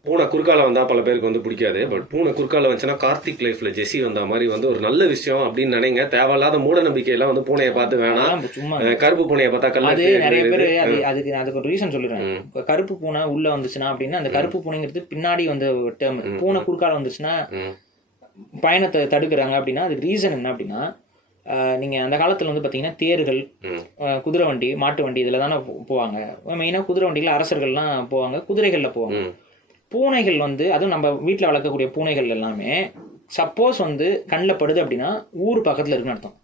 பூனை குறுக்கால வந்தால் பல பேருக்கு வந்து பிடிக்காது. பட் பூனை குறுக்கால வந்துச்சுன்னா கார்த்திக் லைஃப்ல ஜெஸி வந்த மாதிரி வந்து ஒரு நல்ல விஷயம் அப்படின்னு நினைங்க. தேவையில்லாத மூட நம்பிக்கையெல்லாம் வந்து பூனையை பார்த்து வேணாம். சும்மா கருப்பு பூனையை பார்த்தா கல்லு நிறைய பேர் அதுக்கு ஒரு ரீசன் சொல்லிடுறேன். கருப்பு பூனை உள்ள வந்துச்சுன்னா அப்படின்னா அந்த கருப்பு பூனைங்கிறது பின்னாடி வந்து டேர்ம். பூனை குறுக்கால வந்துச்சுன்னா பயணத்தை தடுக்கிறாங்க அப்படின்னா அதுக்கு ரீசன் என்ன அப்படின்னா, நீங்கள் அந்த காலத்தில் வந்து பார்த்தீங்கன்னா தேர்கள், குதிரை வண்டி, மாட்டு வண்டி இதில் தானே போவாங்க. மெயினாக குதிரை வண்டியில் அரசர்கள்லாம் போவாங்க, குதிரைகளில் போவாங்க. பூனைகள் வந்து அதுவும் நம்ம வீட்டில் வளர்க்கக்கூடிய பூனைகள் எல்லாமே சப்போஸ் வந்து கண்ணில் படுது அப்படின்னா ஊர் பக்கத்தில் இருக்குன்னு அர்த்தம்.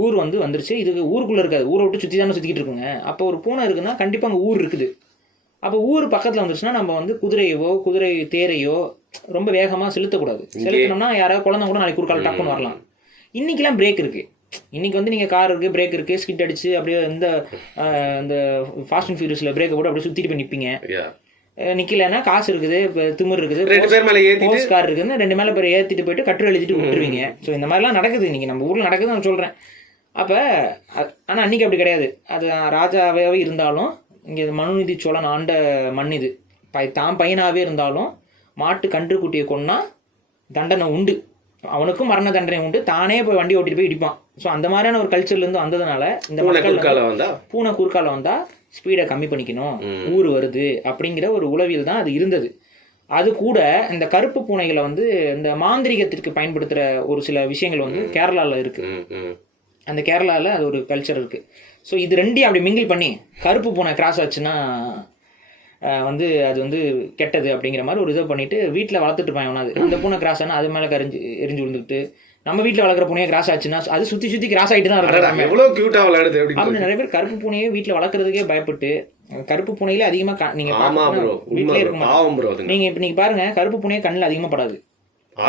ஊர் வந்து வந்துருச்சு, இதுக்கு ஊருக்குள்ளே இருக்காது, ஊரை விட்டு சுற்றி தானே சுற்றிக்கிட்டு இருக்குங்க. அப்போ ஒரு பூனை இருக்குன்னா கண்டிப்பாக அங்கே ஊர் இருக்குது. அப்போ ஊர் பக்கத்தில் வந்துருச்சுன்னா நம்ம வந்து குதிரை தேரையோ ரொம்ப வேகமாக செலுத்தக்கூடாது. செலுத்தணும்னா யாராவது குழந்தை கூட நாளைக்கு குறுக்கால டக்குன்னு வரலாம். இன்றைக்கெலாம் பிரேக் இருக்குது. இன்றைக்கி வந்து நீங்கள் கார் இருக்குது, பிரேக் இருக்குது, ஸ்கிட் அடிச்சு அப்படியே இந்த ஃபாஸ்ட் அண்ட் ஃபியூரியஸில் பிரேக்கை போட்டு அப்படியே சுற்றிட்டு போய் நிற்பீங்க. நிற்கலைன்னா காசு இருக்குது, இப்போ திமிர் இருக்குது, போலீஸ் கார் இருக்குதுன்னு 2 மேலே பேர் ஏற்றிட்டு போயிட்டு கட்டுரை எழுதிட்டு விட்டுருவீங்க. ஸோ இந்த மாதிரிலாம் நடக்குது, இன்றைக்கி நம்ம ஊரில் நடக்குது நான் சொல்கிறேன். அப்போ ஆனால் அன்றைக்கி அப்படி கிடையாது. அது ராஜாவே இருந்தாலும், இங்கே மனுநீதி சோழன் ஆண்ட மண் இது, தான் பையனாகவே இருந்தாலும் மாட்டு கன்றுக்குட்டியை கொன்னா தண்டனை உண்டு, அவனுக்கும் மரண தண்டனை உண்டு, தானே போய் வண்டி ஓட்டிட்டு போய் இடிப்பான். ஸோ அந்த மாதிரியான ஒரு கல்ச்சர்லேருந்து வந்ததுனால இந்த பூனை குறுக்கால வந்தால் ஸ்பீடை கம்மி பண்ணிக்கணும், ஊர் வருது அப்படிங்கிற ஒரு உளவியல் தான் அது இருந்தது. அது கூட இந்த கருப்பு பூனைகளை வந்து இந்த மாந்திரிகத்திற்கு பயன்படுத்துகிற ஒரு சில விஷயங்கள் வந்து கேரளாவில் இருக்குது. அந்த கேரளாவில் அது ஒரு கல்ச்சர் இருக்குது. ஸோ இது ரெண்டையும் அப்படி மிங்கிள் பண்ணி கருப்பு பூனை கிராஸ் ஆச்சுன்னா வந்து அது வந்து கெட்டது அப்படிங்கிற மாதிரி ஒரு இதை பண்ணிட்டு வீட்டில் வளர்த்துட்டு இருப்பாங்க. அவனாது அந்த பூனை கிராஸ் ஆனால் அது மேலே எரிஞ்சு விழுந்துட்டு, நம்ம வீட்டில் வளர்க்குற பூனையை கிராஸ் ஆச்சுன்னா அது சுற்றி கிராஸ் ஆகிட்டு தான் இருக்கும். எவ்வளோ க்யூட்டாக விளையாடுது அப்படின்னு நிறைய பேர் கருப்பு பூனையை வீட்டில் வளர்க்குறதுக்கே பயப்பட்டு கருப்பு பூனையில அதிகமாக நீங்கள் வீட்டிலே இருக்கும். நீங்கள் இப்போ நீங்கள் பாருங்கள், கருப்பு பூனையை கண்ணில் அதிகமாக படாது.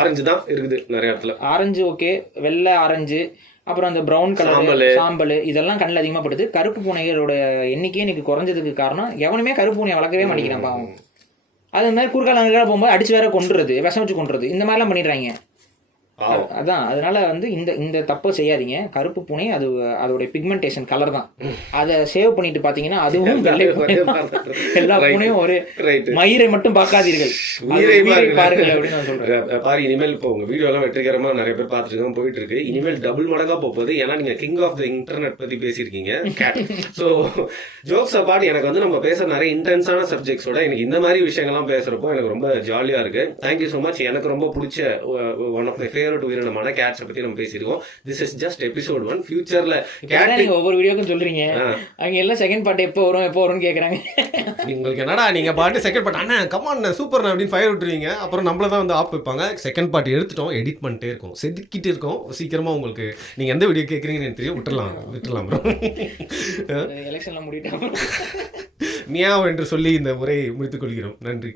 ஆரஞ்சு தான் இருக்குது நிறைய இடத்துல. ஆரஞ்சு ஓகே, வெள்ளை ஆரஞ்சு, அப்புறம் அந்த ப்ரௌன் கலர் சாம்பல் இதெல்லாம் கண்ணில் அதிகமாக படுது. கருப்பு பூனைகளோட எண்ணிக்கையே இன்னைக்கு குறைஞ்சதுக்கு காரணம் எவனுமே கருப்பு பூனையை வளர்க்கவே மாட்டேங்கிறான் பாவம். அது மாதிரி குறுக்கால போகும்போது அடிச்சு வேற கொண்டுறது, விஷம் வச்சு கொண்டுறது, இந்த மாதிரிலாம் பண்ணிடுறாங்க. அதான் அதனால வந்து இந்த தப்பை செய்யாதீங்க. கருப்பு பூனை அது அதோட பிக்மெண்டேஷன் கலர் தான். அதை சேவ் பண்ணிட்டு பாத்தீங்கன்னா அதுவும் வெள்ளை பூனை தான். எல்லா பூனையும் ஒரு மயிரை மட்டும் பார்க்காதீர்கள், பாருங்கள் அப்படின்னு நான் சொல்றேன். பாரு, இனிமேல் இப்போ உங்க வீடியோ எல்லாம் வெற்றிகரமா நிறைய பேர் பார்த்துட்டு போயிட்டு இருக்கு. இனிமேல் டபுள் மடங்கா போகுது. ஏன்னா நீங்க கிங் ஆஃப் த இன்டர்நெட் பத்தி பேசியிருக்கீங்க. ஸோ ஜோக்ஸ் அப்பார்ட், எனக்கு வந்து நம்ம பேச நிறைய இன்டென்ஸான சப்ஜெக்ட்ஸோட எனக்கு இந்த மாதிரி விஷயங்கள்லாம் பேசுறப்போ எனக்கு ரொம்ப ஜாலியா இருக்கு. Thank you so much. எனக்கு ரொம்ப பிடிச்ச ஒன் ஆஃப் மை ஃபேவரட் உயிரினமான கேட்ஸை பத்தி நம்ம பேசியிருக்கோம். This is just episode 1. ஃபியூச்சர்ல கேட் நீங்க ஒவ்வொரு வீடியோக்கும் சொல்றீங்க, அவங்க எல்லாம் செகண்ட் பார்ட் எப்போ வரும்னு கேக்குறாங்க. உங்களுக்கு என்னடா நீங்க பாட்டு செகண்ட் பார்ட் அண்ணா கமான் சூப்பர் அப்படின்னு ஃபயர் விட்டுருவீங்க. அப்புறம் நம்மள தான் வந்து ஆப் வைப்பாங்க. செகண்ட் பார்ட் எடுத்துட்டோம், எடிட் பண்ணிட்டே இருக்கோம், செதுக்கிட்டு இருக்கோம். சீக்கிரமா உங்களுக்கு நீங்க எந்த வீடியோ கேட்குறீங்கன்னு எனக்கு தெரியும். விட்டுலாம் ப்ரோ. எலெக்ஷன்லாம் முடிட்டோம். மியாவ் என்று சொல்லி இந்த உரையை முடித்துக் கொள்கிறோம். நன்றி.